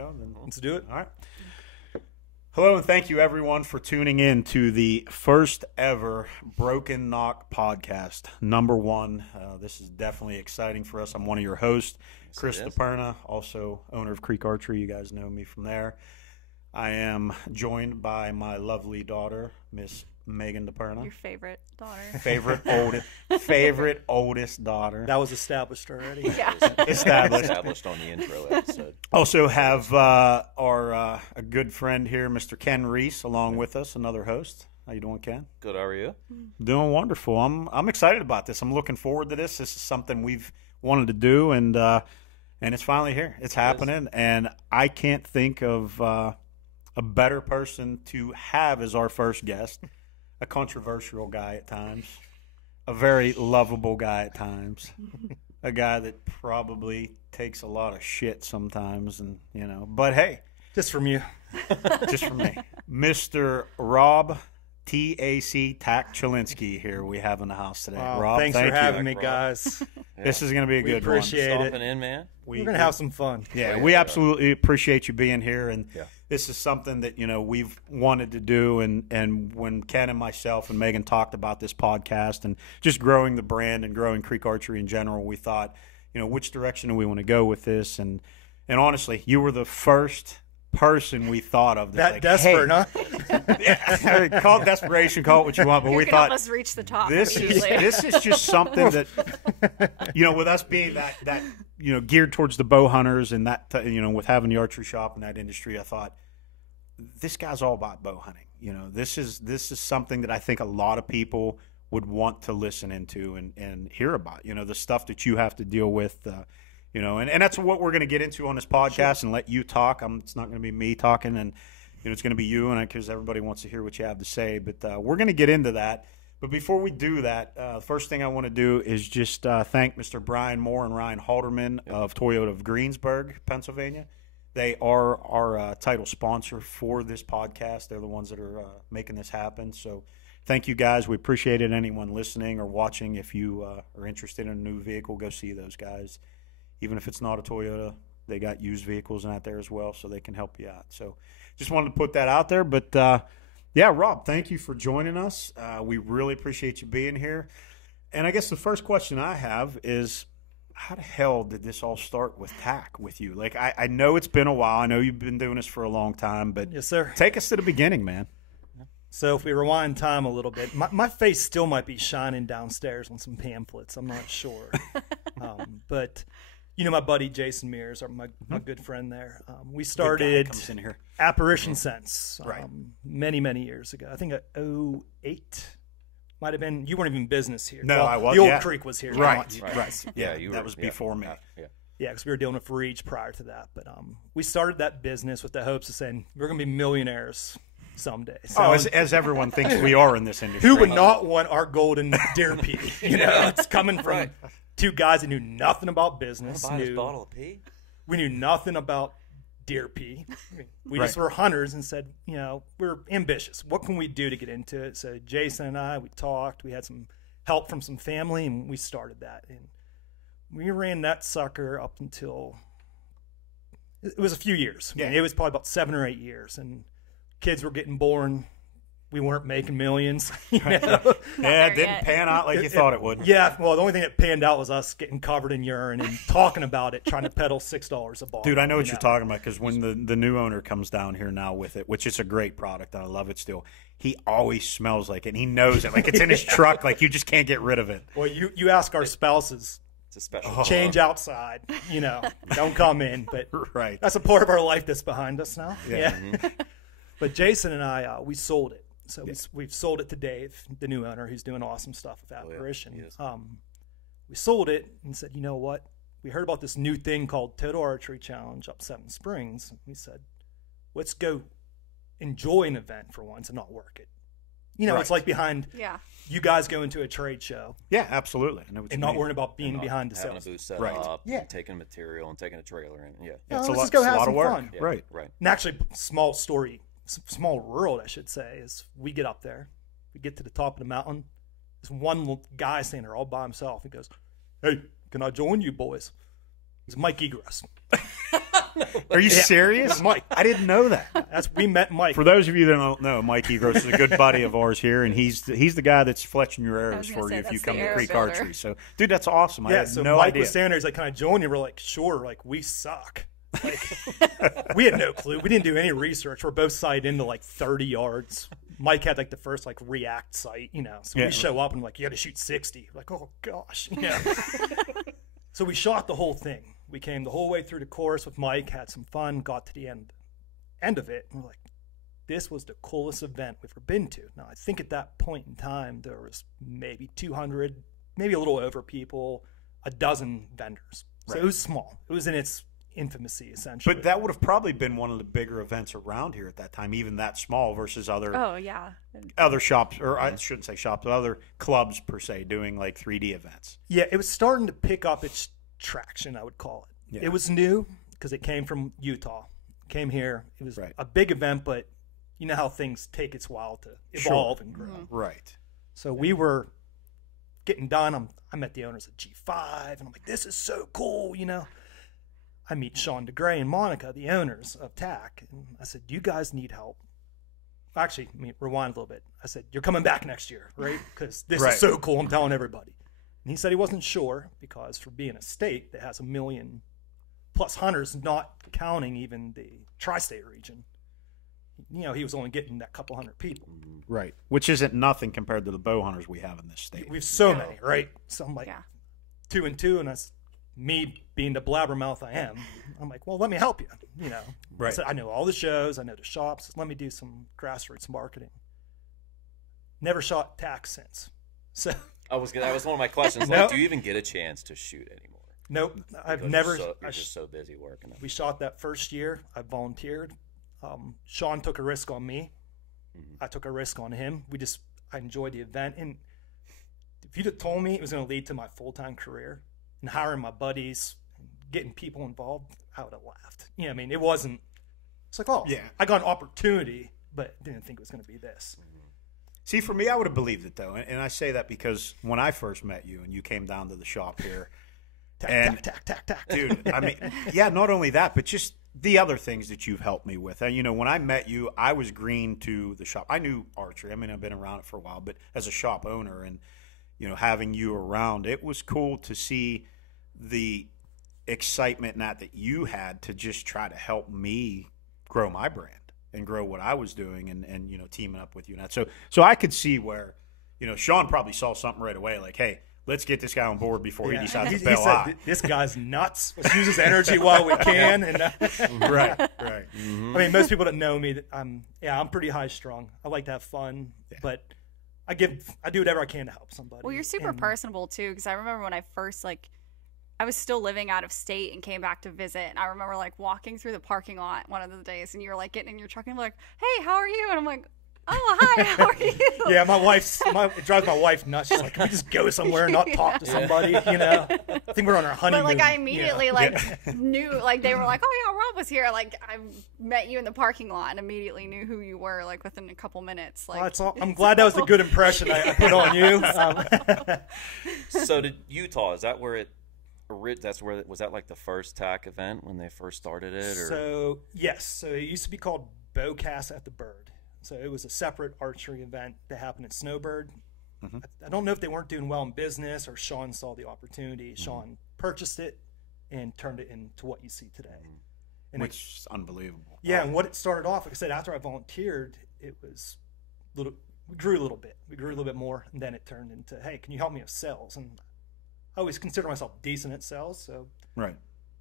go. Then Let's do it. All right. Hello, and thank you, everyone, for tuning in to the first ever Broken Knock podcast, #1. This is definitely exciting for us. I'm one of your hosts, Chris DePerna, also owner of Creek Archery. You guys know me from there. I am joined by my lovely daughter, Miss Megan DePerna. Your favorite daughter. Favorite oldest daughter. That was established already. Yeah. Established on the intro episode. Also have our a good friend here, Mr. Ken Reese, along with us, another host. How you doing, Ken? Good, how are you? Doing wonderful. I'm excited about this. I'm looking forward to this. This is something we've wanted to do, and it's finally here. It's happening, and I can't think of a better person to have as our first guest. A controversial guy at times, a very lovable guy at times, a guy that probably takes a lot of shit sometimes, and but hey, Just from you. just for me, Mr. Rob, TAC Chillinsky here we have in the house today. Wow, Rob, thanks thank for you. having me, Rob. guys. This is going to be a We good appreciate one. it. Stomping in, man. We're going to have some fun. Yeah, Yeah, we yeah. absolutely appreciate you being here, and Yeah. this is something that we've wanted to do. And when Ken and myself and Megan talked about this podcast and just growing the brand and growing Creek Archery in general, we thought, which direction do we want to go with this? And honestly, you were the first person we thought of That that's desperate, huh? huh? Call it desperation, call it what you want, but You we can thought almost reach the top this immediately. is just something that with us being that geared towards the bow hunters and that with having the archery shop in that industry, I thought this guy's all about bow hunting. This is something that I think a lot of people would want to listen into and hear about. The stuff that you have to deal with. And that's what we're going to get into on this podcast and let you talk. It's not going to be me talking, and it's going to be you, and because everybody wants to hear what you have to say. But we're going to get into that. But before we do that, the first thing I want to do is just thank Mr. Brian Moore and Ryan Halderman of Toyota of Greensburg, Pennsylvania. They are our title sponsor for this podcast. They're the ones that are making this happen. So thank you, guys. We appreciate it. Anyone listening or watching, if you are interested in a new vehicle, go see those guys. Even if it's not a Toyota, they got used vehicles out there as well, so they can help you out. So just wanted to put that out there. But, yeah, Rob, thank you for joining us. We really appreciate you being here. And I guess the first question I have is, how the hell did this all start with TAC with you? Like, I know it's been a while. I know you've been doing this for a long time. But Yes, sir. take us to the beginning, man. So if we rewind time a little bit, my face still might be shining downstairs on some pamphlets. I'm not sure. But my buddy Jason Mears, my good friend there, we started Comes in here. Apparition Sense Right. many, many years ago. I think 2008 might have been. You weren't even in business here. No, Well, I was. The old yeah. Creek was here. Right. not. Right. Yeah, that was before me. Yeah. Yeah, because we were dealing with Reach prior to that. But we started that business with the hopes of saying we're going to be millionaires someday. So Oh, as everyone thinks we are in this industry. who would not want our golden deer pea? It's coming from Right. two guys that knew nothing about business. Buy this bottle of pee. We knew nothing about deer pea. We just Right. were hunters and said, we're ambitious. What can we do to get into it? So Jason and I, we talked. We had some help from some family, and we started that. And we ran that sucker up until it was a few years. Yeah. It was probably about 7 or 8 years, and kids were getting born. We weren't making millions. Yeah, there it didn't yet. pan out like you thought it would. Yeah, well, the only thing that panned out was us getting covered in urine and talking about it, trying to peddle $6 a ball. Dude, I know what you're talking about, because when the new owner comes down here now with it, which is a great product, and I love it still, he always smells like it, and he knows it. Like, it's in his truck. Like, you just can't get rid of it. Well, you ask our spouses, It's a special change outside, don't come in. But Right. that's a part of our life that's behind us now. Yeah. But Jason and I, we sold it. So we've sold it to Dave, the new owner, who's doing awesome stuff with Apparition. he is. We sold it and said, you know what? We heard about this new thing called Total Archery Challenge up Seven Springs. We said, let's go enjoy an event for once and not work it. Right. It's like behind Yeah. you guys going to a trade show Yeah, absolutely. I know what and you not mean. worrying about being Not behind the having sales. a booth set Right. up, Yeah. taking material and taking a trailer in. Yeah. Yeah, it's let's a lot, just go it's a have lot some of work. fun. Yeah. Right. Right. And actually, small world, I should say, is we get up there, we get to the top of the mountain. This one little guy standing there all by himself. He goes, "Hey, can I join you boys?" He's Mike Egress. Are you serious? Mike. I didn't know that. We met Mike. For those of you that don't know, Mike Egros is a good buddy of ours here, and he's the guy that's fletching your arrows for you if you come to Creek Archery. So, dude, that's awesome. I had no Mike idea. was standing there. He's like, "Can I join you?" We're like, "Sure." Like, we suck. Like, we had no clue. We didn't do any research. We're both sighted into like 30 yards. Mike had like the first like react sight, So we show up and like, you got to shoot 60. Like, oh gosh, So we shot the whole thing. We came the whole way through the course with Mike, had some fun, got to the end of it, and we're like, this was the coolest event we've ever been to. Now, I think at that point in time, there was maybe 200, maybe a little over people, a dozen vendors. So It was small. It was in its infamousy, essentially. But that would have probably been one of the bigger events around here at that time, even that small versus other shops, or I shouldn't say shops, but other clubs per se, doing like 3D events. Yeah, it was starting to pick up its traction, I would call it. Yeah. It was new because it came from Utah. Came here. It was a big event, but you know how things take its while to evolve and grow. Mm-hmm. Right. So we were getting done. I met the owners of G5, and I'm like, this is so cool, I meet Sean DeGray and Monica, the owners of TAC, and I said, you guys need help. Actually, rewind a little bit. I said, you're coming back next year, right? Because this is so cool. I'm telling everybody. And he said he wasn't sure because for being a state that has 1 million plus hunters, not counting even the tri-state region, he was only getting that couple hundred people. Right. Which isn't nothing compared to the bow hunters we have in this state. We have so many, right? So I'm like 2 and 2, and that's me being the blabbermouth I am. I'm like, well, let me help you, Right. So I know all the shows. I know the shops. Let me do some grassroots marketing. Never shot TAC since. So that was one of my questions. Like, do you even get a chance to shoot anymore? Nope. I've Because never. You're just so busy working. We shot that first year. I volunteered. Sean took a risk on me. I took a risk on him. I enjoyed the event. And if you'd have told me it was going to lead to my full-time career and hiring my buddies and getting people involved, I would have laughed. It wasn't. It's like, I got an opportunity, but didn't think it was going to be this. See, for me, I would have believed it, though. And I say that because when I first met you and you came down to the shop here. Tack. Dude, not only that, but just the other things that you've helped me with. And, when I met you, I was green to the shop. I knew archery. I've been around it for a while, but as a shop owner and, having you around, it was cool to see the excitement that you had to just try to help me grow my brand and grow what I was doing and teaming up with you. And so I could see where, Sean probably saw something right away, like, hey, let's get this guy on board before he decides to bail out. This guy's nuts. Let's use his energy while we can. And right. Mm-hmm. Most people that know me, I'm pretty high strung. I like to have fun, but I do whatever I can to help somebody. Well, you're super personable too, because I remember when I first I was still living out of state and came back to visit, and I remember walking through the parking lot one of the days, and you were getting in your truck and you're like, "Hey, how are you?" And I'm like, "Oh, hi, how are you?" Yeah, it drives my wife nuts. She's like, "Can we just go somewhere and not talk to somebody?" I think we're on our honeymoon. But I immediately knew, they were like, "Oh yeah, Rob was here." I met you in the parking lot and immediately knew who you were within a couple minutes. I'm glad that was a good impression I put on you. So did Utah? Is that where it? Was that the first TAC event when they first started it? Or? So yes, so it used to be called Bowcast at the Bird. So it was a separate archery event that happened at Snowbird. Mm-hmm. I don't know if they weren't doing well in business or Sean saw the opportunity. Mm-hmm. Sean purchased it and turned it into what you see today. Mm-hmm. And which is unbelievable. Yeah, and what it started off, like I said, after I volunteered, it was we grew a little bit. We grew a little bit more, and then it turned into, hey, can you help me with sales? And I always consider myself decent at sales, so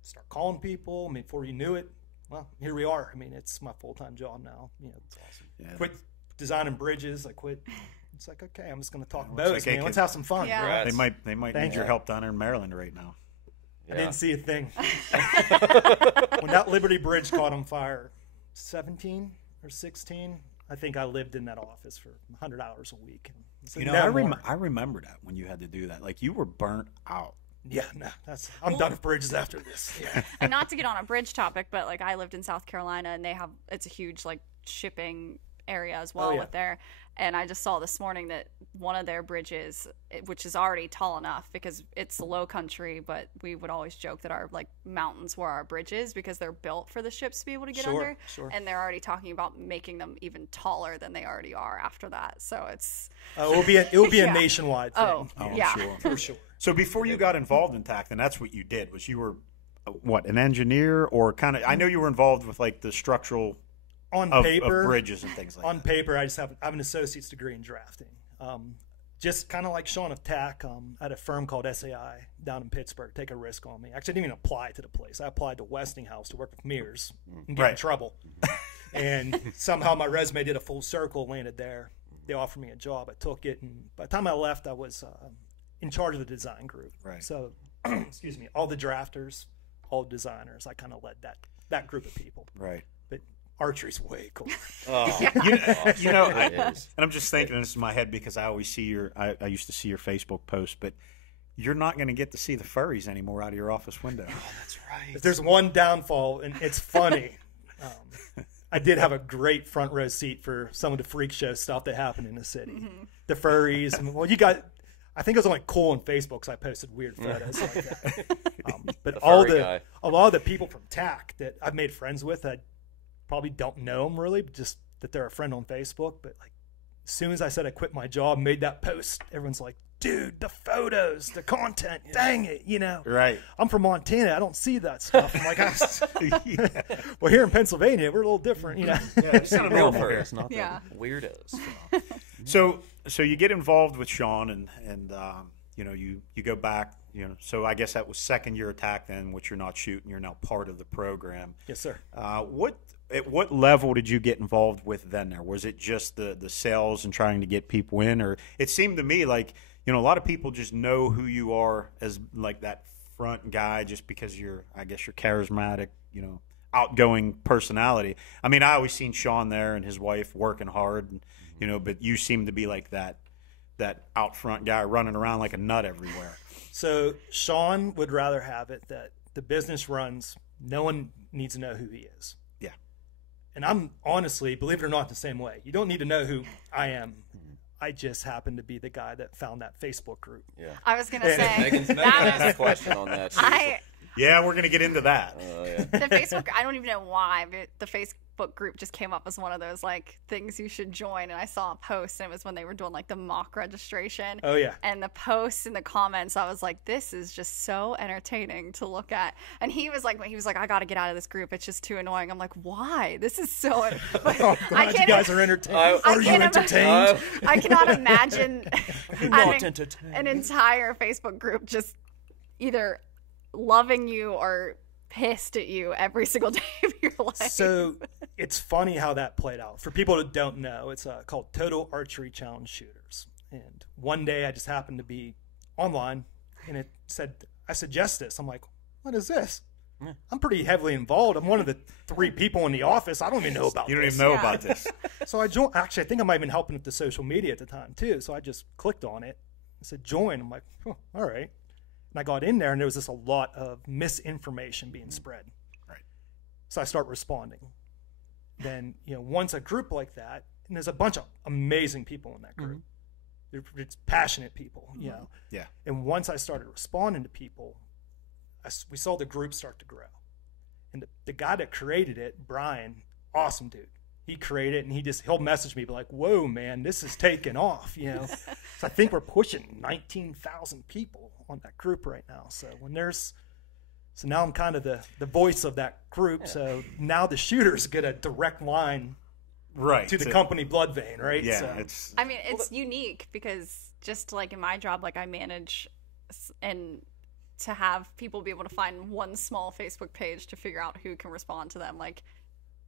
start calling people. Before you knew it, well, here we are. It's my full-time job now. It's awesome. Yeah. Quit designing bridges. I quit. It's like, okay, I'm just going to talk bows, man. Let's have some fun. Yeah. Right? They might need your help down there in Maryland right now. Yeah. I didn't see a thing. When that Liberty Bridge caught on fire, 17 or 16, I think I lived in that office for 100 hours a week. I remember that when you had to do that. You were burnt out. Yeah, no, I'm done with bridges after this. Yeah. And not to get on a bridge topic, but I lived in South Carolina, and it's a huge shipping area as well with there. And I just saw this morning that one of their bridges, which is already tall enough because it's low country, but we would always joke that our like mountains were our bridges because they're built for the ships to be able to get under. Sure. And they're already talking about making them even taller than they already are after that. So it's it will be a Yeah. nationwide thing. Oh, yeah. Sure. For sure. So before you got involved in TAC, then that's what you did. Was you were what, an engineer or kind of? I know you were involved with like the structural On of paper, bridges and things like on that. paper, I have an associate's degree in drafting. Just kind of like Sean of TAC, at a firm called SAI down in Pittsburgh, take a risk on me. Actually, I didn't even apply to the place. I applied to Westinghouse to work with mirrors and get in Right. trouble. And somehow my resume did a full circle, landed there. They offered me a job. I took it, and by the time I left, I was in charge of the design group. Right. So, excuse me, all the drafters, all the designers. I kind of led that group of people. Right. But archery's way cooler. You know, It is. and I'm just thinking this in my head because I always see I used to see your Facebook post, but you're not going to get to see the furries anymore out of your office window. That's right. If there's one downfall, and it's funny, I did have a great front row seat for some of the freak show stuff that happened in the city. The furries, and well, you got. I think it was only cool on Facebook because I posted weird photos like that. But all furry the guy. a lot of the people from TAC that I've made friends with, I probably don't know them really, but just that they're a friend on Facebook. But like, as soon as I said I quit my job, made that post, everyone's like, "Dude, the photos, the content, dang it, you know." Right. I'm from Montana. I don't see that stuff. I'm like, well, here in Pennsylvania, we're a little different, you know. Yeah, it's kind of Real normal here. furs, not Yeah. the weirdos. So you get involved with Sean, and you know you go back. You know, so I guess that was second year attack then, which you're not shooting. You're now part of the program. Yes, sir. At what level did you get involved with then? There was it just the sales and trying to get people in, or it seemed to me like a lot of people just know who you are as like that front guy just because you're charismatic, outgoing personality. I mean, I always seen Sean there and his wife working hard, and, but you seem to be like that out front guy running around like a nut everywhere. So Sean would rather have it that the business runs, no one needs to know who he is. Yeah. And I'm honestly, believe it or not, the same way. You don't need to know who I am. I just happen to be the guy that found that Facebook group. Yeah. I was gonna say Megan's that has a was question on that. She was Yeah, we're gonna get into that. yeah. the Facebook. I don't even know why, but the Facebook group just came up as one of those like things you should join. And I saw a post, and it was when they were doing like the mock registration. Oh, yeah. And the posts in the comments, I was like, this is just so entertaining to look at. And he was like, I got to get out of this group. It's just too annoying. I'm like, why? This is so. Oh, glad you guys are entertained. Are you can't entertained? I cannot imagine Not an entertained. entire Facebook group just either loving you or pissed at you every single day of your life. So it's funny how that played out. For people that don't know, it's called Total Archery Challenge Shooters. And one day I just happened to be online, and it said, I suggest this. I'm like, what is this? I'm pretty heavily involved. I'm one of the 3 people in the office. I don't even know about this. You don't even know about this. So I joined. Actually, I think I might have been helping with the social media at the time too. So I just clicked on it. I said, join. I'm like, oh, all right. And I got in there, and there was just a lot of misinformation being spread. Right. So I start responding. Then, once a group like that, and there's a bunch of amazing people in that group. It's passionate people, Yeah. And once I started responding to people, we saw the group start to grow. And the guy that created it, Brian, awesome dude. He created it, and he'll message me, be like, whoa, man, this is taking off, So I think we're pushing 19,000 people on that group right now. So now I'm kind of the voice of that group. So now the shooters get a direct line Right. to the company blood vein, right? Yeah. So, It's I mean, it's unique because just like in my job, like I manage and to have people be able to find one small Facebook page to figure out who can respond to them, like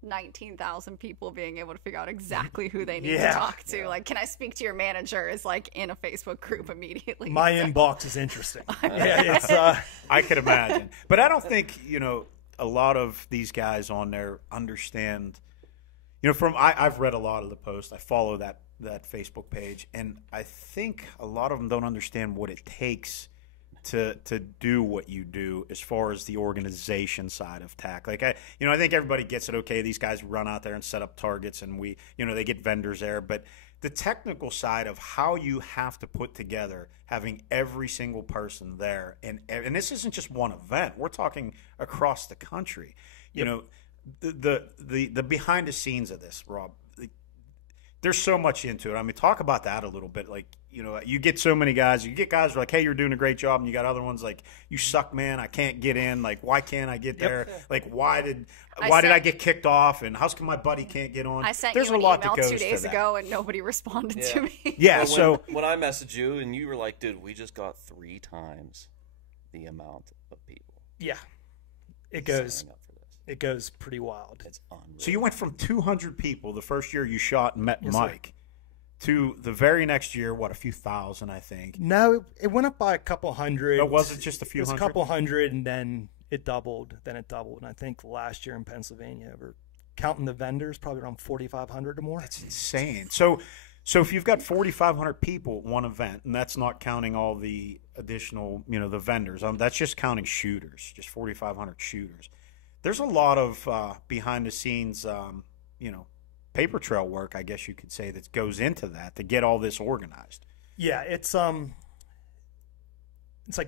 19,000 people being able to figure out exactly who they need to talk to. Like, can I speak to your manager is like in a Facebook group immediately. my inbox is interesting. Yeah, it's I could imagine. But I don't think, a lot of these guys on there understand, I've read a lot of the posts. I follow that Facebook page, and I think a lot of them don't understand what it takes to do what you do as far as the organization side of TAC? Like, I think everybody gets it. Okay, these guys run out there and set up targets, and they get vendors there. But the technical side of how you have to put together having every single person there, and this isn't just one event. We're talking across the country. You know, the behind the scenes of this, Rob. There's so much into it. I mean, talk about that a little bit. Like, you get so many guys. You get guys who are like, hey, you're doing a great job. And you got other ones like, you suck, man. I can't get in. Like, why can't I get there? Like, why did I get kicked off? And how come my buddy can't get on? I sent There's you an a lot email that goes 2 days to that. ago, and nobody responded to me. Yeah, so when I messaged you and you were like, dude, we just got 3 times the amount of people. Yeah. It goes pretty wild. It's unreal. So you went from 200 people the first year you shot and met Mike to the very next year, a few thousand, I think. No, it went up by a couple hundred. But was it just a few hundred? It was a couple hundred, and then it doubled. And I think last year in Pennsylvania, we're counting the vendors, probably around 4,500 or more. That's insane. So if you've got 4,500 people at one event, and that's not counting all the additional, the vendors, that's just counting shooters, just 4,500 shooters. There's a lot of behind the scenes, paper trail work, I guess you could say, that goes into that to get all this organized. Yeah, it's like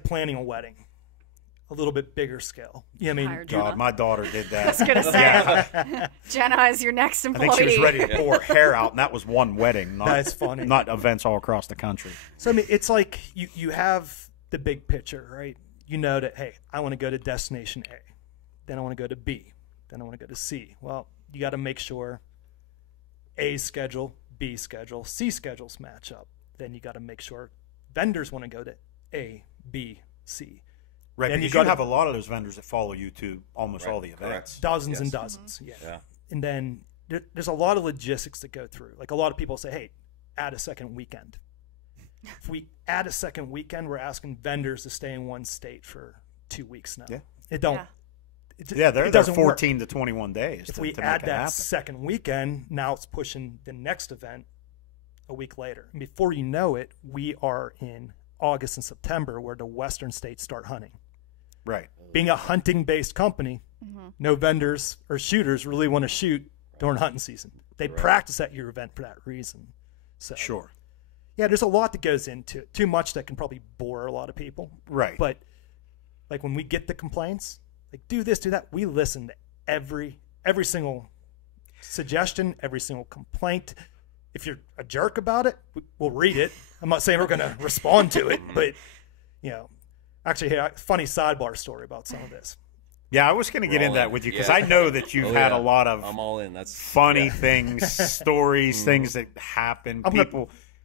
planning a wedding, a little bit bigger scale. Yeah, I mean, God, my daughter did that. I was gonna say, Jenna is your next employee. I think she was ready to pull her hair out, and that was one wedding. That's funny. Not events all across the country. So I mean, it's like you have the big picture, right? You know that, hey, I want to go to destination A, then I want to go to B, then I want to go to C. Well, you got to make sure A schedule, B schedule, C schedules match up. Then you got to make sure vendors want to go to A, B, C. Right, then because you have a lot of those vendors that follow you to almost all the events. Correct. Dozens and dozens, yeah. And then there's a lot of logistics that go through. Like, a lot of people say, hey, add a second weekend. If we add a second weekend, we're asking vendors to stay in one state for 2 weeks now. Yeah. It don't. Yeah, they're 14 work. to 21 days. If we add that second weekend, now it's pushing the next event a week later. And before you know it, we are in August and September, where the western states start hunting. Right. Being a hunting-based company, no vendors or shooters really want to shoot during hunting season. They practice at your event for that reason. So sure. Yeah, there's a lot that goes into it. Too much that can probably bore a lot of people. Right. But like, when we get the complaints, like, do this, do that, we listen to every single suggestion, every single complaint. If you're a jerk about it, we'll read it. I'm not saying we're going to respond to it, but, actually, hey, funny sidebar story about some of this. Yeah, I was going to get into that with you, because I know that you've had a lot of I'm all in. That's funny things, stories, things that happen.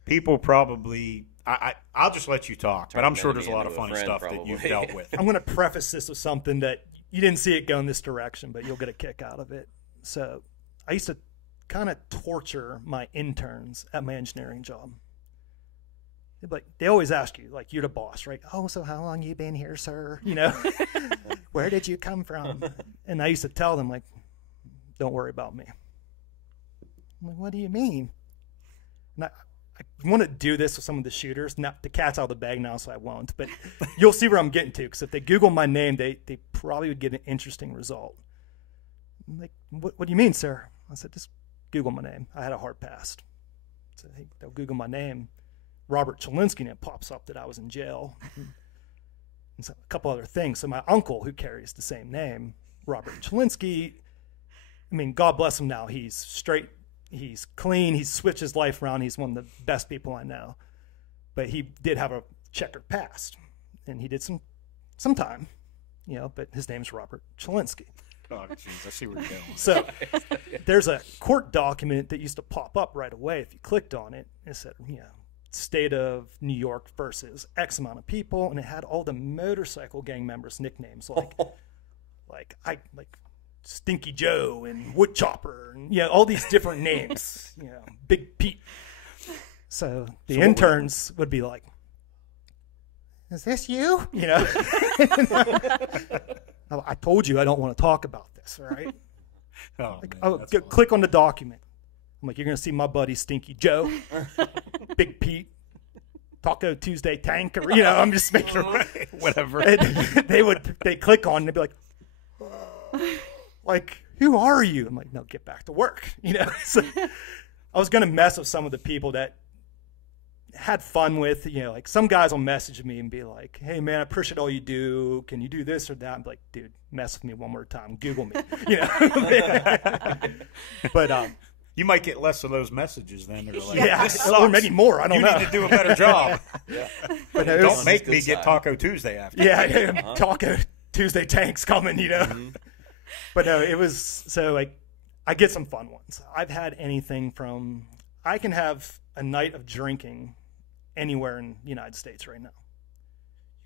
People probably I'll just let you talk, but I'm sure there's a lot of funny stuff that you've dealt with. I'm going to preface this with something that you didn't see it go in this direction, but you'll get a kick out of it. So I used to kind of torture my interns at my engineering job. Like, they always ask you, like, you're the boss, right? Oh, so how long you been here, sir? Where did you come from? And I used to tell them, like, don't worry about me. I'm like, what do you mean? And I want to do this with some of the shooters. Not the cat's out of the bag now, so I won't. But you'll see where I'm getting to, because if they Google my name, they probably would get an interesting result. I'm like, what do you mean, sir? I said, just Google my name. I had a hard past. So hey, they'll Google my name. Robert Chillinsky, and it pops up that I was in jail. And so a couple other things. So my uncle, who carries the same name, Robert Chillinsky, I mean, God bless him now. He's straight. He's clean. He's switched his life around. He's one of the best people I know. But he did have a checkered past. And he did some time, but his name's Robert Chillinsky. Oh, jeez, I see where you're going. So there's a court document that used to pop up right away if you clicked on it. It said, state of New York versus X amount of people, and it had all the motorcycle gang members' nicknames, like Stinky Joe and Wood Chopper, and all these different names, Big Pete. So the interns would be like, "Is this you?" I told you I don't want to talk about this, all right? Click on the document. I'm like, you're going to see my buddy Stinky Joe, Big Pete, Taco Tuesday tank, or I'm just making Whatever. and they click on and they'd be like, who are you? I'm like, no, get back to work. So I was gonna mess with some of the people that had fun with, like some guys will message me and be like, hey man, I appreciate all you do. Can you do this or that? I'm like, dude, mess with me one more time. Google me. But you might get less of those messages then. They're like, yeah, this or sucks. maybe more. I don't You know. need to do a better job. But no, it Don't was- make good me get side. Taco Tuesday after. yeah, Taco Tuesday tanks coming, But no, it was so like I get some fun ones. I've had anything from I can have a night of drinking anywhere in the United States right now.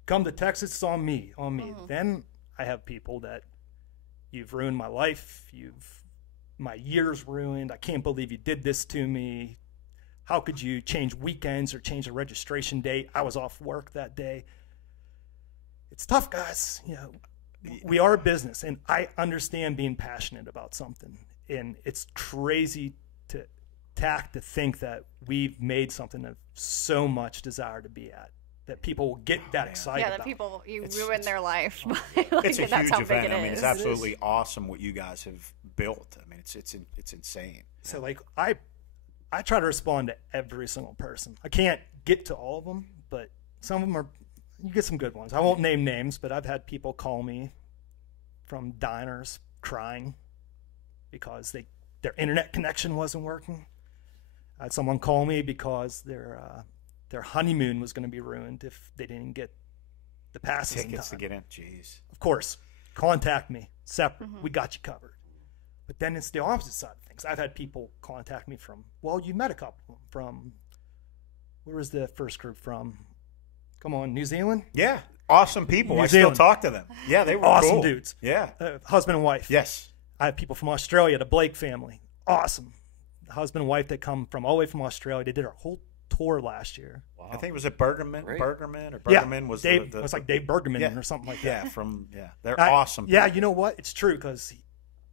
Come to Texas, it's on me. Then I have people that you've ruined my life. My year's ruined. I can't believe you did this to me. How could you change weekends or change the registration date? I was off work that day. It's tough, guys. We are a business, and I understand being passionate about something. And it's crazy to think that we've made something of so much desire to be at, that people will get that excited Yeah, that about. people you It's- ruin it's- their life. It's a that's huge how big event. it I mean, is. it's absolutely awesome what you guys have built. I mean, it's insane. So like I try to respond to every single person. I can't get to all of them, but some of them are. You get some good ones. I won't name names, but I've had people call me from diners crying because their internet connection wasn't working. I had someone call me because their honeymoon was going to be ruined if they didn't get the passes in Tickets to time. get in. Jeez. Of course, contact me separate. We got you covered. But then it's the opposite side of things. I've had people contact me from, well, you met a couple of them from, where was the first group from? Come on, New Zealand? Yeah. Awesome people. New I Zealand. still talk to them. Yeah, they were Awesome cool. dudes. Yeah. Husband and wife. Yes. I have people from Australia, the Blake family. Awesome. Husband and wife that come from all the way from Australia. They did our whole tour last year. Wow. I think it was at Bergerman. Great. Bergerman Yeah, was Dave, the it was like Dave Bergman Yeah. or something like that. Yeah, they're I- awesome. Yeah, people. you know what? It's true because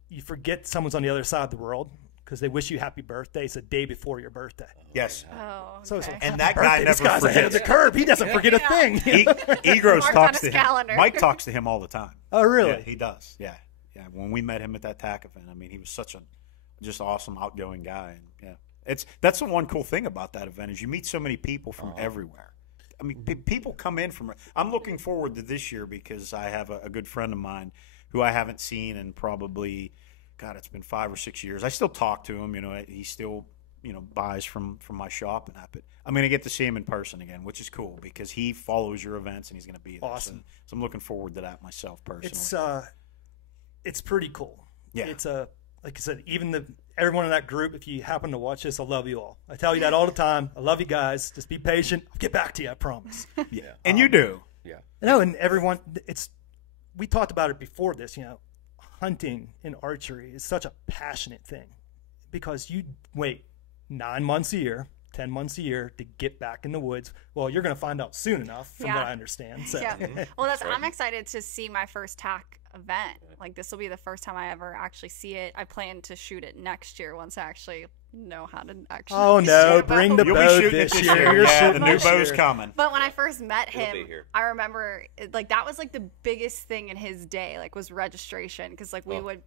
you forget someone's on the other side of the world because they wish you happy birthday. It's a day before your birthday. Yes. Oh, So it's okay. like, And happy that guy birthday. This never guy's ahead of the forgets. curve. He doesn't forget a thing. Egros Marked on talks his to him. calendar. Mike talks to him all the time. Oh, really? Yeah, he does. Yeah. When we met him at that TAC event, I mean, he was such a just awesome, outgoing guy. And that's the one cool thing about that event is you meet so many people from everywhere. I mean, people come in from. I'm looking forward to this year because I have a good friend of mine who I haven't seen in probably, God, it's been 5 or 6 years. I still talk to him. He still buys from my shop and that. But I'm going to get to see him in person again, which is cool because he follows your events and he's going to be there. Awesome. So I'm looking forward to that myself personally. It's pretty cool. Yeah. It's like I said, even everyone in that group, if you happen to watch this, I love you all. I tell you that all the time. I love you guys. Just be patient. I'll get back to you, I promise. Yeah. And you do. Yeah. No, and everyone, we talked about it before this, hunting and archery is such a passionate thing because you wait 9 months a year, 10 months a year to get back in the woods. Well, you're going to find out soon enough from Yeah. what I understand. So. Yeah. Well, I'm excited to see my first TAC event. Like this will be the first time I ever actually see it. I plan to shoot it next year once I actually know how to actually. Oh, no, shoot a bring bow. the You'll bow be shooting it this this year. year. You're Yeah, the shooting new this bow's year. coming. But when I first met It'll him, be here. I remember that was like the biggest thing in his day, like was registration, because like we Oh. would.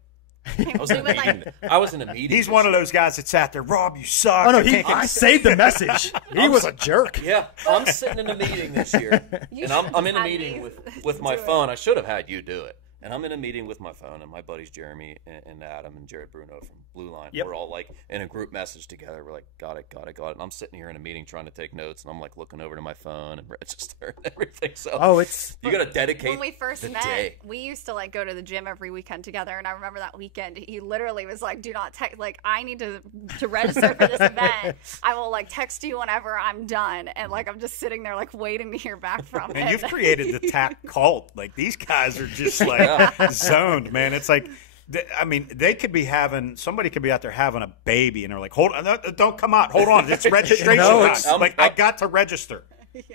I was in a meeting. I was in a meeting. He's this one of year. those guys that sat there. Rob, you suck. Oh, no, I can't get-" I saved the message. He was a jerk. Yeah, I'm sitting in a meeting this year, You and I'm should've in a had meeting me with my do it. phone. I should have had you do it. And I'm in a meeting with my phone, and my buddies Jeremy and Adam and Jared Bruno from Blue Line. Yep. We're all like in a group message together. We're like, got it. And I'm sitting here in a meeting trying to take notes, and I'm like looking over to my phone and register and everything. So Oh, it's you got to dedicate When we first the met, day. we used to like go to the gym every weekend together, and I remember that weekend he literally was like, "Do not text. Like, I need to register for this event. I will like text you whenever I'm done." And like I'm just sitting there like waiting to hear back from him. And you've created the TAC cult. Like these guys are just like zoned, man. It's like, they could be somebody could be out there having a baby, and they're like, "Hold on, don't come out. Hold on, it's registration No, time." it's- Like I got to register.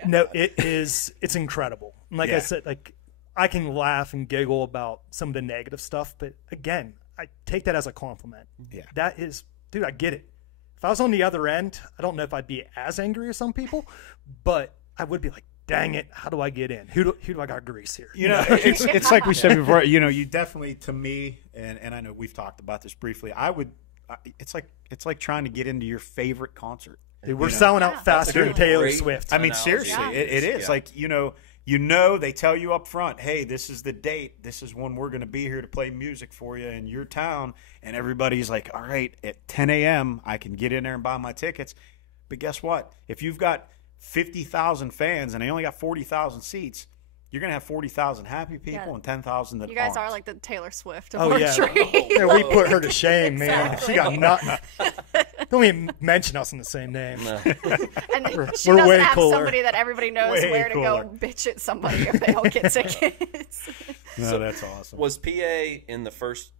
no, it's incredible. And like I Yeah. said, like I can laugh and giggle about some of the negative stuff, but again, I take that as a compliment. Yeah. That is, dude, I get it. If I was on the other end, I don't know if I'd be as angry as some people, but I would be like, dang it, how do I get in? Who do I got grease here? You know, it's like we said before. You know, you definitely, to me, and I know we've talked about this briefly. It's like trying to get into your favorite concert. Dude, we're selling out faster than Taylor Swift. I mean, seriously, it is like they tell you up front, hey, this is the date. This is when we're going to be here to play music for you in your town, and everybody's like, all right, at 10 a.m. I can get in there and buy my tickets. But guess what? If you've got 50,000 fans and they only got 40,000 seats, you're going to have 40,000 happy people and 10,000 that You guys aren't. are like the Taylor Swift of Oh, yeah. archery. Yeah, we put her to shame, man. Exactly. She got nothing. Don't even mention us in the same name. And We're she doesn't way have cooler. somebody that everybody knows Way where to cooler. go bitch at somebody if they don't get tickets. No, that's awesome. Was PA in the first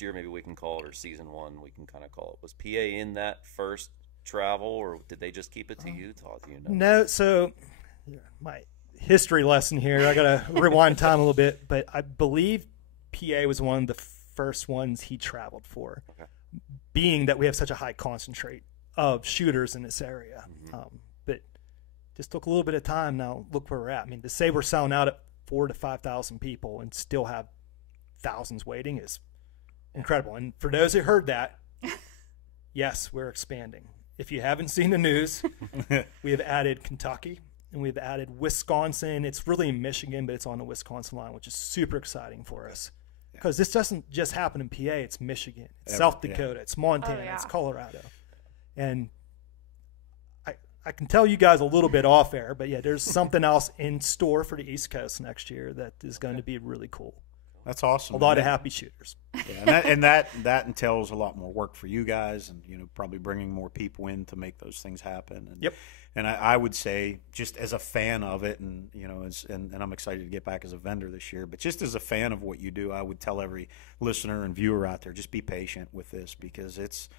year, maybe we can call it, or season 1, we can kind of call it, was PA in that first travel, or did they just keep it to Utah? Do you know? No, so my history lesson here, I got to rewind time a little bit, but I believe PA was one of the first ones he traveled for, being that we have such a high concentrate of shooters in this area. But just took a little bit of time. Now look where we're at. I mean, to say we're selling out at 4,000 to 5,000 people and still have thousands waiting is incredible. And for those who heard that, yes, we're expanding. If you haven't seen the news, we have added Kentucky and we've added Wisconsin. It's really in Michigan, but it's on the Wisconsin line, which is super exciting for us. Because this doesn't just happen in PA. It's Michigan, it's South Dakota, it's Montana, it's Colorado. And I can tell you guys a little bit off air, but yeah, there's something else in store for the East Coast next year that is going to be really cool. That's awesome. A lot of happy shooters. Yeah, and that entails a lot more work for you guys, and probably bringing more people in to make those things happen. And, and I would say, just as a fan of it, and and I'm excited to get back as a vendor this year. But just as a fan of what you do, I would tell every listener and viewer out there, just be patient with this, because it's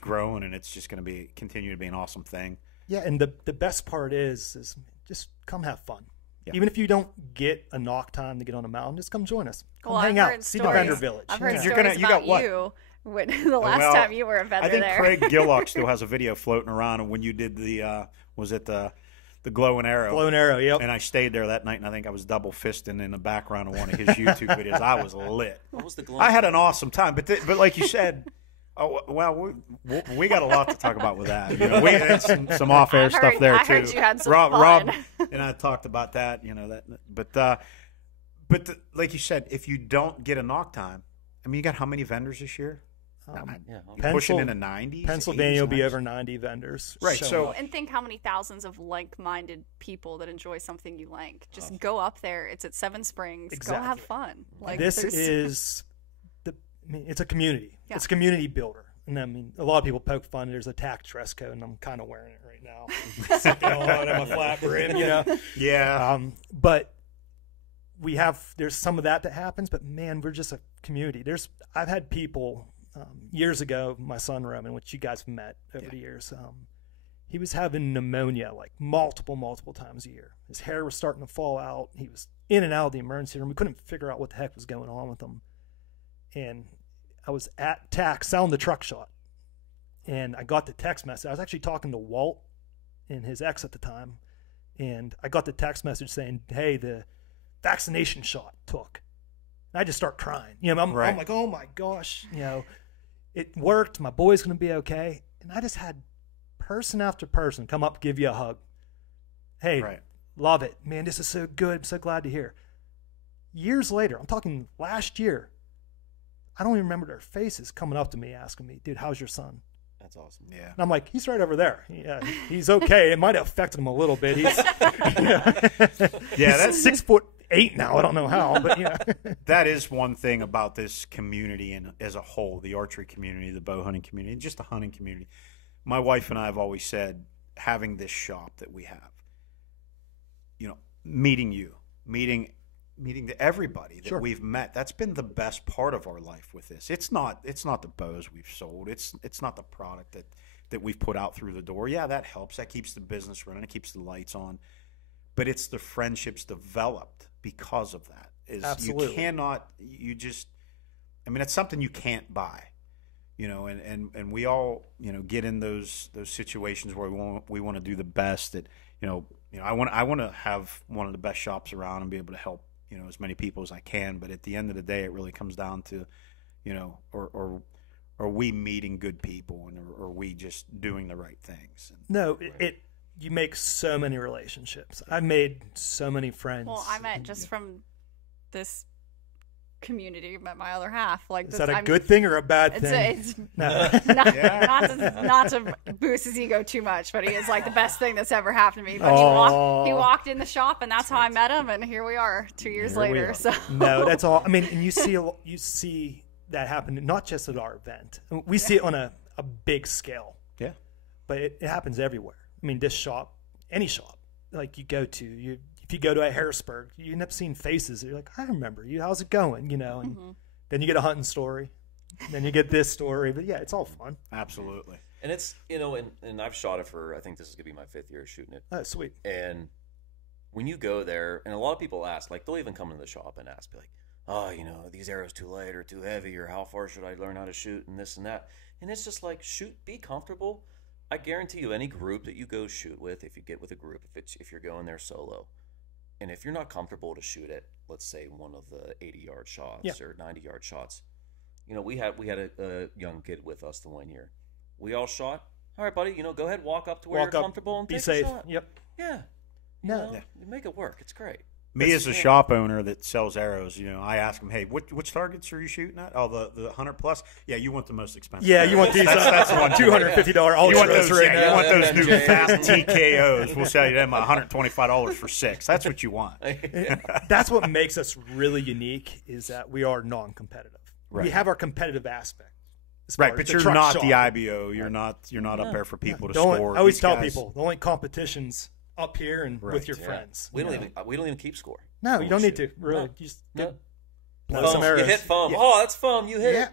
growing, and it's just going to continue to be an awesome thing. Yeah, and the best part is just come have fun. Yeah. Even if you don't get a knock time to get on a mountain, just come join us. Come hang out, see the vendor village. I've heard stories about you when the last time you were a vendor there. I think Craig Gillock still has a video floating around when you did the the glow and arrow. Glow and arrow, yep. And I stayed there that night, and I think I was double fisting in the background of one of his YouTube videos. I was lit. What was the glow? I had an awesome time, but like you said. Oh well, we got a lot to talk about with that. We had some off-air stuff there too. I heard you had some fun. Rob and I talked about that. But like you said, if you don't get a knock time, I mean, you got how many vendors this year? Pushing into 90. Pennsylvania will be over 90 vendors. Right. So and think how many thousands of like-minded people that enjoy something you like. Just go up there. It's at Seven Springs. Exactly. Go have fun. This is it's a community. Yeah. It's a community builder. And I mean, a lot of people poke fun. There's a TAC dress code, and I'm kind of wearing it right now. Sitting on my flat brim, Yeah. But there's some of that happens. But man, we're just a community. I've had people years ago. My son Roman, which you guys have met over the years, he was having pneumonia like multiple times a year. His hair was starting to fall out. He was in and out of the emergency room. We couldn't figure out what the heck was going on with him. And I was at TAC selling the truck shot, and I got the text message. I was actually talking to Walt and his ex at the time, and I got the text message saying, hey, the vaccination shot took. And I just start crying. I'm like, oh my gosh, it worked. My boy's going to be okay. And I just had person after person come up, give you a hug. Hey, love it. Man, this is so good. I'm so glad to hear. Years later, I'm talking last year, I don't even remember their faces coming up to me asking me, dude, how's your son? That's awesome. Yeah. And I'm like, he's right over there. Yeah, he's okay. It might have affected him a little bit. He's that's 6'8" now. I don't know how, but that is one thing about this community and as a whole, the archery community, the bow hunting community, just the hunting community. My wife and I have always said, having this shop that we have, meeting everybody that we've met, that's been the best part of our life with this. It's not the bows we've sold. It's not the product that we've put out through the door. Yeah, that helps. That keeps the business running. It keeps the lights on. But it's the friendships developed because of that. Absolutely. It's something you can't buy. you know, and we all, you know, get in those situations where we want to do the best. That you know I want to have one of the best shops around and be able to help, you know, as many people as I can. But at the end of the day, it really comes down to, you know, or are we meeting good people, and are we just doing the right things? No, you make so many relationships. I've made so many friends. Well, I met just from this community, met my other half. Like, is that a good thing or a bad thing? It's not to boost his ego too much, but he is like the best thing that's ever happened to me. But he walked in the shop, and that's how I met him, and here we are 2 years later. So no, that's all. I mean, and you see that happen not just at our event. We see it on a big scale. Yeah, but it happens everywhere. I mean, this shop, any shop, like you go to, if you go to a Harrisburg, you end up seeing faces. You're like, I remember you. How's it going? You know, and then you get a hunting story, and then you get this story. But yeah, it's all fun. Absolutely. And it's, you know, and I've shot it for, I think this is gonna be my 5th year shooting it. Oh, sweet. And when you go there, and a lot of people ask, like, they'll even come into the shop and ask, be like, oh, you know, these arrows too light or too heavy, or how far should I learn how to shoot, and this and that. And it's just like, shoot, be comfortable. I guarantee you, any group that you go shoot with, if you get with a group, if you're going there solo, and if you're not comfortable to shoot at, let's say, one of the 80-yard shots or 90-yard shots, you know, we had a young kid with us the one year. We all shot. All right, buddy, you know, go ahead, walk up to where you're comfortable and be take safe. a shot. Yep. Yeah. You make it work. It's great. Me as a shop owner that sells arrows, you know, I ask them, hey, which targets are you shooting at? Oh, the 100 plus. Yeah, you want the most expensive. Yeah, you want these that's the one. $250 ultras. You want those, right now. You want those new fast TKOs. We'll sell you them $125 for 6. That's what you want. That's what makes us really unique, is that we are non-competitive. Right. We have our competitive aspect. Right, but you're not the IBO. You're not up there for people to score. I always tell people the only competition's up here and with your friends. We don't even keep score. No, you don't need to. Really, you just blow some arrows. You hit foam. Yeah. Oh, that's foam. You hit it.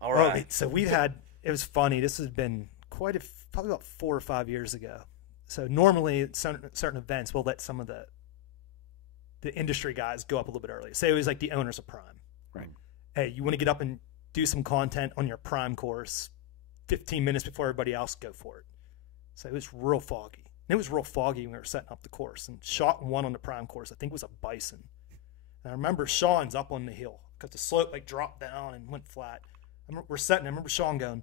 All right. Well, so we've had. It was funny. This has been probably about 4 or 5 years ago. So normally at certain events, we'll let some of the industry guys go up a little bit early. Say it was like the owners of Prime. Right. Hey, you want to get up and do some content on your Prime course 15 minutes before everybody else, go for it. So it was real foggy. And it was real foggy when we were setting up the course, and shot one on the Prime course. I think it was a bison. And I remember Sean's up on the hill because the slope like dropped down and went flat. We're setting. I remember Sean going,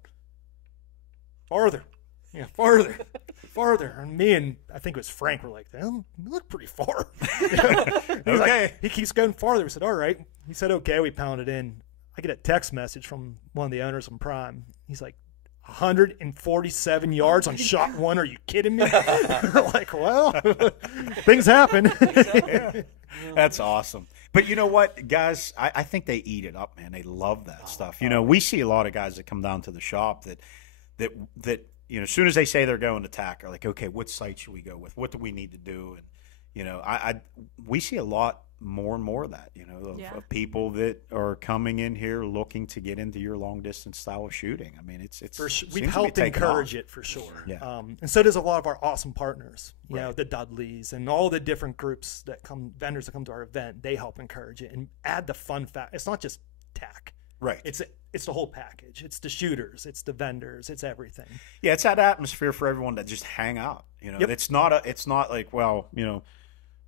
farther. Yeah, farther. Farther. And me and I think it was Frank were like, you look pretty far. Okay. He keeps going farther. We said, all right. He said, okay. We pounded in. I get a text message from one of the owners on Prime. He's like, 147 yards on shot one. Are you kidding me? We're like, well, things happen. Yeah. That's awesome. But you know what, guys? I think they eat it up, man. They love that stuff. You know, we see a lot of guys that come down to the shop that you know, as soon as they say they're going to TAC, are like, okay, what site should we go with? What do we need to do? And you know, we see a lot more and more of that, you know, of people that are coming in here looking to get into your long distance style of shooting. I mean, it's for sure. We've helped encourage it for sure. Yeah. And so does a lot of our awesome partners, you know, the Dudleys and all the different groups vendors that come to our event. They help encourage it and add the fun fact. It's not just TAC. Right. It's the whole package. It's the shooters. It's the vendors. It's everything. Yeah. It's that atmosphere for everyone to just hang out. You know, it's not like, well, you know,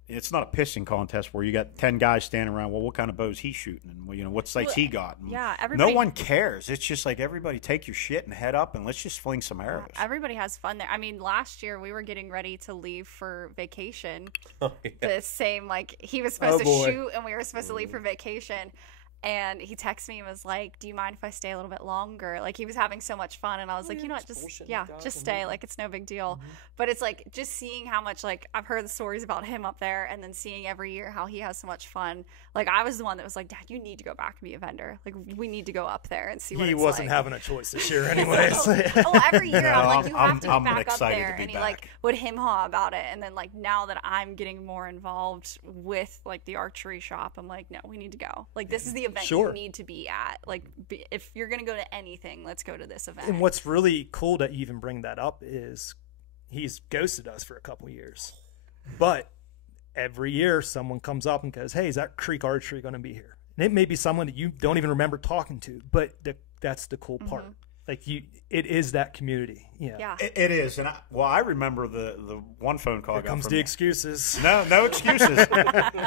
it's not a pissing contest where you got 10 guys standing around. Well, what kind of bow's he shooting? And, you know, what sights he got? And everybody. No one cares. It's just like, everybody take your shit and head up and let's just fling some arrows. Everybody has fun there. I mean, last year we were getting ready to leave for vacation. The same, like, he was supposed to shoot and we were supposed to leave for vacation. And he texted me and was like, do you mind if I stay a little bit longer? Like, he was having so much fun. And I was like, you know what, just stay. Like, it's no big deal. But it's like, just seeing how much, like, I've heard the stories about him up there and then seeing every year how he has so much fun. Like, I was the one that was like, Dad, you need to go back and be a vendor. Like, we need to go up there and see what it's like. He wasn't having a choice this year anyways. Well, every year I'm like, you have to be back up there. And he, like, would hem-haw about it. And then, like, now that I'm getting more involved with, like, the archery shop, I'm like, no, we need to go. Like, this is the event you need to be at. Like, if you're going to go to anything, let's go to this event. And what's really cool to even bring that up is he's ghosted us for a couple of years. But every year someone comes up and goes, hey, is that Creek Archery going to be here? And it may be someone that you don't even remember talking to, but that's the cool part. Like it is that community. Yeah. It is. And I remember the one phone call I Here got comes from the you. excuses. No excuses.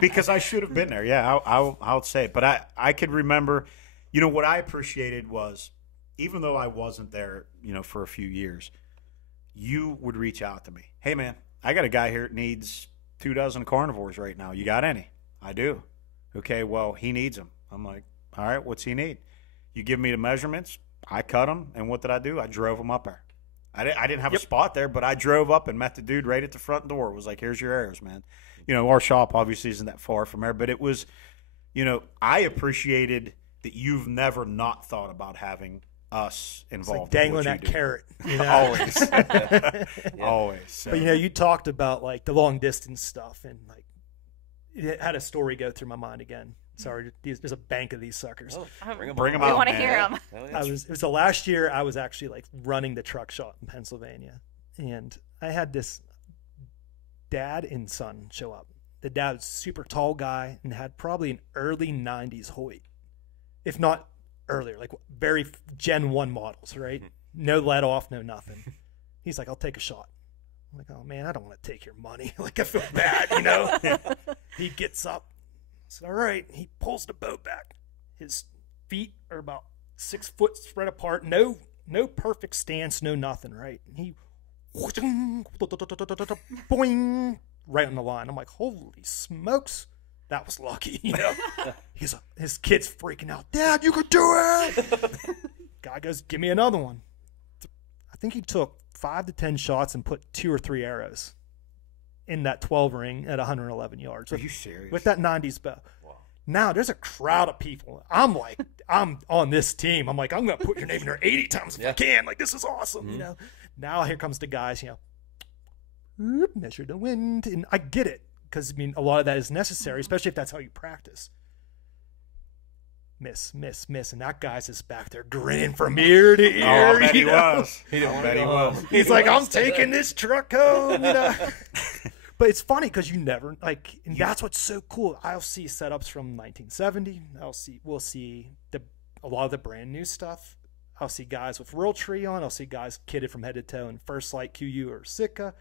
Because I should have been there. Yeah, I'll say it. But I could remember, what I appreciated was, even though I wasn't there, for a few years, you would reach out to me. Hey, man, I got a guy here that needs 24 carnivores right now. You got any? I do. Okay, well, he needs them. I'm like, all right, what's he need? You give me the measurements. I cut them. And what did I do? I drove him up there. I didn't have a spot there, but I drove up and met the dude right at the front door. It was like, here's your arrows, man. Our shop obviously isn't that far from there, but it was, I appreciated that you've never not thought about having us involved. It's like dangling in what that you do. carrot. Always. Always. So. But you talked about like the long distance stuff, and like it had a story go through my mind again. Sorry, there's a bank of these suckers. Oh, Bring 'em We out, want to man. hear them. It was the last year I was actually like running the truck shop in Pennsylvania, and I had this dad and son show up. The dad was a super tall guy and had probably an early 90s Hoyt, if not earlier, like very Gen 1 models, right? No let off, no nothing. He's like, I'll take a shot. I'm like, oh man, I don't want to take your money. Like, I feel bad, He gets up. I said, all right. He pulls the boat back. His feet are about 6 foot spread apart. No perfect stance, no nothing, right? And he boing, right on the line. I'm like, holy smokes. That was lucky, His kid's freaking out. Dad, you could do it. Guy goes, give me another one. I think he took 5 to 10 shots and put 2 or 3 arrows in that 12 ring at 111 yards. Are you serious? With that 90s bow. Wow. Now there's a crowd of people. I'm like, I'm on this team. I'm like, I'm going to put your name in there 80 times if I can. Like, this is awesome, Now here comes the guys, measure the wind. And I get it. Because, a lot of that is necessary, especially if that's how you practice. Miss. And that guy's just back there grinning from ear to ear. Oh, I bet he was. He didn't bet he was. He's like, I'm taking this truck home, But it's funny because you never, and that's what's so cool. I'll see setups from 1970. We'll see a lot of the brand new stuff. I'll see guys with World Tree on. I'll see guys kitted from head to toe in First Light, QU, or Sitka.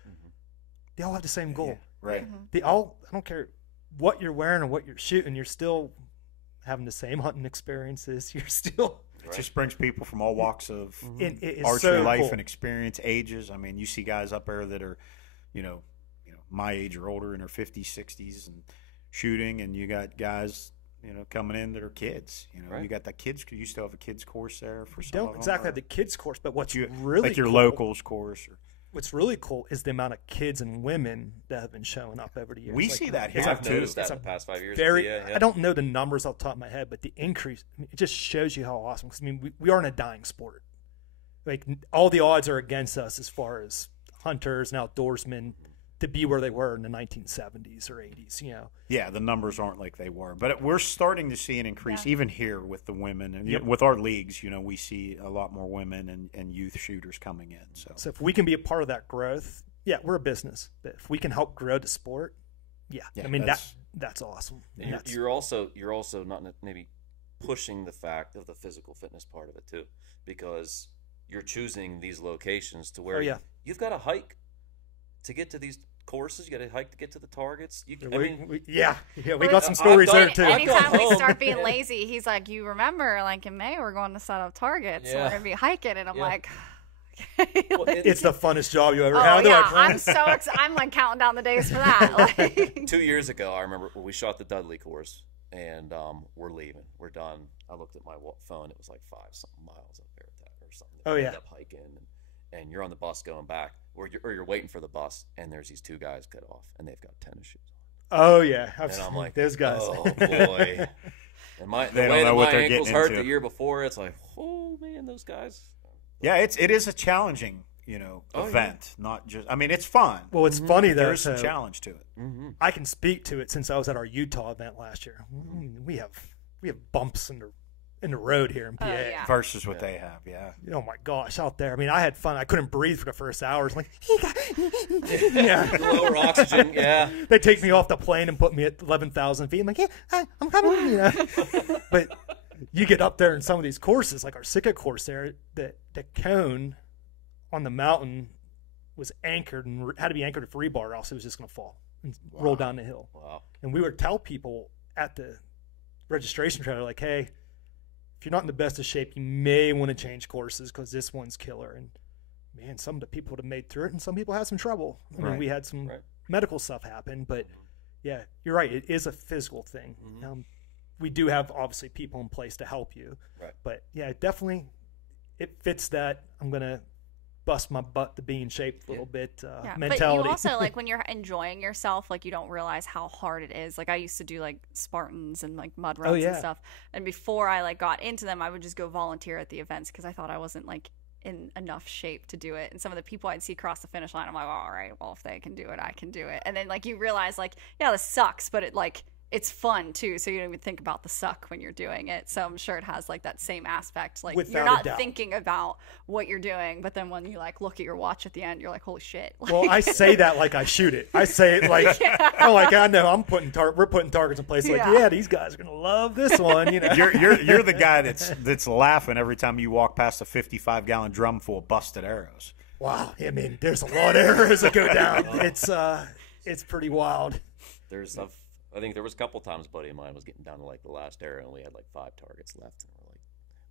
They all have the same goal. Yeah. Right. I don't care what you're wearing or what you're shooting, you're still having the same hunting experiences. You're still. It just brings people from all walks of It's archery so life cool. and experience, ages. I mean, you see guys up there that are, my age or older in their 50s, 60s and shooting, and you got guys, coming in that are kids. Right. You got that kids. You still have a kids course there for some Don't of them, exactly or have the kids course, but what's you, really like your cool, locals course. Or, what's really cool is the amount of kids and women that have been showing up over the years. we see that here I've too. noticed that It's in a the past 5 years. I don't know the numbers off the top of my head, but the increase, it just shows you how awesome. Because we are in a dying sport. Like, all the odds are against us as far as hunters and outdoorsmen to be where they were in the 1970s or 80s. Yeah, the numbers aren't like they were, but we're starting to see an increase even here with the women and Yep. with our leagues. We see a lot more women and youth shooters coming in. So if we can be a part of that growth, we're a business. But if we can help grow the sport, that's awesome. And And you're also not maybe pushing the fact of the physical fitness part of it too, because you're choosing these locations to where you've got to hike to get to these courses. You got to hike to get to the targets. We got some stories there too. Anytime we home. start being lazy, he's like, you remember, like in May, we're going to set up targets. So we're going to be hiking. And I'm like, okay. Well, It's the funnest job you ever Oh, had. yeah. I'm so excited. I'm like counting down the days for that. Like, 2 years ago, I remember we shot the Dudley course, and we're leaving. We're done. I looked at my phone. It was like 5-something miles up there or something. Oh, We yeah. end up hiking, and you're on the bus going back, or you're waiting for the bus, and there's these 2 guys cut off, and they've got tennis shoes on. Oh yeah, I've And seen I'm like, those guys. oh boy. And the They don't way know that what my they're ankles getting hurt into. the year before, it's like, oh man, those guys. Yeah, it is a challenging, event. Not just. I mean, it's fun. Well, it's funny though. There's some so challenge to it. I can speak to it since I was at our Utah event last year. We have bumps in the road here in PA. yeah. Versus what they have. Yeah. Oh my gosh, out there. I mean, I had fun. I couldn't breathe for the first hours. Like, yeah. Lower oxygen, yeah. They take me off the plane and put me at 11,000 feet. I'm like, I'm coming. But you get up there in some of these courses, like our Sitka course there, the cone on the mountain was anchored and had to be anchored to rebar, or else it was just going to fall and roll down the hill. Wow. And we would tell people at the registration trailer, like, hey, if you're not in the best of shape, you may want to change courses because this one's killer. And man, some of the people would have made through it, and some people had some trouble. I mean, we had some medical stuff happen, but yeah, you're right. It is a physical thing. We do have obviously people in place to help you, but yeah, definitely it fits that I'm going to bust my butt to be in shape a little bit mentality. But you also, like, when you're enjoying yourself, like, you don't realize how hard it is. Like, I used to do like Spartans and like mud runs and stuff, and before I like got into them, I would just go volunteer at the events because I thought I wasn't like in enough shape to do it. And some of the people I'd see cross the finish line, I'm like, all right, well, if they can do it, I can do it. And then like you realize, like, yeah, this sucks, but it's fun too, so you don't even think about the suck when you're doing it. So I'm sure it has like that same aspect. Like, without you're not thinking about what you're doing, but then when you like look at your watch at the end, you're like, holy shit. Well, I say that like I shoot it. I say it like, I'm like, I know we're putting targets in place. Like, yeah, these guys are gonna love this one. You know, you're the guy that's laughing every time you walk past a 55-gallon drum full of busted arrows. Wow, I mean, there's a lot of arrows that go down. It's pretty wild. I think there was a couple times a buddy of mine was getting down to like the last arrow, and we had like 5 targets left, and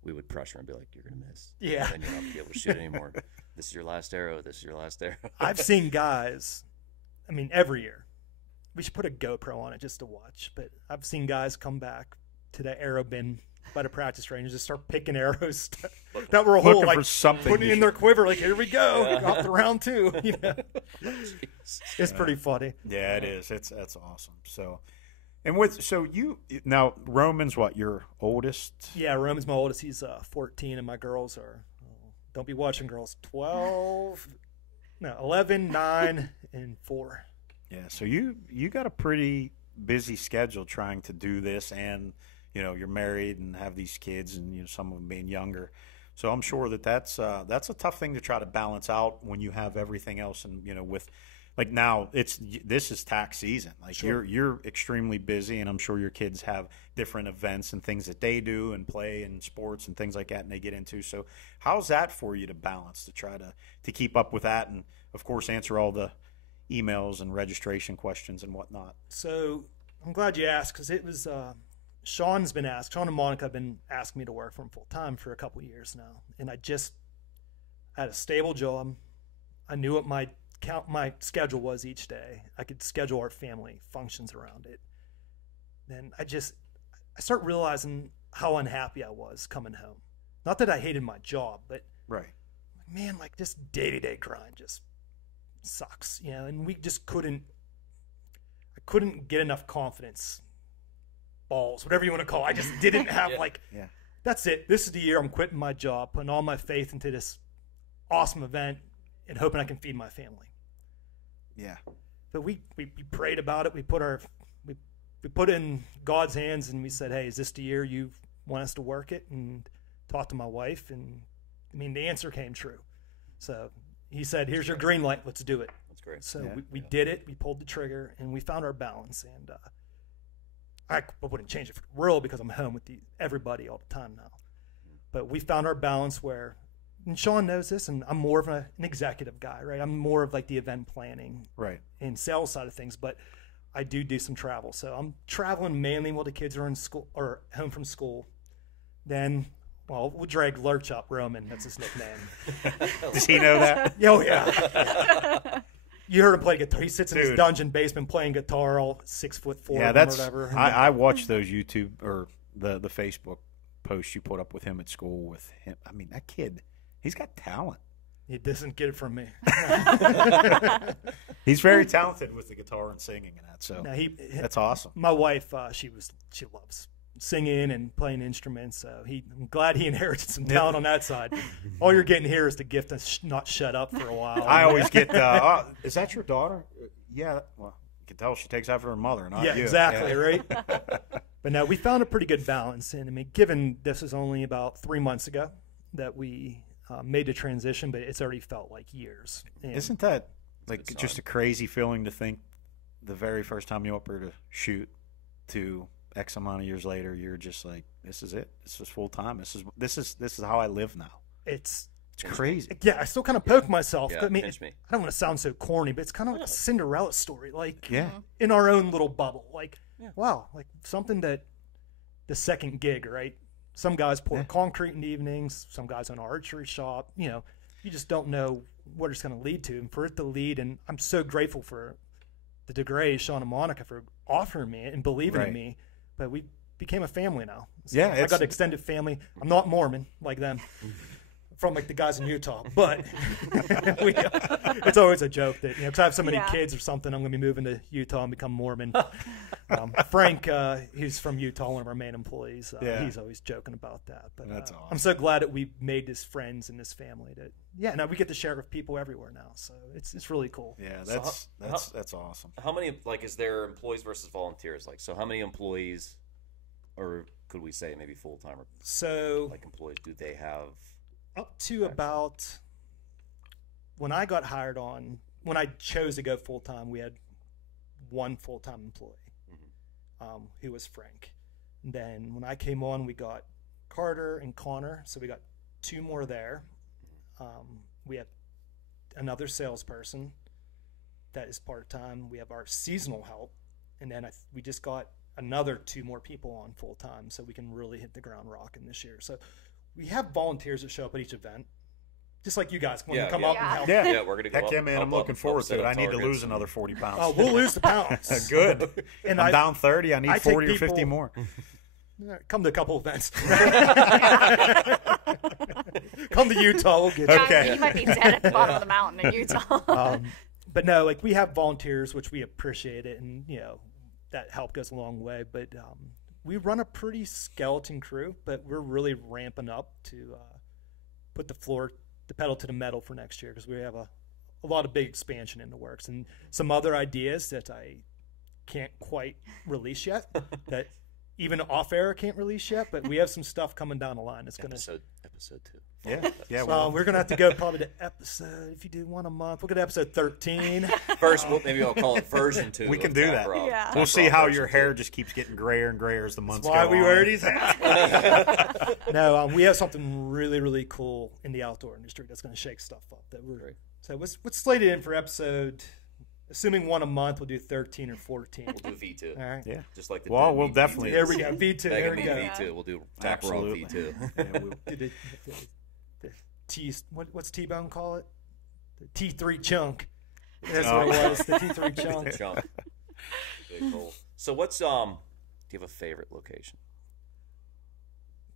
we would pressure and be like, "You're gonna miss, yeah, and you're not gonna be able to shoot anymore. This is your last arrow. This is your last arrow." I've seen guys, I mean, every year. We should put a GoPro on it just to watch. But I've seen guys come back to the arrow bin by the practice range and just start picking arrows that were a whole like putting it in their quiver. Like, here we go, off to round 2. You know? It's pretty funny. Yeah, it is. That's awesome. So, you now Roman's what, your oldest? Yeah, Roman's my oldest. He's 14, and my girls are don't be watching, girls, 11, 9, and 4. Yeah, so you got a pretty busy schedule trying to do this, and you know, you're married and have these kids, and you know, some of them being younger. So I'm sure that's a tough thing to try to balance out when you have everything else. And you know, with like now this is tax season. Like, you're extremely busy, and I'm sure your kids have different events and things that they do and play and sports and things like that, and they get into. So how's that for you to balance, to try to keep up with that, and of course answer all the emails and registration questions and whatnot? So I'm glad you asked, because it was Sean and Monica have been asking me to work for them full time for a couple years now, and I just had a stable job. I knew what my schedule was each day. I could schedule our family functions around it. Then I start realizing how unhappy I was coming home. Not that I hated my job, but man, like, this day-to-day grind just sucks, you know. And I couldn't get enough confidence, balls, whatever you want to call it. I just didn't have that's it. This is the year I'm quitting my job, putting all my faith into this awesome event and hoping I can feed my family. Yeah. So we prayed about it. We put it in God's hands, and we said, hey, is this the year you want us to work it? And talked to my wife, and I mean, the answer came true. So he said, here's your green light, let's do it. That's great. So we did it. We pulled the trigger, and we found our balance. And I wouldn't change it for the world, because I'm home with everybody all the time now. But we found our balance where, and Sean knows this, and I'm more of an executive guy, right? I'm more of like the event planning and sales side of things, but I do some travel. So I'm traveling mainly while the kids are in school or home from school. Then, well, we'll drag Lurch up, Roman. That's his nickname. Does he know that? Oh, yeah. You heard him play guitar. He sits in his dungeon basement playing guitar, all 6'4" or whatever. I watched those YouTube or the Facebook posts you put up with him at school with him. I mean, that kid, he's got talent. He doesn't get it from me. He's very talented with the guitar and singing and that. So that's awesome. My wife, she loves singing and playing instruments. So I'm glad he inherited some talent on that side. All you're getting here is the gift of not shut up for a while. I always get, is that your daughter? Yeah. Well, you can tell she takes after her mother, not you. Exactly, right? But no, we found a pretty good balance. And I mean, given this is only about 3 months ago that we made the transition, but it's already felt like years. And isn't that like just a crazy feeling to think the very first time you were up here to shoot to X amount of years later, you're just like, this is it. This is full time. This is how I live now. It's crazy. Yeah, I still kind of poke myself. Yeah, I mean, pinch me. I don't want to sound so corny, but it's kind of like a Cinderella story, like Yeah. in our own little bubble. Like, wow, like something that the second gig, right? Some guys pour concrete in the evenings. Some guys own an archery shop. You know, you just don't know what it's going to lead to. And for it to lead, and I'm so grateful for the DeGray, Sean and Monica, for offering me it and believing in me. But we became a family now. So Yeah, I got extended family. I'm not Mormon like them. From like the guys in Utah, but it's always a joke that, you know, because I have so many kids or something, I'm going to be moving to Utah and become Mormon. Frank, who's from Utah, one of our main employees, he's always joking about that. But That's awesome. I'm so glad that we made this friends in this family. That now we get to share it with people everywhere now, so it's really cool. Yeah, that's awesome. How many, like, is there employees versus volunteers? Like, so how many employees, or could we say maybe full time, So like employees, do they have? Up to about, when I got hired on, when I chose to go full time, we had one full time employee, who was Frank. And then when I came on, we got Carter and Connor, so we got 2 more there. We have another salesperson that is part time. We have our seasonal help, and then we just got another 2 more people on full time, so we can really hit the ground rocking this year. So we have volunteers that show up at each event, just like you guys when you come up and help. Yeah, we're gonna go. Heck yeah, man! I'm looking forward to it. I need to lose another 40 pounds. Oh, we'll lose the pounds. Good. And I'm down 30. I need 40 or 50 more. Come to a couple events. Come to Utah. We'll get you. Okay. You might be dead at the bottom of the mountain in Utah. But no, like we have volunteers, which we appreciate it, and you know that help goes a long way. But we run a pretty skeleton crew, but we're really ramping up to put the pedal to the metal for next year, because we have a lot of big expansion in the works and some other ideas that I can't quite release yet, that even off air can't release yet. But we have some stuff coming down the line. It's going to episode 2. Yeah. So we're gonna have to go probably to episode. If you do one a month, we'll get to episode 13. First, maybe I'll call it version 2. We can do that. Yeah. We'll see how your hair just keeps getting grayer and grayer as the months go on. Why we wear these hats? No, we have something really, really cool in the outdoor industry that's going to shake stuff up. So what's slated in for episode? Assuming one a month, we'll do 13 or 14. We'll do V2. All right. Yeah. Just like the. Well, we'll definitely. There we go. V2. There There we go. V2. We'll do TAC Rob V2. Yeah, The what's T-Bone call it? The T3 chunk. That's what it was. The T3 chunk. Jump. Big hole. So what's do you have a favorite location?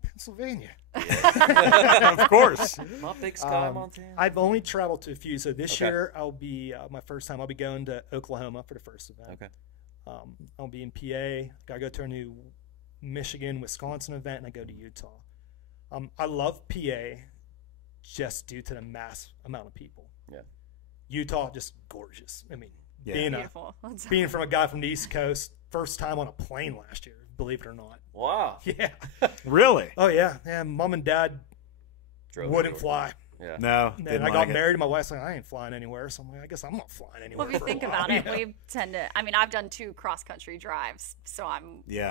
Pennsylvania. of course. Not Big Sky, Montana. I've only traveled to a few, so this year I'll be my first time. I'll be going to Oklahoma for the first event. Okay. I'll be in PA. I go to a new Michigan, Wisconsin event, and I go to Utah. I love PA just due to the mass amount of people. Yeah. Utah, just gorgeous. I mean, Beautiful. being from a guy from the East Coast, first time on a plane last year, believe it or not. Wow. Yeah. Really? Oh yeah. Yeah. Mom and Dad wouldn't fly. Yeah. No. And then I got married, and my wife's like, I ain't flying anywhere. So I'm like, I guess I'm not flying anywhere. Well, if you for think a while, about it, you know? we tend to. I mean, I've done 2 cross-country drives, so I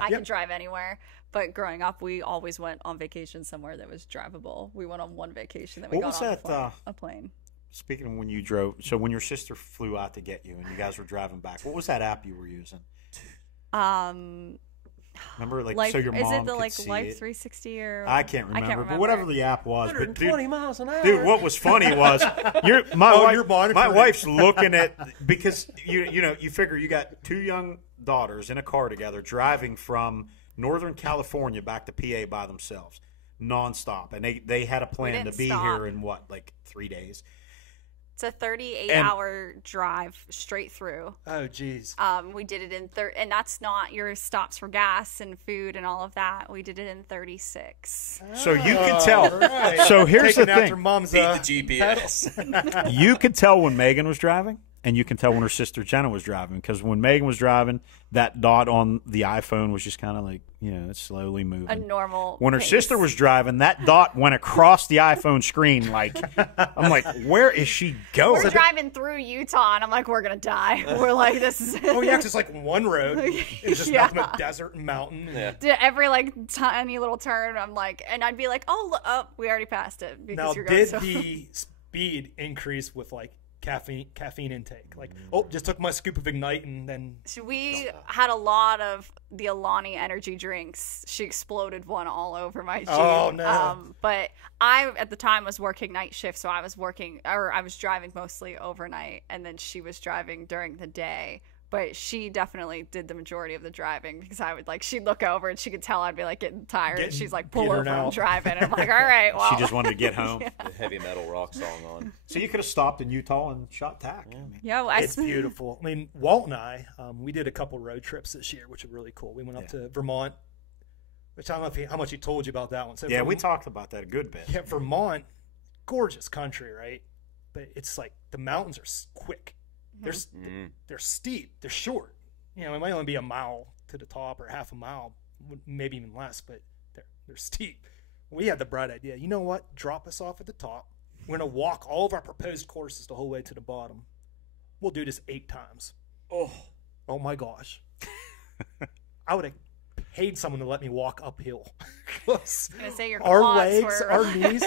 can drive anywhere. But growing up, we always went on vacation somewhere that was drivable. We went on one vacation that we got on a plane. Speaking of when you drove, so when your sister flew out to get you and you guys were driving back, what was that app you were using? Remember, like so your mom is it the could like see Life it? 360 or I can't remember, but whatever the app was. 120 miles an hour. Dude, what was funny was my wife's looking at, because you figure you got 2 young daughters in a car together driving from Northern California back to PA by themselves, nonstop, and they had a plan to be here in like 3 days. It's a 38-hour drive straight through. Oh, geez. We did it in and that's not your stops for gas and food and all of that. We did it in 36. So you can tell. Right. So here's Taking the after thing. Mom's Beat the GPS. You could tell when Megan was driving and you can tell when her sister Jenna was driving, because when Megan was driving, that dot on the iPhone was just kind of like, it's slowly moving. A normal When her pace. sister was driving, that dot went across the iPhone screen. Like, I'm like, where is she going? We're driving through Utah, and I'm like, we're gonna die. We're like, this is. Oh yeah, 'cause it's like one road. It's just nothing but desert and mountain. Yeah. Every like tiny little turn, I'm like, and I'd be like, oh, we already passed it because Now, you're going did so. the speed increase with like caffeine intake? Like, just took my scoop of Ignite and then. So we had a lot of the Alani energy drinks. She exploded one all over my Jeep. Oh, no. But I, at the time, was working night shift, so I was driving mostly overnight, and then she was driving during the day. But she definitely did the majority of the driving, because she'd look over and she could tell I'd be like getting tired. And she's like, pull over, I'm driving. And I'm like, all right, well. She just wanted to get home. The heavy metal rock song on. So you could have stopped in Utah and shot TAC. Yeah, It's beautiful. I mean, Walt and I, we did a couple road trips this year, which are really cool. We went up to Vermont, which I don't know how much he told you about that one. So we talked about that a good bit. Yeah, Vermont, gorgeous country, right? But it's like the mountains are quick. They're steep. They're short. It might only be a mile to the top or half a mile, maybe even less, but they're steep. We had the bright idea. You know what? Drop us off at the top. We're going to walk all of our proposed courses the whole way to the bottom. We'll do this 8 times. Oh my gosh. I would have paid someone to let me walk uphill. I was gonna say your our quads legs, were... our knees,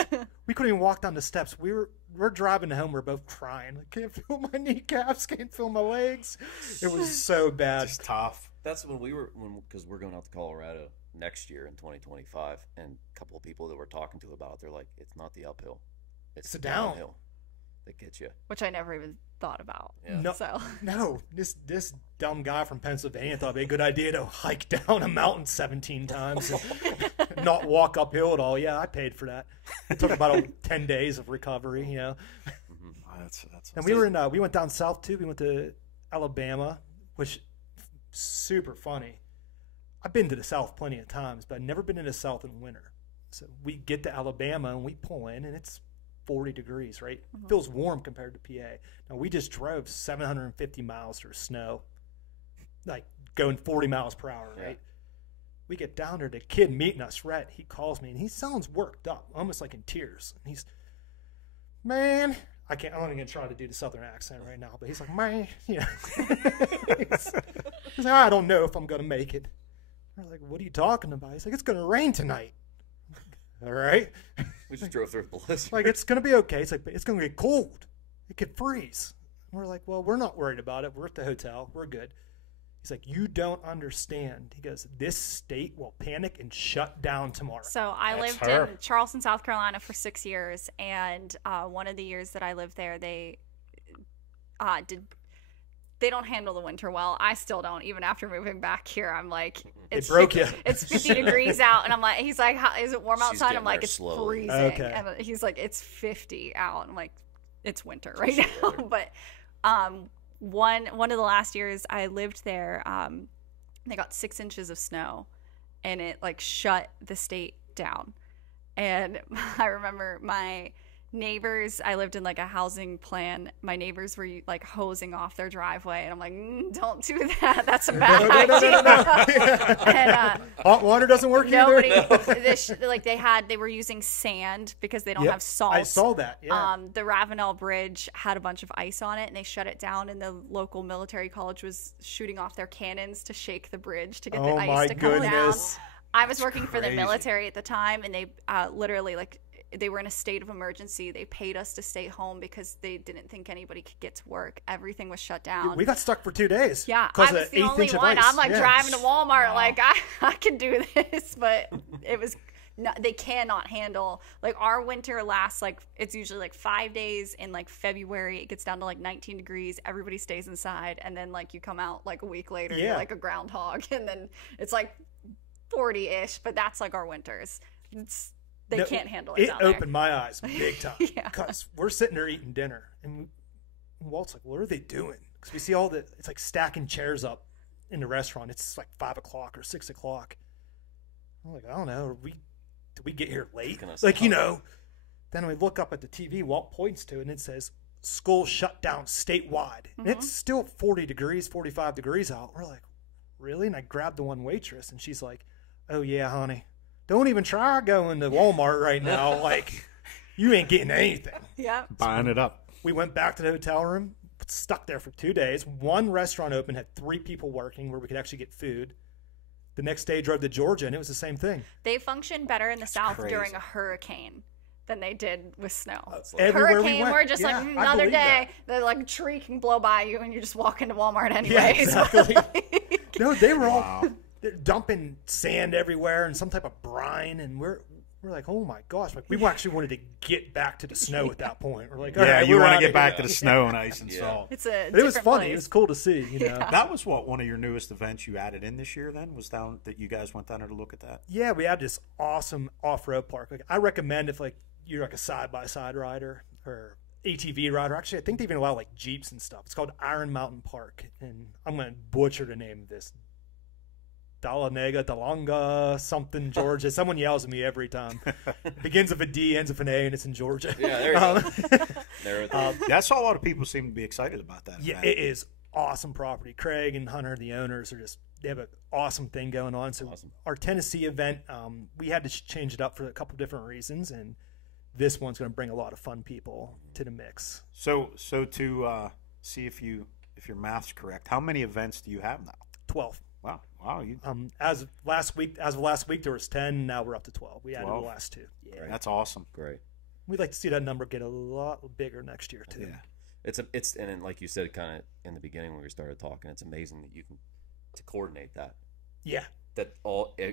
we couldn't even walk down the steps. We're driving home. We're both crying. I can't feel my kneecaps. Can't feel my legs. It was so bad. It's tough. That's because we're going out to Colorado next year in 2025, and a couple of people that we're talking to about it, they're like, it's not the uphill, it's the downhill that gets you. Which I never even thought about. Yeah. No. This dumb guy from Pennsylvania thought it'd be a good idea to hike down a mountain 17 times and not walk uphill at all. Yeah, I paid for that. It took about 10 days of recovery. That's and we went down south too. We went to Alabama, which super funny. I've been to the South plenty of times, but I've never been to the South in winter. So we get to Alabama and we pull in, and it's 40 degrees, right? It feels warm compared to PA. Now, we just drove 750 miles through snow, like going 40 miles per hour, right? We get down there, the kid meeting us, Rhett, he calls me, and he sounds worked up, almost like in tears. And he's, man, I'm not even going to try to do the Southern accent right now, but he's like, man, he's like, I don't know if I'm going to make it. We're like, what are you talking about? He's like, it's going to rain tonight. All right. We just drove through a blizzard. Like, it's going to be okay. It's like, but it's going to get cold. It could freeze. And we're like, well, we're not worried about it. We're at the hotel. We're good. He's like, you don't understand. He goes, this state will panic and shut down tomorrow. So I lived in Charleston, South Carolina for 6 years. And one of the years that I lived there, they don't handle the winter well. I still don't. Even after moving back here, I'm like, it broke you. It's 50 degrees out, and I'm like, he's like, is it warm outside? I'm like, it's slowly. freezing. Okay. And he's like, it's 50 out. I'm like, it's winter right now. But one of the last years I lived there, they got 6 inches of snow, and it like shut the state down. And I remember my neighbors, I lived in like a housing plan. My neighbors were like hosing off their driveway, and I'm like, don't do that. That's a bad idea. And, hot water doesn't work nobody, either. they were using sand because they don't have salt. I saw that. Yeah. The Ravenel Bridge had a bunch of ice on it, and they shut it down. And the local military college was shooting off their cannons to shake the bridge to get the ice to come down. I was working for the military at the time, and they literally they were in a state of emergency. They paid us to stay home because they didn't think anybody could get to work. Everything was shut down. We got stuck for 2 days. Yeah, I was the only one. I'm like driving to Walmart, like I can do this, but it was. They cannot handle, like, our winter lasts, like, it's usually like 5 days in like February. It gets down to like 19 degrees. Everybody stays inside, and then like you come out like a week later, you're like a groundhog, and then it's like 40-ish. But that's like our winters. They can't handle it. It down there. opened my eyes big time. Yeah. Because we're sitting there eating dinner, and Walt's like, what are they doing? Because we see it's like stacking chairs up in the restaurant. It's like 5 o'clock or 6 o'clock. I'm like, I don't know. Did we get here late? Like, Then we look up at the TV. Walt points to it, and it says school shut down statewide. And it's still 40 degrees, 45 degrees out. We're like, really? And I grabbed the one waitress, and she's like, oh, yeah, honey, don't even try going to Walmart right now. Like, you ain't getting anything. Yeah. Buying it up. We went back to the hotel room, stuck there for 2 days. One restaurant open, had 3 people working where we could actually get food. The next day, drove to Georgia, and it was the same thing. They function better in the South crazy. during a hurricane than they did with snow. Everywhere we Hurricane, went. we're just Yeah, like I another believe day. The like tree can blow by you, and you just walk into Walmart Yeah, anyways. exactly. No, they were all Wow. they're dumping sand everywhere and some type of brine, and we're like, oh my gosh! Like, we actually wanted to get back to the snow at that point. We're like, all Yeah, right, you we're want to outta get back to here. the snow and ice and Yeah. salt. It's a. But it was different funny. place. It was cool to see. You know. That was one of your newest events you added in this year. Then was down that you guys went down there to look at that. Yeah, we had this awesome off-road park. Like, I recommend if like you're like a side-by-side rider or ATV rider. Actually, I think they even allow like Jeeps and stuff. It's called Iron Mountain Park, and I'm going to butcher the name of this. Dalanga, something, Georgia. Someone yells at me every time. Begins with a D, ends with an A, and it's in Georgia. Yeah, there you go. There it is. Yeah, I saw a lot of people seem to be excited about that. Yeah, event. it is awesome property. Craig and Hunter, the owners, they have an awesome thing going on. So Awesome. our Tennessee event, we had to change it up for a couple different reasons, and this one's going to bring a lot of fun people to the mix. So to see if your math's correct, how many events do you have now? 12. Wow, you As of last week, there was 10. Now we're up to 12. We added 12? the last 2. Yeah, that's awesome. Great. we'd like to see that number get a lot bigger next year too. Yeah. It's and then, like you said, kind of in the beginning when we started talking, it's amazing that you can to coordinate that. Yeah. That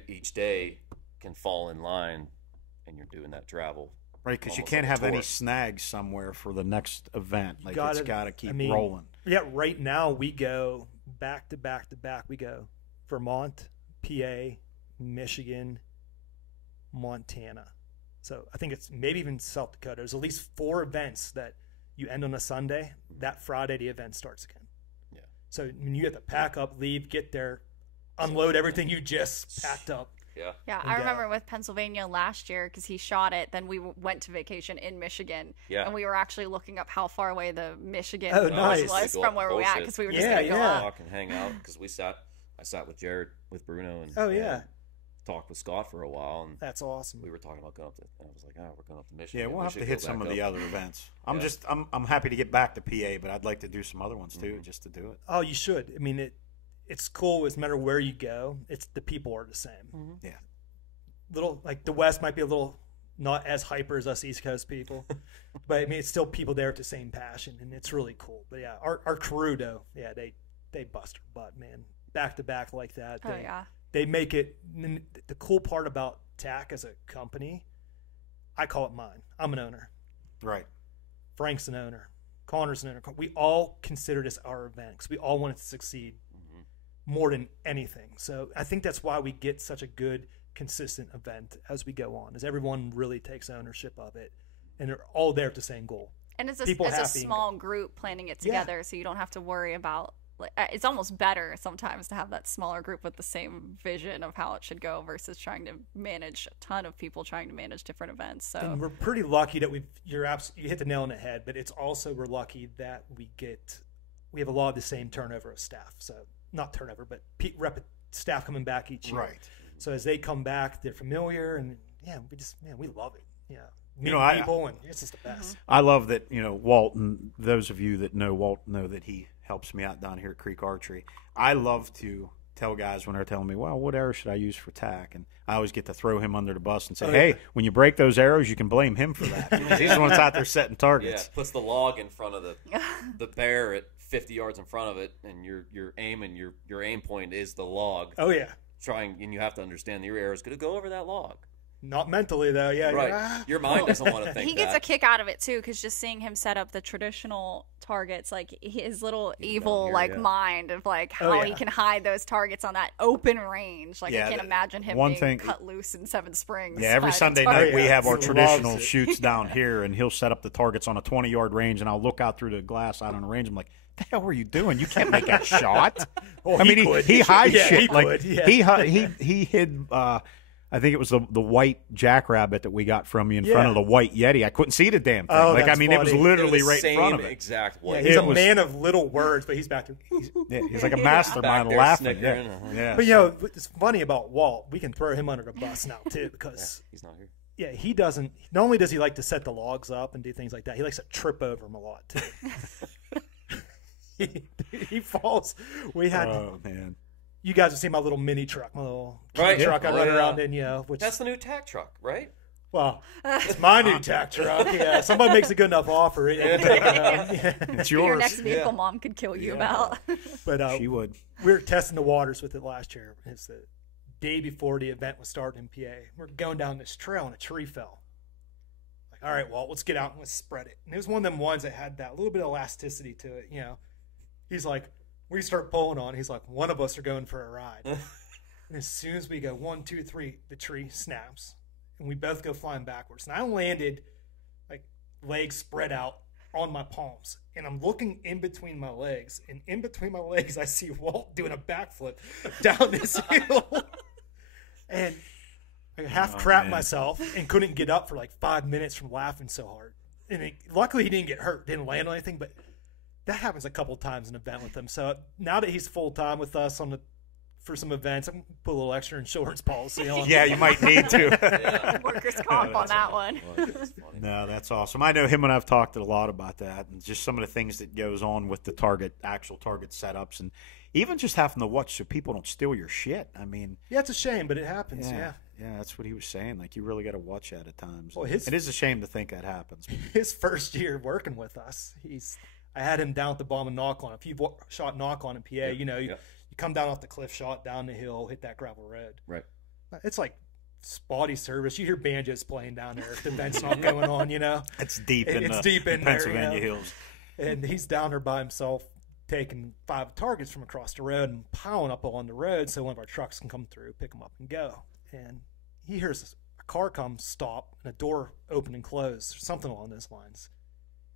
each day can fall in line, and you're doing that travel. Right, because you Almost can't like a have any tour. snags somewhere for the next event. Like Gotta- it's got to keep I mean, rolling. Yeah, right now we go back to back to back. We go Vermont, PA, Michigan, Montana. So I think it's maybe even South Dakota. There's at least 4 events that you end on a Sunday. That Friday the event starts again. Yeah. So when you have to pack up, leave, get there, unload everything you just packed up. Yeah. Yeah, And, I remember with Pennsylvania last year because he shot it. Then we went to vacation in Michigan, Yeah. and we were actually looking up how far away the Michigan Oh, was nice. from where we were at because we were just going to go up. Talk and hang out because I sat with Jared, with Bruno, and Oh, yeah. and talked with Scott for a while, and That's awesome. we were talking about going up to. And I was like, oh, we're going up to Michigan. Yeah, we'll we have should to go hit some back of the up." other events. Yeah. I'm happy to get back to PA, but I'd like to do some other ones too, Mm-hmm. just to do it. Oh, you should. I mean, it's cool. No matter where you go, it's the people are the same. Mm-hmm. Yeah. Little like the West might be a little not as hyper as us East Coast people, but I mean it's still people there with the same passion, and it's really cool. But yeah, our crew though, yeah, they bust our butt, man, back to back like that. Oh yeah. They make it. The cool part about TAC as a company, I call it mine. I'm an owner. Right. Frank's an owner. Connor's an owner. We all consider this our event because we all want it to succeed more than anything. So I think that's why we get such a good, consistent event as we go on, is everyone really takes ownership of it, and they're all there with the same goal. And it's People a happy. small group planning it Yeah. together, so you don't have to worry about. It's almost better sometimes to have that smaller group with the same vision of how it should go versus trying to manage a ton of people trying to manage different events. So And we're pretty lucky that you hit the nail on the head, but it's also we're lucky that we have a lot of the same turnover of staff. So not turnover, but staff coming back each year. Right. So as they come back, they're familiar, and yeah, we love it. Yeah, meeting know, people, and it's just the best. I love that, Walt, and those of you that know Walt know that he helps me out down here at Creek Archery. I love to tell guys when they're telling me, well, what arrow should I use for TAC? And I always get to throw him under the bus and say, hey, when you break those arrows, you can blame him for that. Because he's the one that's out there setting Yeah, targets. puts the log in front of the bear at 50 yards in front of it, and your aim point is the log. Oh yeah, And you have to understand that your arrow is going to go over that log. not mentally though. Yeah, Right. Your mind doesn't want to think he gets that. a kick out of it too, because just seeing him set up the traditional targets, like his little evil here, like yeah. mind of like how he yeah. can hide those targets on that open range. Like Yeah, I can't imagine him one being thing- cut loose in Seven Springs. Yeah, every hiding Sunday targets. night we have our He traditional loves it. shoots down here, and he'll set up the targets on a 20-yard range, and I'll look out through the glass out on the range. I'm like, the hell are you doing? You can't make that shot. Well, I mean, could. he hides Yeah, shit. he Like could, yeah. he hid. I think it was the white jackrabbit that we got from you in Yeah. front of the white Yeti. I couldn't see the damn thing. Oh, like, I that's mean, it was funny. literally It was right the in front of same it. exact Yeah, way. he's a was- man of little words, but he's back there. Yeah, he's like a mastermind there laughing. snickering, Yeah. uh-huh. Yeah. But you know, what's funny about Walt, we can throw him under the bus now too, because He's not here. yeah, he doesn't. Not only does he like to set the logs up and do things like that, he likes to trip over them a lot too. he falls. We had Oh man. you guys have seen my little mini truck, my little Right. truck I Oh, run yeah. around in, which That's the new TAC truck, right? well, it's my new TAC truck. Yeah, somebody makes a good enough offer. It can take it home. Yeah. It's Your yours. next vehicle Yeah. mom could kill you Yeah. about. But She would. we were testing the waters with it last year. It's the day before the event was starting in PA. We're going down this trail and a tree fell. Like, all right, well, let's get out and let's spread it. And it was one of them ones that had that little bit of elasticity to it. He's like, we start pulling on. He's like, one of us are going for a ride. And as soon as we go 1, 2, 3, the tree snaps, and we both go flying backwards. And I landed like legs spread out on my palms, and I'm looking in between my legs, and in between my legs I see Walt doing a backflip down this hill, and I half crapped man. myself and couldn't get up for like 5 minutes from laughing so hard. And luckily he didn't get hurt, didn't land on anything, but that happens a couple times in an event with him. So now that he's full time with us for some events, I'm gonna put a little extra insurance policy on. Yeah, you might need to. Workers' comp on that one. That's funny. No, that's awesome. I know him and I've talked a lot about that, and just some of the things that goes on with the actual target setups, and even just having to watch so people don't steal your shit. I mean, Yeah, it's a shame, but it happens. Yeah. that's what he was saying. Like, you really got to watch that at times. Well, It is a shame to think that happens. His first year working with us, I had him down at the bottom and knock on. If you've shot knock on in PA, you come down off the cliff shot, down the hill, hit that gravel road. Right. It's like spotty service. You hear banjos playing down there if the event's not going on, It's deep in It's the deep in there, Pennsylvania hills. And he's down there by himself taking 5 targets from across the road and piling up along the road so one of our trucks can come through, pick them up, and go. And he hears a car come, stop, and a door open and close, or something along those lines.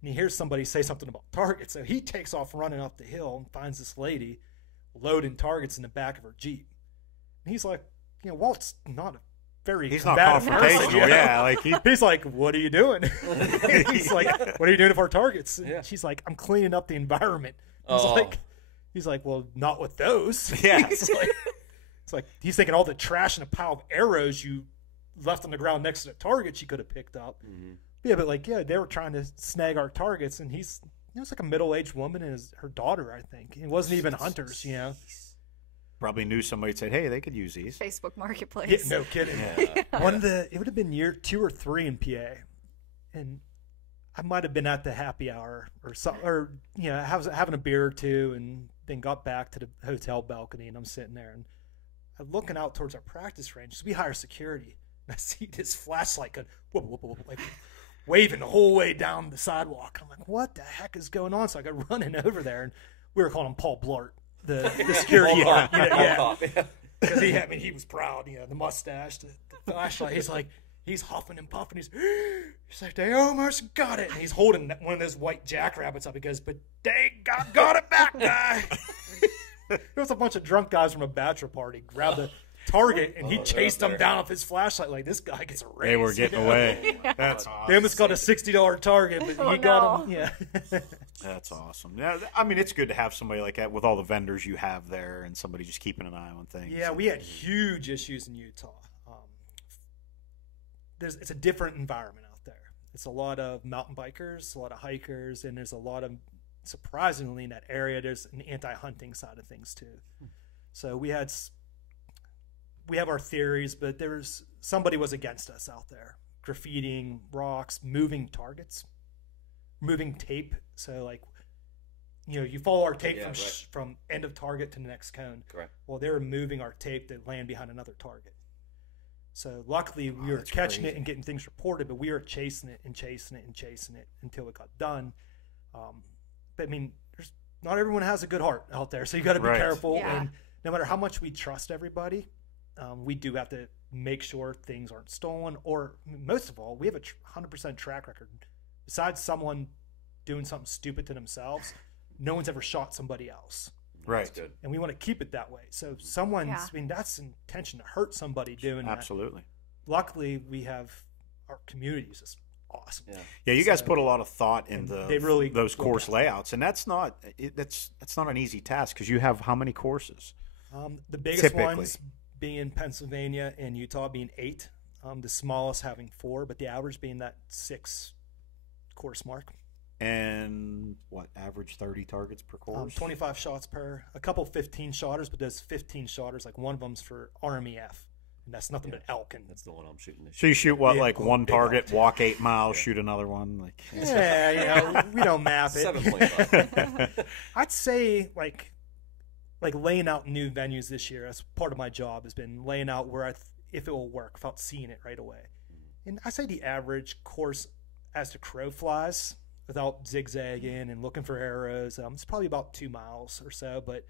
And he hears somebody say something about targets. So he takes off running up the hill and finds this lady loading targets in the back of her Jeep. And he's like, Walt's not a very He's not combative person, confrontational. Yeah, like He's like, what are you doing? He's like, what are you doing with our targets? And Yeah. she's like, I'm cleaning up the environment. Oh. He's like, well, not with those. Yeah. It's like he's thinking all the trash in a pile of arrows you left on the ground next to the target she could have picked up. Mm-hmm. Yeah, but they were trying to snag our targets, and it was like a middle-aged woman and her daughter, I think. It wasn't even hunters, probably knew somebody that said, hey, they could use these. Facebook Marketplace. Yeah, no kidding. It would have been year 2 or 3 in PA, and I might have been at the happy hour or having a beer or two, and then got back to the hotel balcony, and I'm sitting there and I'm looking out towards our practice range. So we hire security, and I see this flashlight going whoop, whoop, whoop, like waving the whole way down the sidewalk. I'm like, what the heck is going on? So I go running over there, and we were calling him Paul Blart, the security guard. Because he was proud, the mustache, the flashlight. He's huffing and puffing. He's like, they almost got it. And he's holding one of those white jackrabbits up. He goes, but they got it back, guy. There was a bunch of drunk guys from a bachelor party grabbed the target, and he chased them down with his flashlight like, this guy gets a raise. They were getting away. That's awesome. They almost got a $60 target, but he got him. Yeah. That's awesome. Yeah, I mean, it's good to have somebody like that with all the vendors you have there and somebody just keeping an eye on things. Yeah, we had huge issues in Utah. It's a different environment out there. It's a lot of mountain bikers, a lot of hikers, and there's a lot of, surprisingly, in that area, there's an anti-hunting side of things too. So we have our theories, but somebody was against us out there, graffitiing rocks, moving targets, moving tape. So you follow our tape from end of target to the next cone. Correct. Well, they were moving our tape to land behind another target. So luckily we were catching it and getting things reported, but we were chasing it until it got done. But I mean, not everyone has a good heart out there, so you got to be careful. Yeah. And no matter how much we trust everybody, we do have to make sure things aren't stolen. Or most of all, we have a 100% track record. Besides someone doing something stupid to themselves, no one's ever shot somebody else. Right. That's good. and we want to keep it that way. So someone's, Yeah. I mean, that's intention to hurt somebody doing that. Absolutely. Luckily, we have our community is just awesome. Yeah. Yeah, you guys So- put a lot of thought and into they really those look course at it. layouts, and that's not an easy task because you have how many courses? The biggest Typically. ones being Pennsylvania and Utah being 8, the smallest having 4, but the average being that 6 course mark. And what, average 30 targets per course? 25 shots per, a couple 15 shotters, but those 15 shotters, like one of them's for RMEF, and that's nothing but elk. And That's the one I'm shooting this So you shoot what, Yeah, like one big target, elk. walk 8 miles, shoot another one? Like, yeah, we don't map it. 7.5. I'd say like laying out new venues this year. That's part of my job has been laying out where if it will work without seeing it right away. And I say the average course as the crow flies, without zigzagging and looking for arrows, it's probably about 2 miles or so, but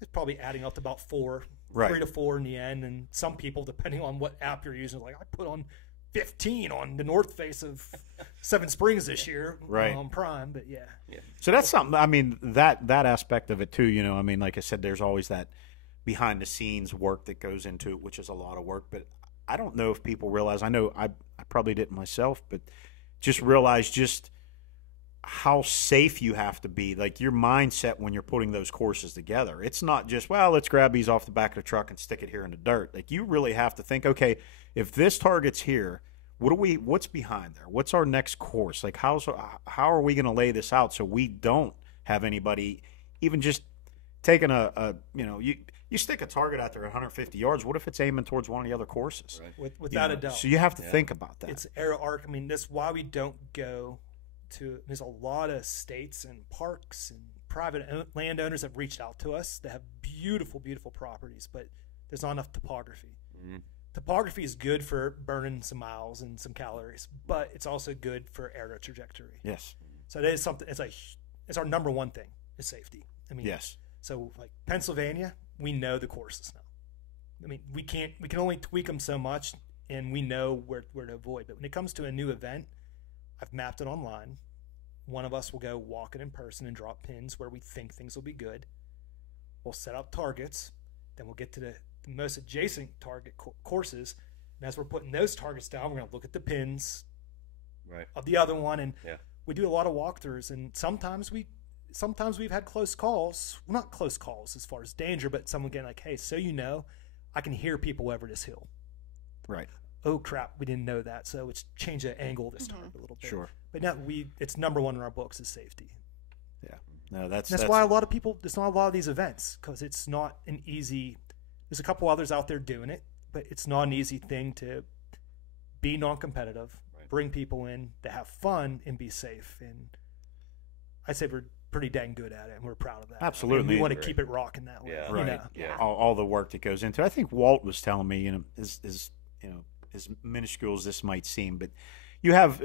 it's probably adding up to about 4, Right. 3 to 4 in the end. And some people, depending on what app you're using, like I put on 15 on the north face of Seven Springs this year, Right. on Prime. But yeah, so that's something. I mean, that aspect of it too. You know, I mean, like I said, there's always that behind the scenes work that goes into it, which is a lot of work. But I don't know if people realize. I know I probably didn't myself, but just realize just how safe you have to be. Like your mindset when you're putting those courses together. It's not just, well, let's grab these off the back of the truck and stick it here in the dirt. Like you really have to think, okay, if this target's here, what's behind there? What's our next course? Like how are we going to lay this out so we don't have anybody even just taking you stick a target out there at 150 yards. What if it's aiming towards one of the other courses? Right. without a doubt. So you have to think about that. It's arrow arc. I mean, that's why we don't go to. There's a lot of states and parks and private landowners have reached out to us that have beautiful, beautiful properties, but there's not enough topography. Mhm. Topography is good for burning some miles and some calories, but it's also good for arrow trajectory. Yes. So that is something. It's our number one thing is safety. I mean, Yes. So like Pennsylvania, we know the courses now. I mean, we can only tweak them so much, and we know where to avoid. But when it comes to a new event, I've mapped it online. One of us will go walk it in person and drop pins where we think things will be good. We'll set up targets. Then we'll get to the most adjacent target courses. And as we're putting those targets down, we're going to look at the pins Right. of the other one. And Yeah. we do a lot of walkthroughs. And sometimes we've had close calls. Well, not close calls as far as danger, but someone getting like, hey, so I can hear people over this hill. Right. Oh crap, we didn't know that. So let's change the angle of this target a little bit. Sure. But now it's number one in our books is safety. Yeah. No, that's Why a lot of people, there's not a lot of these events because it's not an easy, there's a couple others out there doing it, but it's not an easy thing to be non-competitive, Right. bring people in to have fun and be safe. And I'd say we're pretty dang good at it and we're proud of that. Absolutely. And we want to Right. keep it rocking that way. Yeah. you Right. know? Yeah. all the work that goes into it. I think Walt was telling me, as minuscule as this might seem, but you have,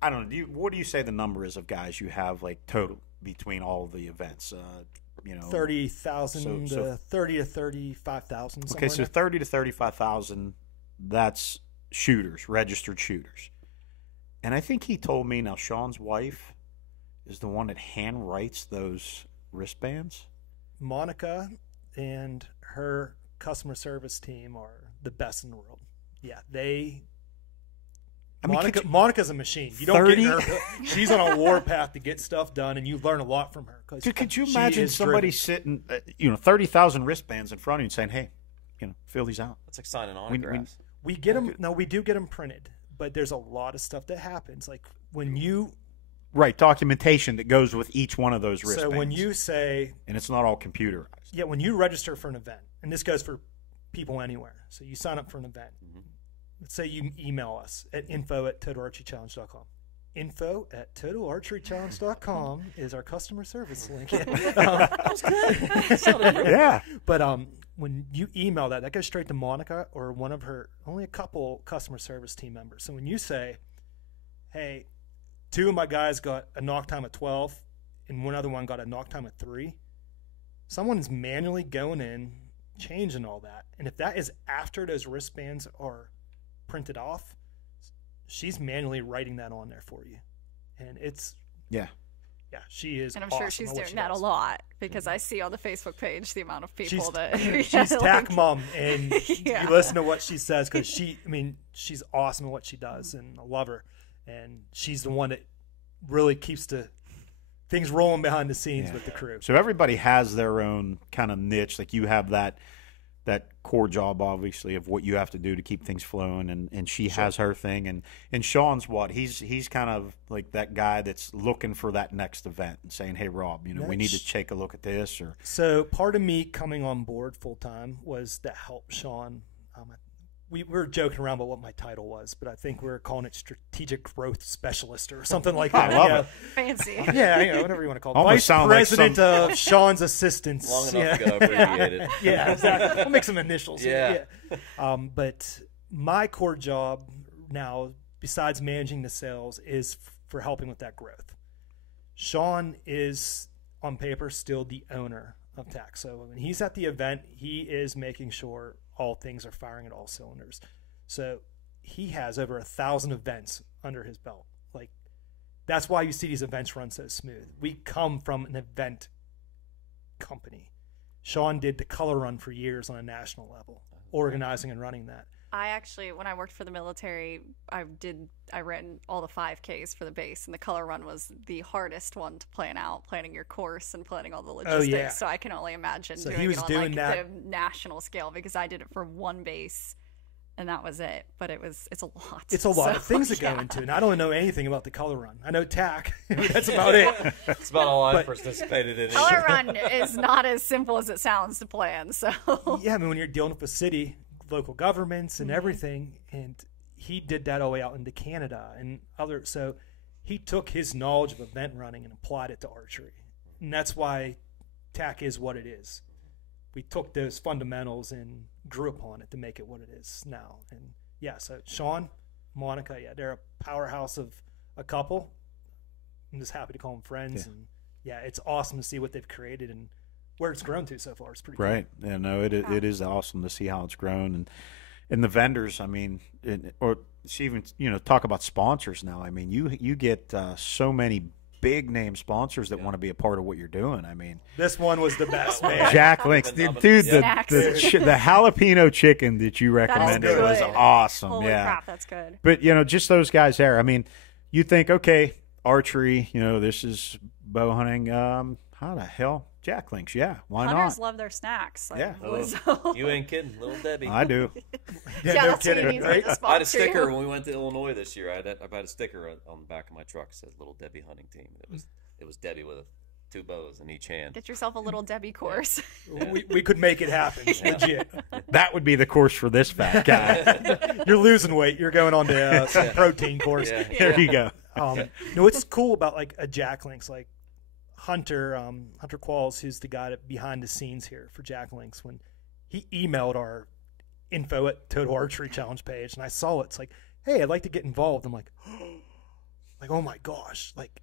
I don't know, what do you say the number is of guys you have like total between all of the events? 30,000 So- to 30 to 35,000. Okay, so 30 to 35,000, that's shooters, registered shooters. And I think he told me, now Sean's wife is the one that hand writes those wristbands. Monica and her customer service team are the best in the world. Yeah, Monica's a machine. You don't 30? get her. She's on a war path to get stuff done, and you learn a lot from her. Dude, could you she imagine is somebody driven. sitting, 30,000 wristbands in front of you and saying, hey, fill these out? That's like signing autographs. We get them. No, we do get them printed, but there's a lot of stuff that happens. Like when you. Right, documentation that goes with each one of those wristbands. So when you say. And it's not all computerized. Yeah, when you register for an event, and this goes for people anywhere. So you sign up for an event. Mm-hmm. Let's say you email us at info@totalarcherychallenge.com. Info@totalarcherychallenge.com is our customer service link. Yeah. But when you email that goes straight to Monica or one of her, only a couple customer service team members. So when you say, hey, 2 of my guys got a knock time at 12 and one other one got a knock time at 3, someone's manually going in, changing all that. And if that is after those wristbands are printed off, she's manually writing that on there for you. And it's Yeah. yeah, she is. And I'm awesome sure she's at what doing she that a does. lot because I see on the Facebook page the amount of people She's, that she's TAC mom, and Yeah. you listen to what she says because she's awesome at what she does, and I love her. And she's the one that really keeps the things rolling behind the scenes with the crew. So everybody has their own kind of niche. Like you have that core job, obviously, of what you have to do to keep things flowing, and she has her thing, and Sean's what he's kind of like that guy that's looking for that next event and saying, hey Rob, we need to take a look at this. Or so part of me coming on board full time was to help Sean. We were joking around about what my title was, but I think we were calling it strategic growth specialist or something like that. I love it. Fancy. Yeah, whatever you want to call it. Almost Vice sound like president of Sean's assistants. Long enough to abbreviate it. Yeah, exactly. We'll make some initials. Yeah. But my core job now, besides managing the sales, is for helping with that growth. Sean is, on paper, still the owner of TAC. So when he's at the event, he is making sure all things are firing at all cylinders. So he has over 1,000 events under his belt. Like, that's why you see these events run so smooth. We come from an event company. Sean did the color run for years on a national level, organizing and running that. I actually, when I worked for the military, I ran all the 5Ks for the base, and the color run was the hardest one to plan out, planning your course and planning all the logistics. yeah. So I can only imagine So doing he was it on doing the national scale, because I did it for one base, and that was it. But it's a lot. It's a lot of things to go into, and I don't know anything about the color run. I know TAC. That's about it. That's about all I've participated in. Color run is not as simple as it sounds to plan. So Yeah, when you're dealing with a city, local governments and everything, and he did that all the way out into Canada and other. So he took his knowledge of event running and applied it to archery, and that's why TAC is what it is. We took those fundamentals and grew upon it to make it what it is now. And yeah, so Sean, Monica, they're a powerhouse of a couple. I'm just happy to call them friends, and it's awesome to see what they've created and where it's grown to so far. It's pretty right. cool. Yeah, no, it is awesome to see how it's grown, and the vendors. I mean, or even talk about sponsors now. I mean, you get so many big name sponsors that want to be a part of what you're doing. I mean, This one was the best, man. Jack Links, dude, Snacks. the jalapeno chicken that you recommended good. was awesome. Holy yeah, crap, that's good. but just those guys there. I mean, you think, okay, archery, this is bow hunting. How the hell? Jack Links, yeah, why Hunters not? love their snacks. Like, Yeah. so- You ain't kidding, Little Debbie. I do. yeah, no that's kidding, what he needs right? to I had a sponsor you. sticker when we went to Illinois this year. I had a sticker on the back of my truck that says Little Debbie Hunting Team. It was Debbie with two bows in each hand. Get yourself a little Debbie course. We could make it happen. Legit. That would be the course for this fat guy. You're losing weight. You're going on to some protein course. Yeah. There you go. What's cool about like a Jack Links, like Hunter Qualls, who's the guy behind the scenes here for Jack Links, when he emailed our info at Total Archery Challenge page, and I saw it. It's like, hey, I'd like to get involved. I'm like, oh my gosh, like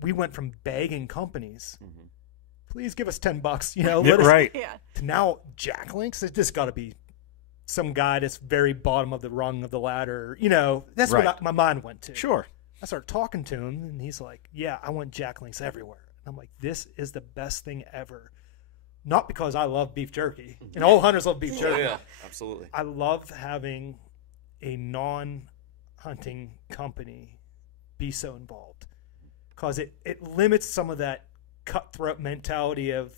we went from begging companies, please give us $10, let us, Right. Yeah. to now Jack Links. It's just got to be some guy that's very bottom of the rung of the ladder. That's Right. what my mind went to. Sure. I started talking to him, and he's like, yeah, I want Jack Links everywhere. And I'm like, this is the best thing ever. Not because I love beef jerky, and all hunters love beef Oh, jerky. yeah, absolutely. I love having a non-hunting company be so involved, because it limits some of that cutthroat mentality of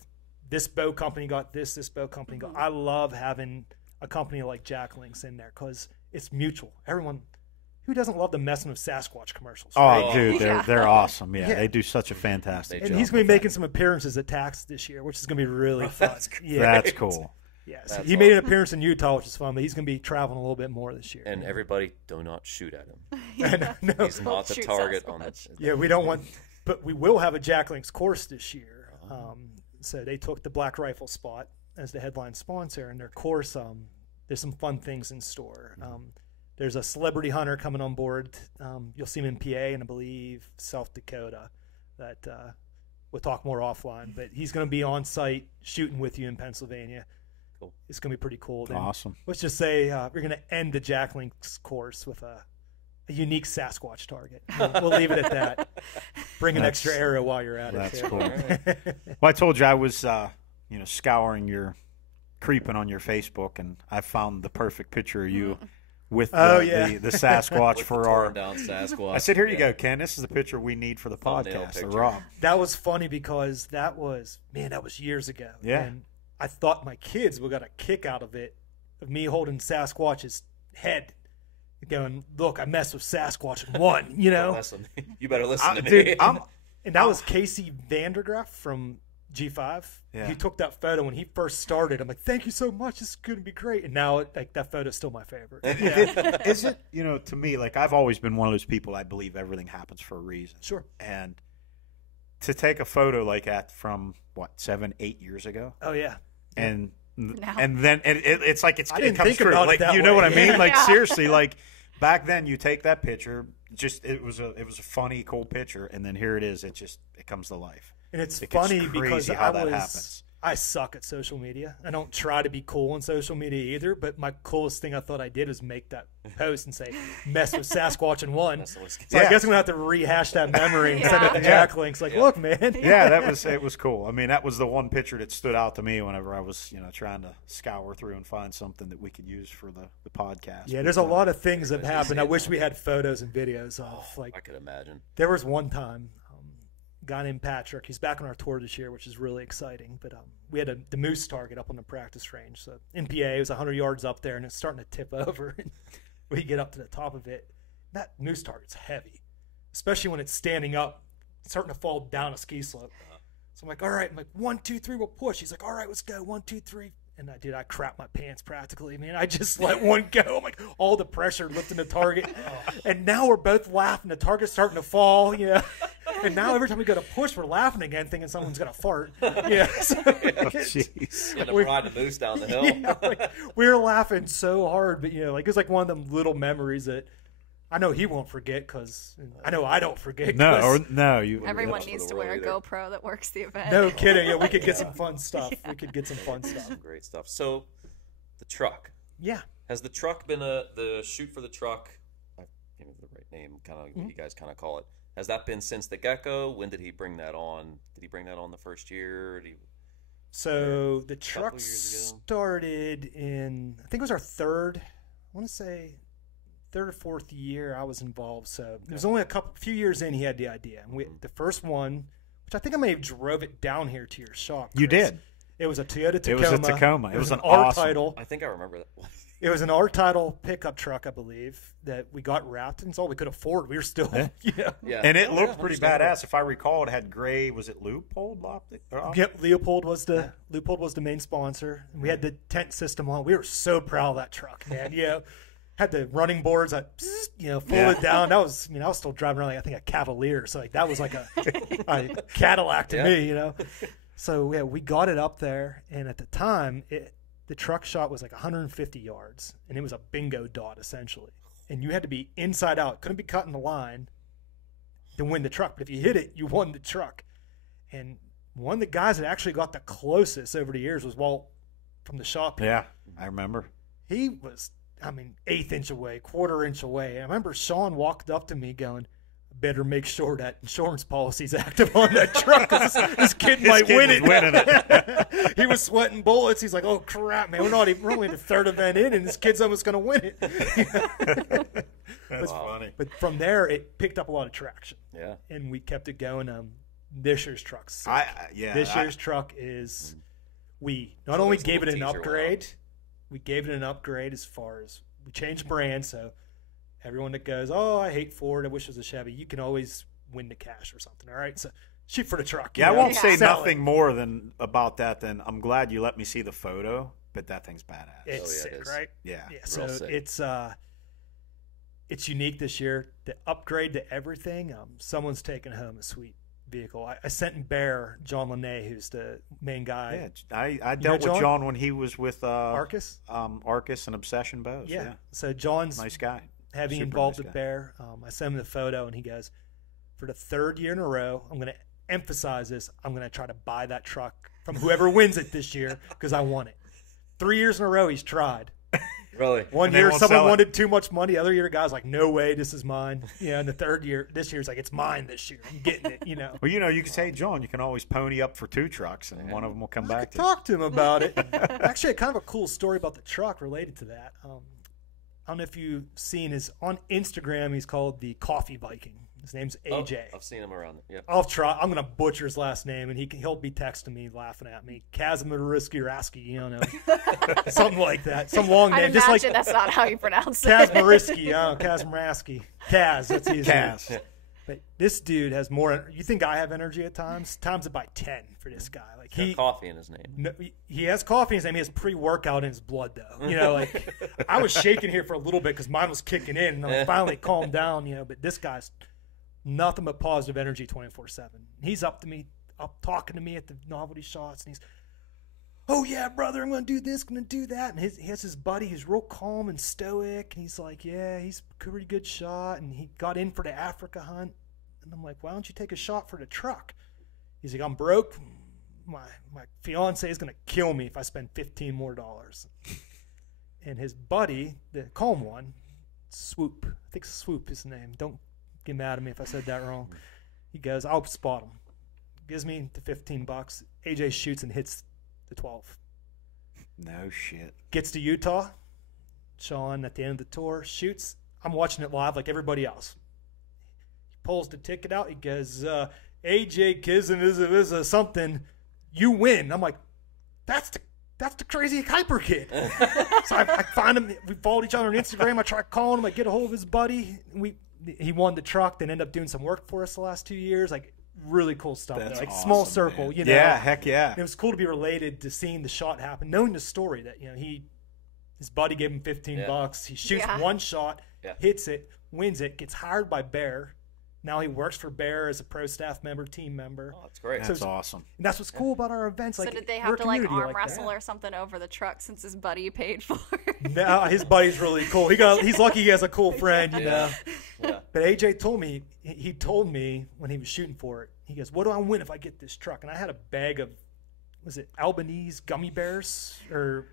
this bow company got this bow company got. I love having a company like Jack Links in there because it's mutual. Everyone who doesn't love the messing of Sasquatch commercials? Oh, right? dude, they're awesome. Yeah, Yeah. they do such a fantastic They job. And he's going to with be making some appearances at TAC this year, which is going to be really fun. That's great. Yeah, that. That's cool. yeah. So That's he made an awesome. appearance in Utah, which is fun, but he's going to be traveling a little bit more this year. And everybody, do not shoot at him. no, He's not the Shoot target on Sasquatch. the. yeah, we don't want, but we will have a Jack Links course this year. So they took the Black Rifle spot as the headline sponsor, and their course, there's some fun things in store. There's a celebrity hunter coming on board. You'll see him in PA and I believe South Dakota. That we'll talk more offline, but he's going to be on site shooting with you in Pennsylvania. Cool. It's going to be pretty cool. Then Awesome. let's just say we're going to end the Jack Links course with a unique Sasquatch target. We'll leave it at that. Bring an extra arrow while you're at it. That's too. cool. Well, I told you I was, scouring creeping on your Facebook, and I found the perfect picture of you with the Sasquatch for our down Sasquatch. I said, here you go, Ken. This is the picture we need for the podcast, the Rob. That was funny because that was years ago. Yeah. And I thought my kids would got a kick out of it, of me holding Sasquatch's head, going, look, I messed with Sasquatch and won, you know? Listen. You better listen to me. Dude, and that was Casey Vandergraff from G5. Yeah. He took that photo when he first started. I'm like, thank you so much. This is going to be great. And now, that photo's still my favorite. Yeah. Is it, to me, like, I've always been one of those people, I believe everything happens for a reason. Sure. And to take a photo like that from, 7-8 years ago? Oh, yeah. And Now. and then it's like I didn't comes think true. about it Like, that you know way. what I mean? Yeah. Like, Yeah. seriously, like, back then you take that picture, it was a funny, cool picture, and then here it is. It comes to life. And it's It gets funny because crazy how that happens. I suck at social media. I don't try to be cool on social media either, but my coolest thing I thought I did was make that post and say, mess with Sasquatch and won. So I guess I'm going to have to rehash that memory and send it to Jack Links. Like, look, man. Yeah, it was cool. I mean, that was the one picture that stood out to me whenever I was, trying to scour through and find something that we could use for the podcast. Yeah, there's a lot of things that happened. I wish we had photos and videos of. Like, I could imagine. there was one time, a guy named Patrick. He's back on our tour this year, which is really exciting. But we had the moose target up on the practice range. So NPA was 100 yards up there, and it's starting to tip over. We get up to the top of it. That moose target's heavy, especially when it's standing up, it's starting to fall down a ski slope. So I'm like, all right. I'm like, 1, 2, 3, we'll push. He's like, all right, let's go. 1, 2, 3. And I crap my pants practically, man. I just let one go. I'm like, all the pressure lifting the target. And now we're both laughing. The target's starting to fall, And now every time we go to push, we're laughing again, thinking someone's going to fart. Yeah. So, Jeez. You end up riding the moose down the hill. yeah, we were laughing so hard. But, it was like one of them little memories that I know he won't forget because I know I don't forget. Everyone for needs the to wear a either. GoPro that works the event. No kidding. Yeah, we could get some fun stuff. We could get some fun stuff. Some great stuff. So, the truck. Yeah. Has the truck been the shoot for the truck? I can't remember the right name. Kind of you guys kind of call it. Has that been since the get-go? When did he bring that on? Did he bring that on the first year? So the truck years ago? started in, I think it was our third or fourth year I was involved. So it was only a few years in he had the idea. And the first one, which I think I may have drove it down here to your shop. You Chris. did. It was a Toyota Tacoma. It was a Tacoma. It was an R awesome. title. I think I remember that. It was an R title pickup truck, I believe, that we got wrapped, and it's all we could afford. We were still, Yeah. And it looked Yeah, pretty understandable. badass. If I recall, it had gray. Was it Leupold optic? Yep, Leopold was the main sponsor. And we had the tent system on. We were so proud of that truck, man. Had the running boards, folded down. That was, I was still driving around like I think a Cavalier, so like that was like a Cadillac to me, So yeah, we got it up there, and at the time, the truck shot was like 150 yards, and it was a bingo dot essentially, and you had to be inside out, couldn't be cutting the line to win the truck. But if you hit it, you won the truck. And one of the guys that actually got the closest over the years was Walt from the shop. Yeah, I remember. He was, eighth inch away, quarter inch away. I remember Sean walked up to me going, better make sure that insurance policy's active on that truck because this kid might win it. Winning it. He was sweating bullets. He's like, oh, crap, man. We're only the third event in, and this kid's almost going to win it. That's funny. But from there, it picked up a lot of traction. Yeah. And we kept it going. This year's truck's sick. This year's truck is, we not only gave it an teaser upgrade, we gave it an upgrade as far as we changed brand. So everyone that goes, oh, I hate Ford, I wish it was a Chevy, you can always win the cash or something. All right. So shoot for the truck. Yeah, I won't say Sell nothing it. more about that than I'm glad you let me see the photo, but that thing's badass. It's it sick, is. right? Yeah. So sick. it's unique this year. The upgrade to everything. Someone's taken home a sweet vehicle. I sent in Bear John Lene, who's the main guy. Yeah, I dealt with John? John when he was with Arcus. Arcus and Obsession Bows. Yeah. So John's Nice guy. heavy Super involved nice with guy. Bear. I sent him the photo, and he goes, for the third year in a row, I'm going to emphasize this. I'm going to try to buy that truck from whoever wins it this year because I want it. 3 years in a row, he's tried. Really? One And they year won't someone sell it. wanted too much money. The other year, guys like, no way, this is mine. Yeah, and the third year, this year's like, it's mine this year. I'm getting it, you know. Well, you can say, John, you can always pony up for 2 trucks, and one of them will come I back could to you. talk to him about it. Actually, kind of a cool story about the truck related to that. I don't know if you've seen on Instagram, he's called the Coffee Viking. His name's AJ. Oh, I've seen him around there. Yep. I'll try. I'm gonna butcher his last name, and he'll be texting me, laughing at me. Kazmiriski, you know, something like that. Some long I'd name, just like imagine that's not how you pronounce it. Kazmiriski. Kazmiraski. Kaz. That's his name. Kaz. But this dude has more. You think I have energy at times? Times it by 10 for this guy. Like Got coffee in his name. No, he has coffee in his name. He has pre-workout in his blood, though. You know, like I was shaking here for a little bit because mine was kicking in, and I finally calmed down. You know, but this guy's nothing but positive energy 24/7. He's up talking to me at the novelty shots, and he's, oh yeah, brother, I'm gonna do this, gonna do that. And he has his buddy who's real calm and stoic, and he's like, yeah, he's a pretty good shot, and he got in for the Africa hunt. And I'm like, why don't you take a shot for the truck? He's like, I'm broke. My fiance is gonna kill me if I spend $15 more. And his buddy, the calm one, Swoop, I think Swoop is his name. Don't get mad at me if I said that wrong. He goes, I'll spot him. Gives me the $15. AJ shoots and hits the 12. No shit. Gets to Utah. Sean, at the end of the tour, shoots. I'm watching it live like everybody else. He pulls the ticket out. He goes, AJ Kism is something. You win. I'm like, that's the crazy hyper kid. So I find him. We followed each other on Instagram. I try calling him. I get a hold of his buddy. He won the truck, then ended up doing some work for us the last 2 years. Like, really cool stuff. That's Like, awesome, small circle, man. you know. Yeah, heck yeah. And it was cool to be related to seeing the shot happen, knowing the story that, you know, his buddy gave him $15. He shoots one shot, hits it, wins it, gets hired by Bear. Now he works for Bear as a pro staff member, team member. Oh, that's great. That's awesome. And that's what's cool about our events. So Like, did they we're have a to like community arm wrestle that. or something over the truck since his buddy paid for it? No, his buddy's really cool. He's lucky he has a cool friend, you know. Yeah. But AJ told me, he told me when he was shooting for it, he goes, what do I win if I get this truck? And I had a bag of, was it Albanese gummy bears or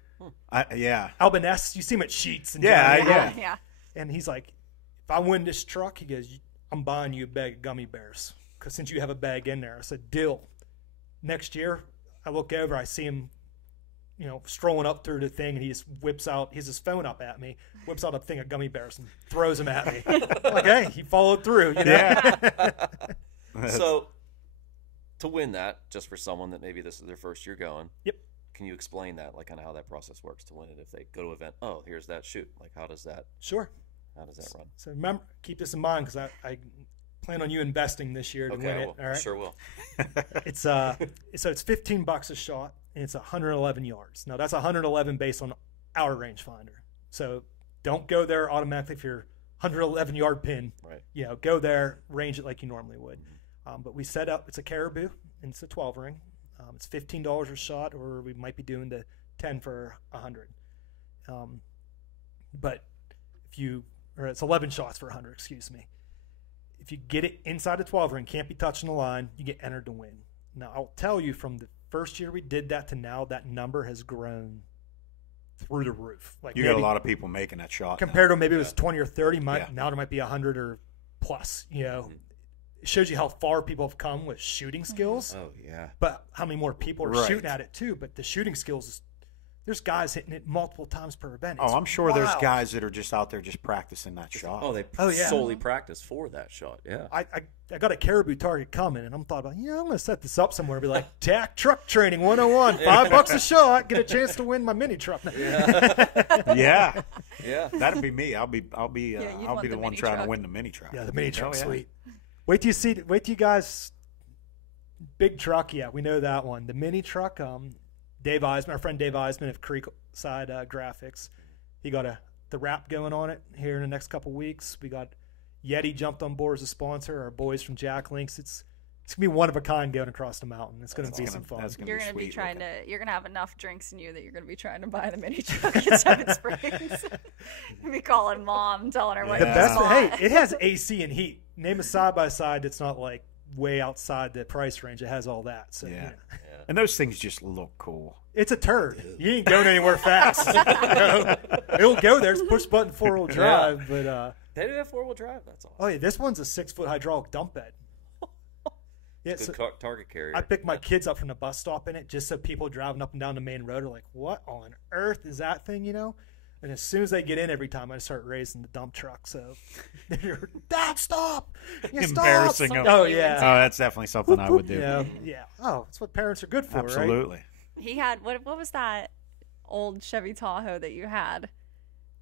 Albanese? You see them at Sheetz. And Yeah. And he's like, if I win this truck, he goes, I'm buying you a bag of gummy bears because since you have a bag in there. I said, deal. Next year, I look over, I see him, you know, strolling up through the thing, and he just whips out, he has his phone up at me, whips out a thing of gummy bears and throws them at me. I'm like, hey, he followed through, you know? Yeah. So, to win that, just for someone that maybe this is their first year going, Yep. can you explain that, like kind of how that process works to win it? If they go to an event, oh, here's that shoot. Like, how does that Sure. run? So remember, keep this in mind because I plan on you investing this year to win it. All right. Sure will. It's so it's $15 a shot and it's 111 yards. Now that's 111 based on our rangefinder. So don't go there automatically if you're 111 yard pin. Right. You know, go there, range it like you normally would. But we set up. It's a Caribou and it's a 12 ring. It's $15 a shot, or we might be doing the 10 for 100. But if you or it's 11 shots for 100, excuse me. If you get it inside the 12 ring, can't be touching the line, you get entered to win. Now, I'll tell you from the first year we did that to now, that number has grown through the roof. Like You got a lot of people making that shot. compared to maybe it was 20 or 30, Yeah. now there might be 100 or plus, you know. It shows you how far people have come with shooting skills, Oh, yeah. but how many more people are Right. shooting at it too. But the shooting skills, there's guys hitting it multiple times per event. Oh, It's I'm sure there's wild. guys that are just out there just practicing that shot. Oh, they yeah. solely practice for that shot. Yeah. I got a Caribou target coming, and I'm thought about, I'm going to set this up somewhere and be like, TAC truck training 101, $5 a shot, get a chance to win my mini truck. Yeah, Yeah. that'd be me. I'll be you'd I'll want be the the one mini trying truck. to win the mini truck. Yeah, the mini truck's yeah. sweet. Wait till you guys, big truck, yeah, we know that one. The mini truck, Dave Eisman, our friend Dave Eisman of Creekside Graphics, he got the wrap going on it here in the next couple weeks. We got Yeti jumped on board as a sponsor. Our boys from Jack Links. It's gonna be one of a kind going across the mountain. It's gonna be some fun. That's gonna You're be gonna be sweet trying looking. to. You're gonna have enough drinks in you that you're gonna be trying to buy the mini truck at Seven Springs. Be calling mom, telling her what The you best, bought. hey, it has AC and heat. Name a side by side that's not like way outside the price range. It has all that. So Yeah. you know. And those things just look cool. It's a turd. You ain't going anywhere fast. It'll go there. It's push button 4-wheel drive, but They do have 4-wheel drive. That's awesome. oh yeah, this one's a 6-foot hydraulic dump bed. Yeah, Good target carrier. I picked my kids up from the bus stop in it just so people driving up and down the main road are like, "What on earth is that thing?" You know. And as soon as they get in, every time I start raising the dump truck. So, Dad, stop! You Embarrassing stop. them. Oh yeah. Oh, that's definitely something I would do. Yeah, yeah. Oh, that's what parents are good for, right? Absolutely. He had what was that old Chevy Tahoe that you had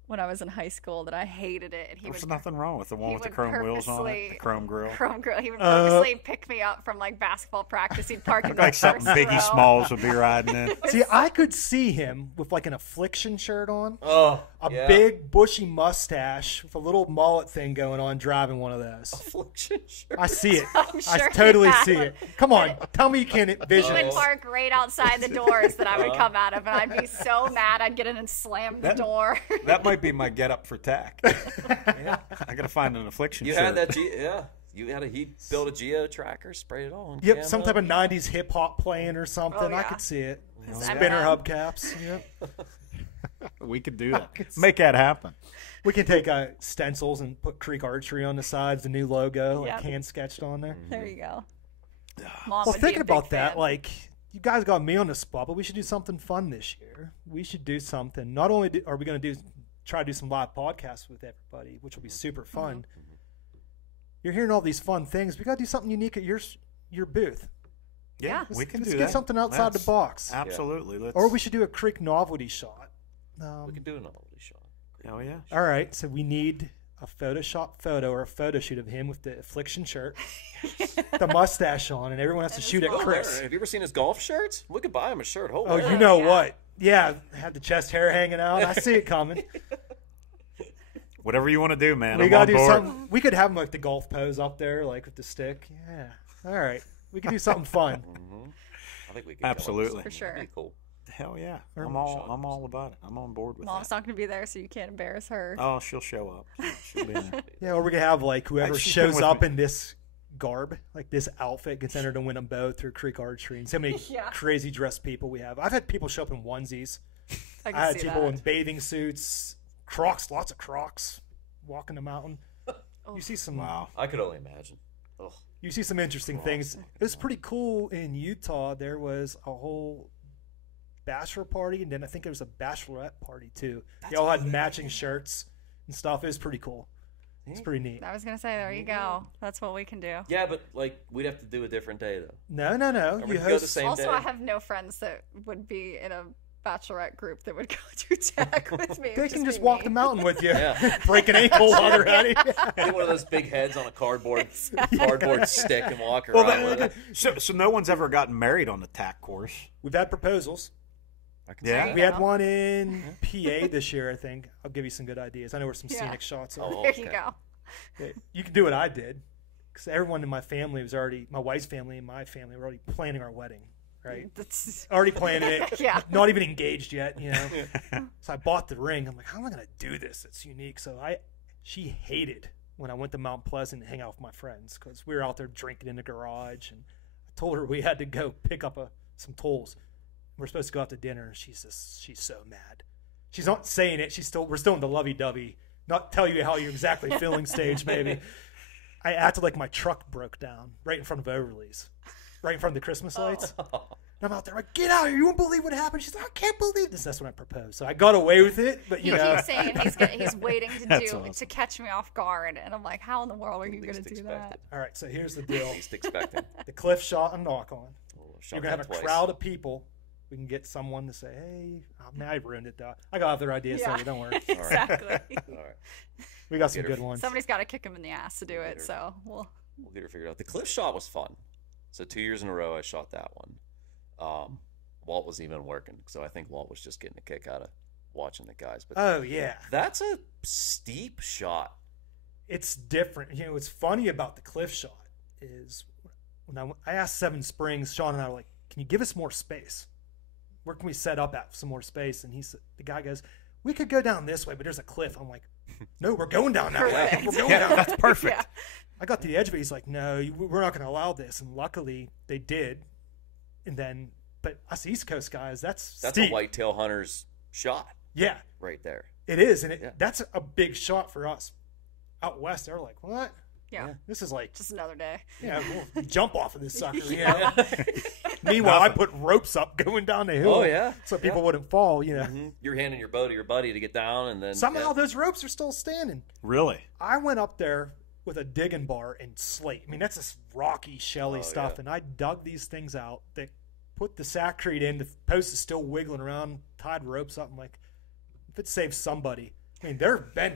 when I was in high school that I hated it? And he There's would nothing wrong with the one he with the would chrome wheels on it, the purposely- chrome grill. Chrome Grill. He would purposely pick me up from like basketball practice. He'd park in the Like something first Biggie row. Smalls would be riding in. See, I could see him with like an Affliction shirt on, Oh, a yeah. big bushy mustache with a little mullet thing going on, driving one of those. Affliction shirt. I see it. I'm sure I he totally had see one. it. Come on, tell me you can't He envision would it. park right outside the doors that I would come out of, and I'd be so mad. I'd get in and slam the door. That might be my get up for TAC. I gotta find an Affliction You shirt. had that, he built a geo tracker, sprayed it on. Yep, some type of '90s hip hop playing or something. Oh, I yeah. could see it. His Spinner Eminem. hubcaps. Yep. We could do that. Make that happen. We can take stencils and put Creek Archery on the sides, the new logo, Yep. like hand sketched on there. There you go. Mom Well, would be thinking a big about that, fan. like you guys got me on the spot, but we should do something fun this year. We should do something. Not only are we going to try to do some live podcasts with everybody, which will be super fun. You're hearing all these fun things. We got to do something unique at your booth. Yeah. we can Let's do get that. something outside the That's- box. Absolutely. Let's, Or we should do a Creek novelty shot. We can do an novelty shot. Oh yeah. All right, so we need a Photoshop photo or a photo shoot of him with the Affliction shirt, the mustache on, and everyone has to shoot at Oh, Chris. Have you ever seen his golf shirts? We could buy him a shirt. Oh, There. you know Yeah. what? Yeah, had the chest hair hanging out. I see it coming. Whatever you want to do, man. We I'm gotta on do board. something. We could have him like the golf pose up there, like with the stick. Yeah. All right. We could do something fun. I think we can. Absolutely. For sure. That'd be cool. Hell yeah. Or I'm all about it. I'm on board with Mom's that. not going to be there, so you can't embarrass her. Oh, she'll show up. She'll be there. Yeah, or we could have like whoever She's been shows with up me. in this garb, like this outfit, gets entered to win them both through Creek Archery. And so many Yeah. crazy dressed people we have. I've had people show up in onesies. I can I had see people that. in bathing suits, Crocs, lots of Crocs, walking the mountain. You see some Wow. I could only imagine. Oh, you see some interesting things. It was pretty cool in Utah. There was a whole bachelor party, and then I think there was a bachelorette party too. They all had matching shirts and stuff. It was pretty cool. It's pretty neat. I was going to say, there you go. That's what we can do. yeah, but like we'd have to do a different day though. No. Or we You could go the host. same Also, day. I have no friends that would be in a bachelorette group that would go to TAC with me. They can just walk the them. mountain with you, Yeah. break an ankle while they're at it. Get one of those big heads on a cardboard stick and walk Well, around with it. So no one's ever gotten married on the TAC course. We've had proposals. I can Yeah. see We that. had one in PA this year, I think. I'll give you some good ideas. I know where some Yeah. scenic shots are. Oh, There you okay. go. You can do what I did, because everyone in my family was already, my wife's family and my family were already planning our wedding, right? That's, Already planning it. Yeah. Not even engaged yet, you know. So I bought the ring. I'm like, how am I going to do this? It's unique. So she hated when I went to Mount Pleasant and hang out with my friends, because we were out there drinking in the garage, and I told her we had to go pick up some tools. We're supposed to go out to dinner, and she's so mad. She's not saying it. We're still in the lovey-dovey, not tell you how you're exactly feeling stage, maybe. I acted like my truck broke down right in front of Overly's, right in front of the Christmas lights. And I'm out there like, get out here. You won't believe what happened. She's like, I can't believe this. That's when I proposed. So I got away with it, but you he know. keeps saying he's waiting That's to awesome. catch me off guard, and I'm like, how in the world are you going to Least do expected. All right, so here's the deal. Least expected. The cliff shot and knock on. We'll shot You're going to have that a twice. crowd of people. We can get someone to say, hey, oh, man, I ruined it, though. I got other ideas, Yeah. so don't worry. Exactly. All right. We got some Get her- good ones. Somebody's got to kick him in the ass to do it, Later. so we'll. We'll get her figured out. The cliff shot was fun. So 2 years in a row, I shot that one. Walt was even working, so I think Walt was just getting a kick out of watching the guys. But Oh, yeah. that's a steep shot. It's different. You know, what's funny about the cliff shot is when I asked Seven Springs, Sean and I were like, can you give us more space? Where can we set up at some more space? And the guy goes, we could go down this way, but there's a cliff. I'm like, no, we're going down that way. Correct. We're going Yeah, down. that's perfect. Yeah. I got to the edge of it. He's like, no, we're not going to allow this. And luckily they did. And then But us East Coast guys, that's a steep. whitetail hunter's shot. Yeah, right there. it is, and that's a big shot for us. Out west, they're like, what? Yeah. This is like just another day. Yeah, we'll jump off of this sucker. Meanwhile, I put ropes up going down the hill. Oh yeah, so people wouldn't fall. You're handing your bow to your buddy to get down, and then somehow those ropes are still standing. Really? I went up there with a digging bar and slate. I mean, that's this rocky, shelly stuff, and I dug these things out. That put the saccrete in. The post is still wiggling around. Tied ropes up. I'm like, if it saves somebody, I mean, they're bent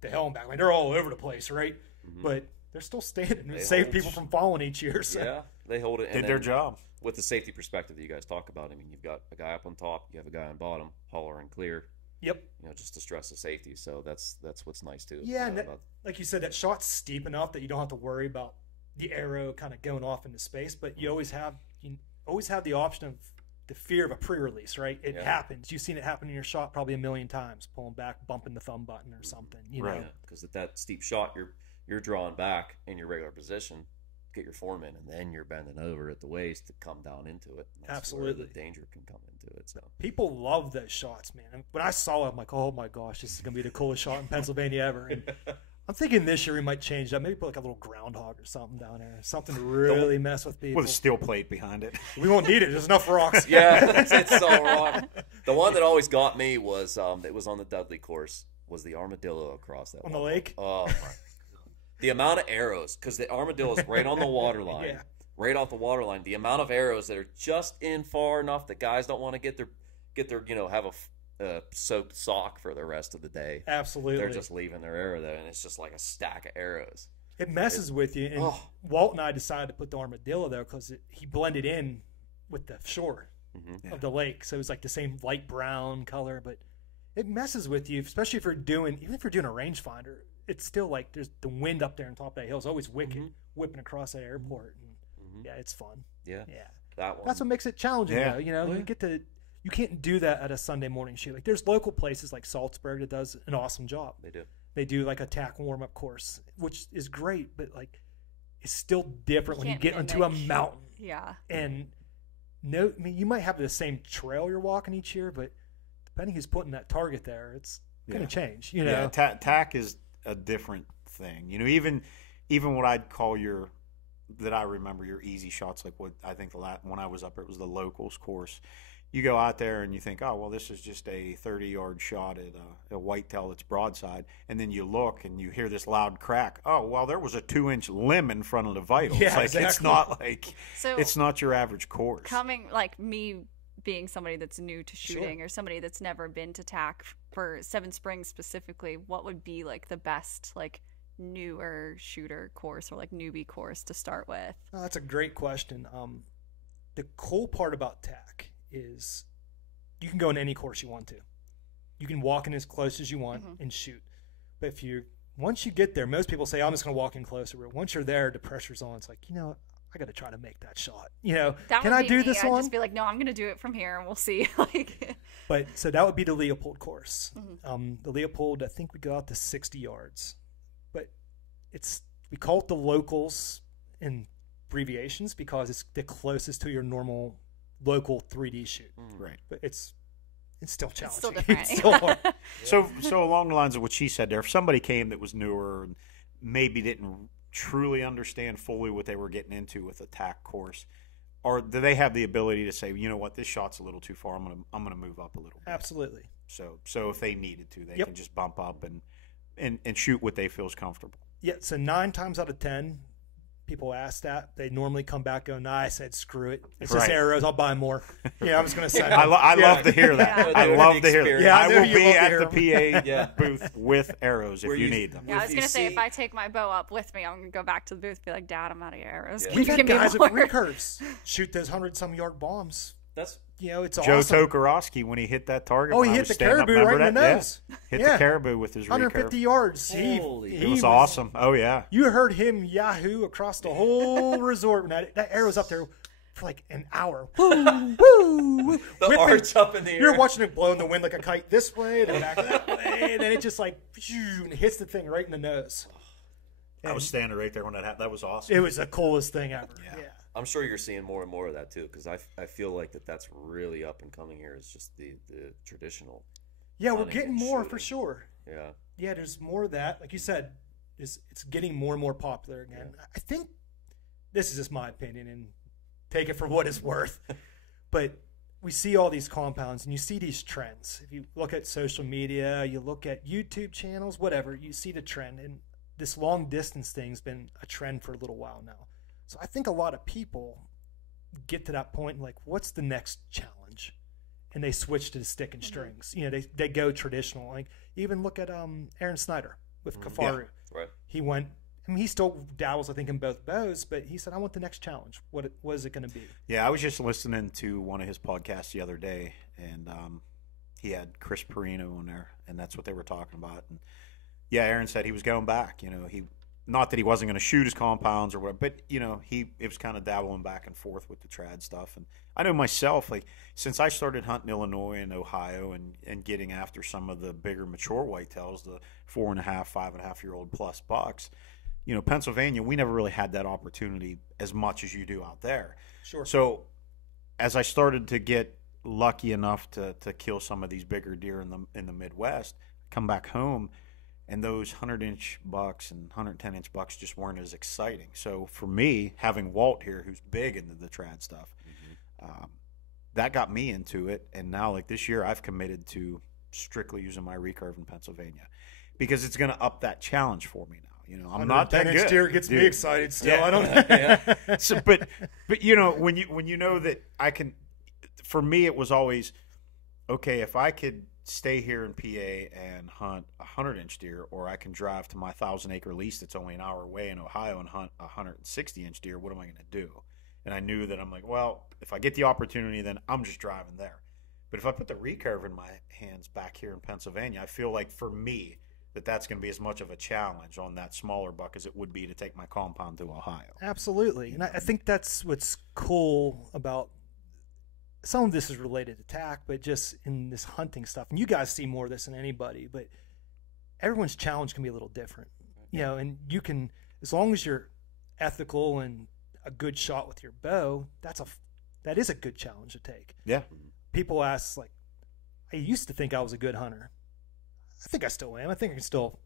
the hell and back. I mean, they're all over the place, right? But they're still standing. It saved people from falling each year. So. Yeah, they hold it. Did their job. With the safety perspective that you guys talk about, I mean, you've got a guy up on top, you have a guy on bottom, holler and clear. Yep. Just to stress the safety. So that's what's nice too. Yeah, and like you said, that shot's steep enough that you don't have to worry about the arrow kind of going off into space. But you always have the option of the fear of a pre-release, right? It happens. You've seen it happen in your shot probably a million times. Pulling back, bumping the thumb button or something. You know, because at that steep shot, you're drawing back in your regular position, get your form in, and then you're bending over at the waist to come down into it. That's absolutely, where the danger can come into it. So people love those shots, man. And when I saw it, I'm like, oh my gosh, this is gonna be the coolest shot in Pennsylvania ever. And I'm thinking this year we might change that. Maybe put like a little groundhog or something down there, something to really mess with people. With a steel plate behind it. We won't need it. There's enough rocks. Yeah, it's so rock. The one that always got me was it was on the Dudley course. Was the armadillo across that on the lake? Oh my. The amount of arrows, because the armadillo is right on the water line, right off the water line. The amount of arrows that are just in far enough that guys don't want to get their have a soaked sock for the rest of the day. Absolutely, they're just leaving their arrow there, and it's just like a stack of arrows. It messes with you. And Walt and I decided to put the armadillo there because he blended in with the shore of the lake, so it was like the same light brown color, but it messes with you, especially if you're doing a rangefinder. It's still like there's the wind up there on top of that hill. It's always whipping across that airport. And yeah, it's fun. Yeah. That one. That's what makes it challenging, though. Yeah. You can't do that at a Sunday morning shoot. Like there's local places like Salzburg that does an awesome job. They do like a TAC warm-up course, which is great, but like it's still different when you get onto a mountain. Yeah. And you might have the same trail you're walking each year, but depending who's putting that target there, it's going to change. Yeah, TAC is a different thing. Even what I'd call that I remember your easy shots, like what I think when I was up there, it was the locals course. You go out there and you think, oh, well, this is just a 30-yard shot at a whitetail that's broadside. And then you look and you hear this loud crack. Oh, well, there was a 2-inch limb in front of the vital. Yeah, it's not like it's not your average course. Coming like me being somebody that's new to shooting or somebody that's never been to TAC for Seven Springs specifically, what would be like the best like newer shooter course or like newbie course to start with? Oh, that's a great question. The cool part about TAC is you can go in any course you want to. You can walk in as close as you want and shoot. But once you get there, most people say, I'm just going to walk in closer. But once you're there, the pressure's on. It's like, I got to try to make that shot. Can I do this one? I'd just be like, no, I'm going to do it from here and we'll see. But so that would be the Leopold course. The Leopold, I think we go out to 60 yards. But we call it the locals in abbreviations because it's the closest to your normal local 3D shoot. Right. But it's still challenging. It's still different. It's still hard. So along the lines of what she said there, if somebody came that was newer and maybe didn't truly understand fully what they were getting into with a TAC course, or do they have the ability to say, you know what, this shot's a little too far, I'm gonna move up a little bit? Absolutely. So if they needed to, they can just bump up and shoot what they feel is comfortable. Yeah, so 9 times out of 10 people ask that, they normally come back and go, nah, I said screw it, it's just arrows, I'll buy more. Yeah, I'm just gonna say I love to hear that. I love to hear that. Yeah, I will be at the PA booth with arrows if you need them. Yeah, I was gonna say, if I take my bow up with me, I'm gonna go back to the booth and be like, Dad, I'm out of arrows. We've had guys with recurves shoot those 100-some-yard bombs. That's it's Joe awesome. Tokarowski, when he hit that target. Oh, he hit the caribou right in the nose. Yeah. Hit the caribou with his 150 recurve. yards. It was awesome. Oh, yeah. You heard him yahoo across the whole resort. That arrow's up there for like an hour. Woo, woo. The arch up in the air. You're watching it blow in the wind like a kite this way, then back that way, and then it just like and hits the thing right in the nose. I was standing right there when that happened. That was awesome. It was the coolest thing ever. Yeah. I'm sure you're seeing more and more of that too, because I feel like that's really up and coming here. Is just the traditional. Yeah, we're hunting getting and more shooting. for sure. Yeah. Yeah, there's more of that. Like you said, it's getting more and more popular again. I think this is just my opinion, and take it for what it's worth. But we see all these compounds, and you see these trends. If you look at social media, you look at YouTube channels, whatever, you see the trend. And this long distance thing's been a trend for a little while now. So I think a lot of people get to that point and like, what's the next challenge? And they switch to the stick and strings. You know, they go traditional. Like even look at Aaron Snyder with Kafaru. Right. He went. I mean, he still dabbles, I think, in both bows, but he said, "I want the next challenge. What is it going to be?" Yeah, I was just listening to one of his podcasts the other day, and he had Chris Perino on there, and that's what they were talking about. And yeah, Aaron said he was going back. You know, not that he wasn't going to shoot his compounds or whatever, but you know, it was kind of dabbling back and forth with the trad stuff. And I know myself, like since I started hunting Illinois and Ohio and getting after some of the bigger mature whitetails, the 4.5, 5.5 year old plus bucks. You know, Pennsylvania, we never really had that opportunity as much as you do out there. Sure. So as I started to get lucky enough to kill some of these bigger deer in the Midwest, come back home, and those 100-inch bucks and 110-inch bucks just weren't as exciting. So for me, having Walt here, who's big into the trad stuff, that got me into it. And now, like this year, I've committed to strictly using my recurve in Pennsylvania because it's going to up that challenge for me now. You know, I'm not that good. Deer gets me excited still. Yeah. I don't know. So, but you know, when you know that I can, for me, it was always okay if I could stay here in PA and hunt a 100-inch deer, or I can drive to my 1,000-acre lease that's only an hour away in Ohio and hunt a 160-inch deer. What am I going to do? And I knew that I'm like, well, if I get the opportunity, then I'm just driving there. But if I put the recurve in my hands back here in Pennsylvania, I feel like for me, that's going to be as much of a challenge on that smaller buck as it would be to take my compound to Ohio. Absolutely. And I think that's what's cool about some of this is related to TAC, but just in this hunting stuff. And you guys see more of this than anybody, but everyone's challenge can be a little different. You know, and you can, as long as you're ethical and a good shot with your bow, that is a good challenge to take. Yeah. People ask, like, I used to think I was a good hunter. I think I still am. I think I can still,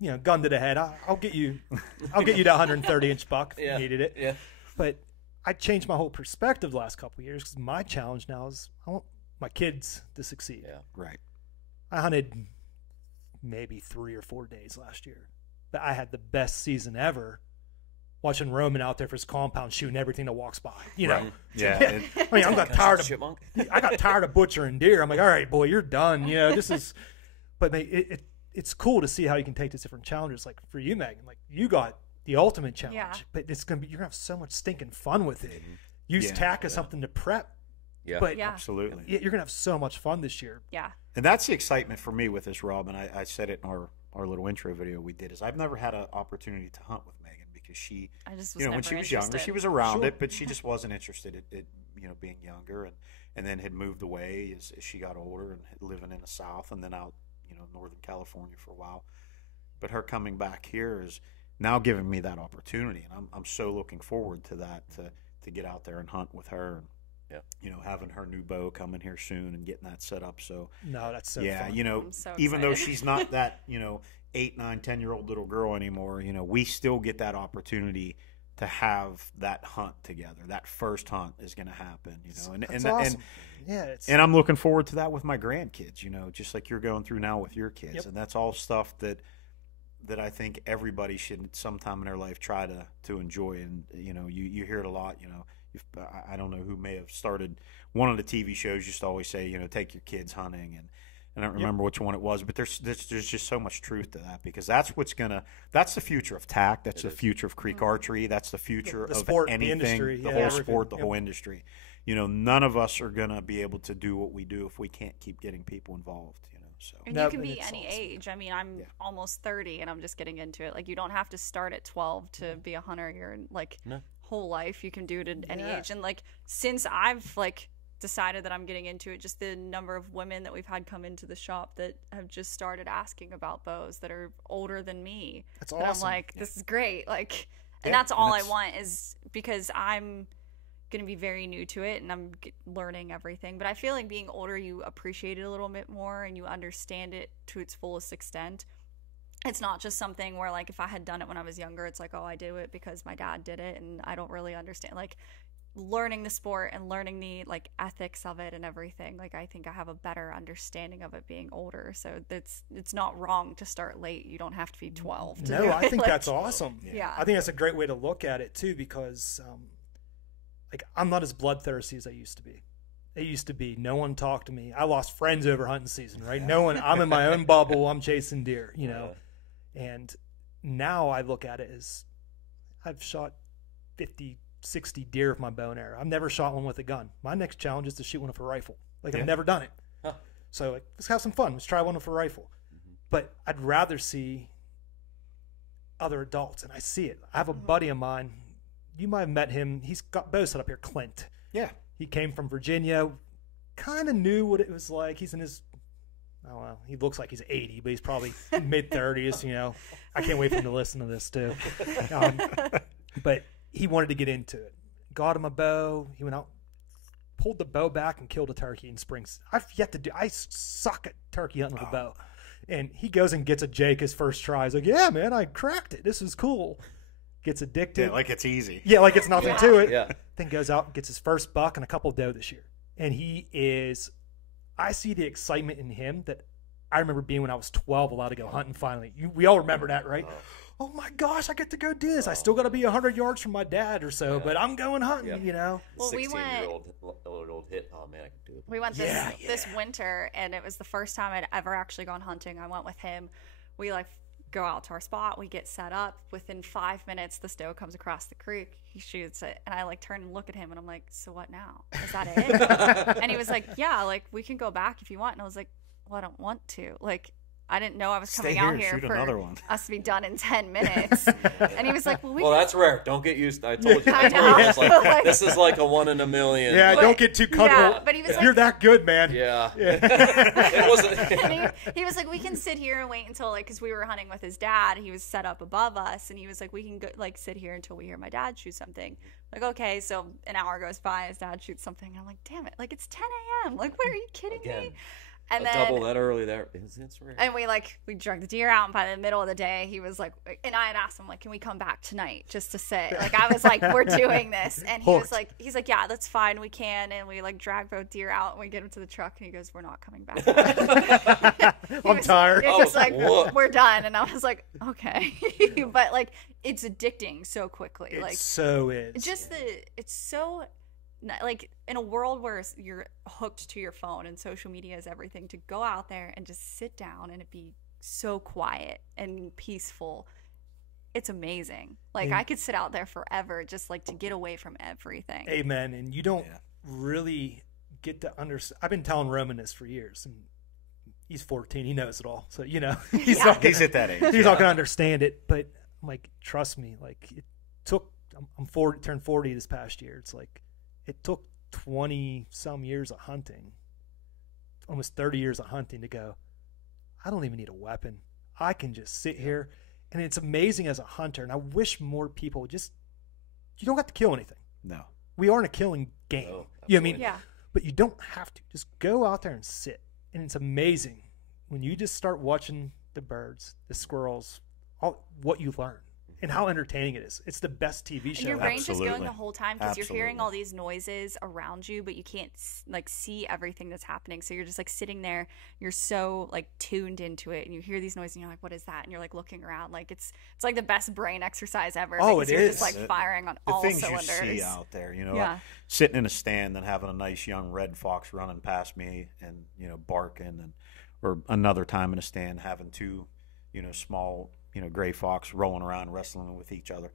you know, gun to the head. I'll get you that 130-inch buck if you needed it. Yeah. But I changed my whole perspective the last couple of years because my challenge now is I want my kids to succeed. Yeah. Right. I hunted maybe 3 or 4 days last year, but I had the best season ever watching Roman out there for his compound shooting everything that walks by. You know. Right. Yeah. I mean, I got tired of chipmunk. I got tired of butchering deer. I'm like, all right, boy, you're done. You know, this is. But it's cool to see how you can take these different challenges. Like for you, Megan, like you got the ultimate challenge, but it's gonna be you're gonna have so much stinking fun with it. Use TAC as something to prep. Yeah. But Absolutely. you're gonna have so much fun this year. Yeah. And that's the excitement for me with this, Rob. And I said it in our little intro video we did. Is I've never had an opportunity to hunt with Megan because she, I just was you know, when never she was interested. younger, she was around Sure. it, but she just wasn't interested in you know, being younger, and then had moved away as she got older and living in the South, and then out, you know, Northern California for a while. But her coming back here is now giving me that opportunity, and I'm so looking forward to that, to get out there and hunt with her. And, you know, having her new bow coming here soon and getting that set up. So No, that's so yeah, fun. you know, I'm so even though excited. she's not that, you know, 8, 9, 10-year-old little girl anymore, you know, we still get that opportunity to have that hunt together. That first hunt is going to happen, you know, That's awesome. and I'm looking forward to that with my grandkids, you know, just like you're going through now with your kids. Yep. And that's all stuff that I think everybody should sometime in their life try to enjoy. And, you know, you hear it a lot, you know, I don't know who may have started one of the TV shows used to always say, you know, take your kids hunting, and I don't remember which one it was, but there's just so much truth to that, because that's the future of TAC, that's the future of creek archery, that's the future The of sport, the anything, industry, the yeah, whole everything. sport, the Yep. whole industry. You know, none of us are going to be able to do what we do if we can't keep getting people involved, you know, so. And No, you can but be it's any awesome. age. I mean, I'm almost 30 and I'm just getting into it. Like, you don't have to start at 12 to be a hunter your whole life. You can do it at any age. And like, since I've like decided that I'm getting into it, just the number of women that we've had come into the shop that have just started asking about bows that are older than me. That's And awesome. I'm like, this is great. Like, And that's all I want, is because I'm going to be very new to it and I'm learning everything. But I feel like being older, you appreciate it a little bit more and you understand it to its fullest extent. It's not just something where, like, if I had done it when I was younger, it's like, oh, I did it because my dad did it and I don't really understand. Like, learning the sport and learning the, like, ethics of it and everything, like, I think I have a better understanding of it being older. So it's not wrong to start late. You don't have to be 12 to do No, I it. think Like, that's awesome. Yeah. I think that's a great way to look at it too, because like, I'm not as bloodthirsty as I used to be. It used to be no one talked to me. I lost friends over hunting season, right? No one. I'm in my own bubble. I'm chasing deer, you know. And now I look at it as I've shot 50, 60 deer with my bow and arrow. I've never shot one with a gun. My next challenge is to shoot one with a rifle. Like, I've never done it. Huh. So, like, let's have some fun. Let's try one with a rifle. But I'd rather see other adults, and I see it. I have a buddy of mine. You might have met him. He's got bow set up here, Clint. Yeah. He came from Virginia, kind of knew what it was like. He's in his, I don't know, he looks like he's 80, but he's probably mid-30s, you know. I can't wait for him to listen to this, too. But he wanted to get into it. Got him a bow. He went out, pulled the bow back, and killed a turkey in springs. I've yet to do, I suck at turkey hunting with a bow. And he goes and gets a Jake his first try. He's like, yeah, man, I cracked it. This is cool. Gets addicted. Yeah, like it's easy. Yeah, like it's nothing to it. Yeah. Then goes out and gets his first buck and a couple doe this year. And he is, I see the excitement in him that I remember being when I was 12, allowed to go hunting finally. We all remember that, right? Oh my gosh, I get to go do this. I still got to be 100 yards from my dad or so, but I'm going hunting, you know? Well, we went 16-year-old hit. Oh, man, I can do it. We went this winter, and it was the first time I'd ever actually gone hunting. I went with him. We, like, go out to our spot. We get set up. Within 5 minutes, this doe comes across the creek. He shoots it, and I, like, turn and look at him, and I'm like, so what now? Is that it? And he was like, yeah, like, we can go back if you want. And I was like, well, I don't want to. Like, I didn't know I was coming out here shoot for another one. us to be done in 10 minutes. And he was like, well, that's rare. Don't get used. I told you. I was like, this is like a 1 in a million. Yeah, But- don't get too comfortable. Yeah, but he was like, You're that good, man. Yeah. It wasn't. and he was like, we can sit here and wait until, like, because we were hunting with his dad. He was set up above us, and he was like, we can go, like, sit here until we hear my dad shoot something. Like, okay, so an hour goes by, his dad shoots something, and I'm like, damn it, like, it's 10 a.m. Like, what, are you kidding me? And then double that early there. It's rare. and we drug the deer out, and by the middle of the day, he was like, and I had asked him, like, can we come back tonight just to sit? Like, I was like, we're doing this. And he's like, yeah, that's fine, we can. And we, like, drag both deer out, and we get him to the truck, and he goes, we're not coming back. I'm tired. He was like, we're done. And I was like, okay. But, like, it's addicting so quickly. It like, so is. it's so, like, in a world where you're hooked to your phone and social media is everything, to go out there and just sit down and it be so quiet and peaceful, it's amazing. Like, I could sit out there forever just, like, to get away from everything. Amen. And you don't really get to understand. I've been telling Roman this for years, and he's 14. He knows it all. So, you know, he's at that age. He's not going to understand it. But I'm like, trust me. Like, it took, I'm 40, turned 40 this past year. It's like, it took 20 some years of hunting, almost 30 years of hunting, to go, I don't even need a weapon. I can just sit here. And it's amazing as a hunter. And I wish more people you don't have to kill anything. No. We aren't a killing game. Oh, you know what I mean? Yeah. But you don't have to. Just go out there and sit. And it's amazing when you just start watching the birds, the squirrels, what you learn. And how entertaining it is. It's the best TV show. And your brain's just going Absolutely. the whole time because you're hearing Absolutely. all these noises around you, but you can't, like, see everything that's happening. So you're just, like, sitting there. You're so, like, tuned into it, and you hear these noises, and you're like, "What is that?" And you're, like, looking around. Like, it's like the best brain exercise ever. Oh, because it you're is. just, like, firing on The all things cylinders. you see out there, you know, Yeah. like sitting in a stand and having a nice young red fox running past me and, you know, barking, or another time in a stand having two, you know, small, you know, gray fox rolling around wrestling with each other.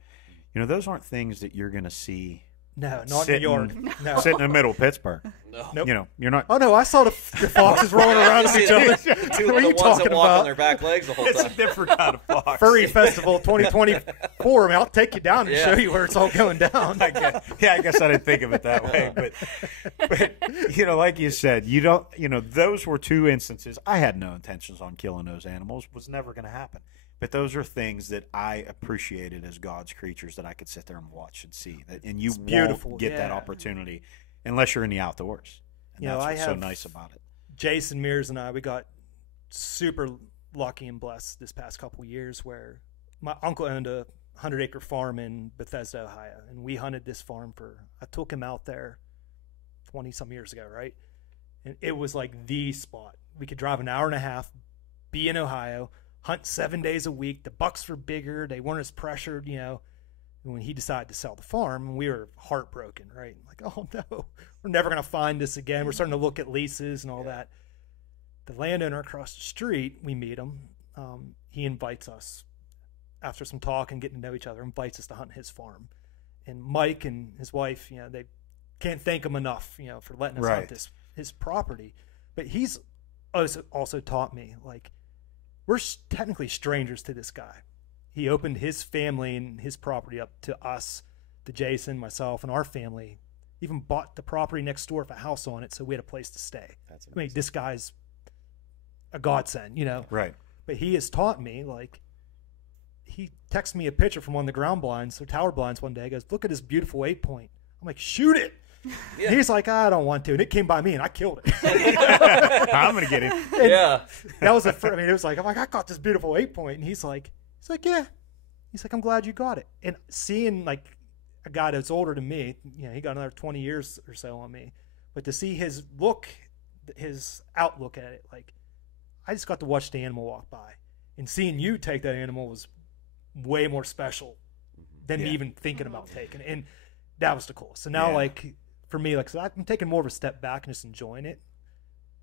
You know, those aren't things that you're going to see. No, not in New York. No. Sitting in the middle of Pittsburgh. No. Nope. You know, you're not. Oh, no, I saw the foxes rolling around with each other. Two What are the you ones talking that walk on about? their back legs the whole It's a time. different kind of fox. Furry Festival 2024. I mean, I'll take you down and Yeah. show you where it's all going down. I guess I didn't think of it that way. But you know, like you said, those were two instances. I had no intentions on killing those animals. Was never going to happen. But those are things that I appreciated as God's creatures that I could sit there and watch and see. And you won't get that opportunity unless you're in the outdoors. And that's what's so nice about it. Jason Mears and I, we got super lucky and blessed this past couple of years where my uncle owned a 100-acre farm in Bethesda, Ohio. And we hunted this farm I took him out there 20-some years ago, right? And it was like the spot. We could drive an hour and a half, be in Ohio, hunt 7 days a week. The bucks were bigger. They weren't as pressured, And when he decided to sell the farm, we were heartbroken, right? Like, oh no, we're never going to find this again. We're starting to look at leases and all that. The landowner across the street, we meet him. He invites us, after some talk and getting to know each other, invites us to hunt his farm. And Mike and his wife, they can't thank him enough, for letting us hunt his property. But he's also taught me, like, we're technically strangers to this guy. He opened his family and his property up to us, to Jason, myself, and our family. Even bought the property next door with a house on it, so we had a place to stay. That's I mean, this guy's a godsend, Right. But he has taught me, like, he texted me a picture from one of the ground blinds, or tower blinds one day. He goes, look at this beautiful 8-point. I'm like, shoot it. Yeah. He's like, I don't want to. And it came by me, and I killed it. I'm going to get it. That was the first. I mean, it was like, I got this beautiful 8-point. And he's like, yeah. He's like, I'm glad you got it. And seeing, like, a guy that's older than me, he got another 20 years or so on me. But to see his outlook at it, like, I just got to watch the animal walk by. And seeing you take that animal was way more special than me even thinking about taking it. And that was the coolest. So now, like, for me, like, so I'm taking more of a step back and just enjoying it.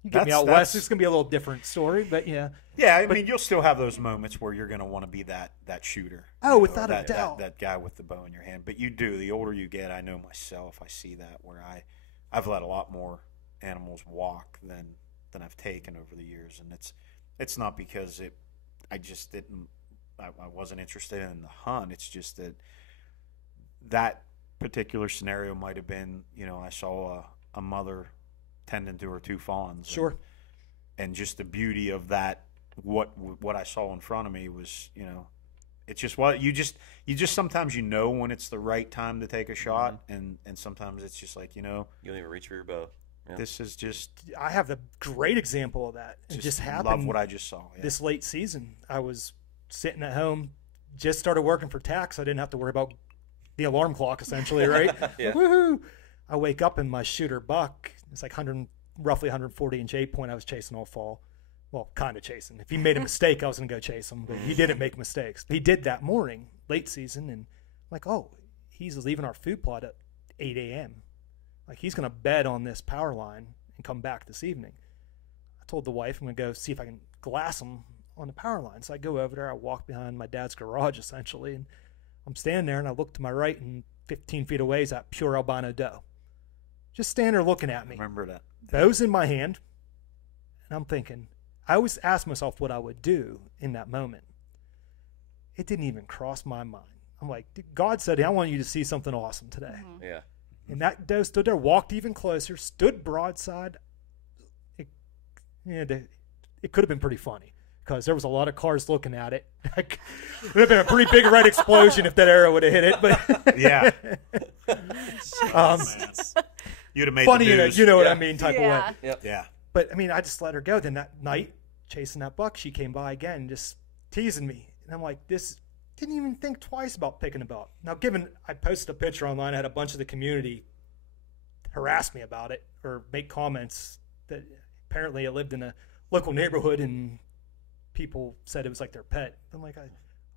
You get me out west, it's going to be a little different story, but yeah. Yeah, I mean, you'll still have those moments where you're going to want to be that shooter. Oh, without a doubt. That guy with the bow in your hand. But you do. The older you get, I know myself, I see that where I've let a lot more animals walk than I've taken over the years. And it's not because I wasn't interested in the hunt. It's just that particular scenario might have been, I saw a mother tending to her 2 fawns. Sure. And just the beauty of that, what I saw in front of me was, it's just what you just sometimes when it's the right time to take a shot, and sometimes it's just like, you don't even reach for your bow. Yeah. This is just. I have a great example of that. It just happened. Love what I just saw. Yeah. This late season, I was sitting at home, just started working for TAC, so I didn't have to worry about the alarm clock, essentially, right? Yeah. Woohoo! I wake up and my shooter buck, it's like roughly 140-inch 8-point I was chasing all fall. Well, kind of chasing. If he made a mistake, I was going to go chase him, but he didn't make mistakes. He did that morning, late season, and I'm like, oh, he's leaving our food plot at 8 a.m. Like, he's going to bed on this power line and come back this evening. I told the wife I'm going to go see if I can glass him on the power line. So I go over there. I walk behind my dad's garage, essentially, and I'm standing there, and I look to my right, and 15 feet away is that pure albino doe. Just standing there looking at me. Remember that. Bow's in my hand, and I'm thinking, I always ask myself what I would do in that moment. It didn't even cross my mind. I'm like, God said, I want you to see something awesome today. Mm-hmm. Yeah. And that doe stood there, walked even closer, stood broadside. It could have been pretty funny because there was a lot of cars looking at it. It would have been a pretty big red explosion if that arrow would have hit it. But yeah. You'd have made funny, the news. you know what I mean, type of way. Yep. Yeah. But, I mean, I just let her go. Then that night, chasing that buck, she came by again, just teasing me. And I'm like, this didn't even think twice about picking a buck. Now, given I posted a picture online, I had a bunch of the community harass me about it or make comments that apparently I lived in a local neighborhood and people said it was like their pet. I'm like,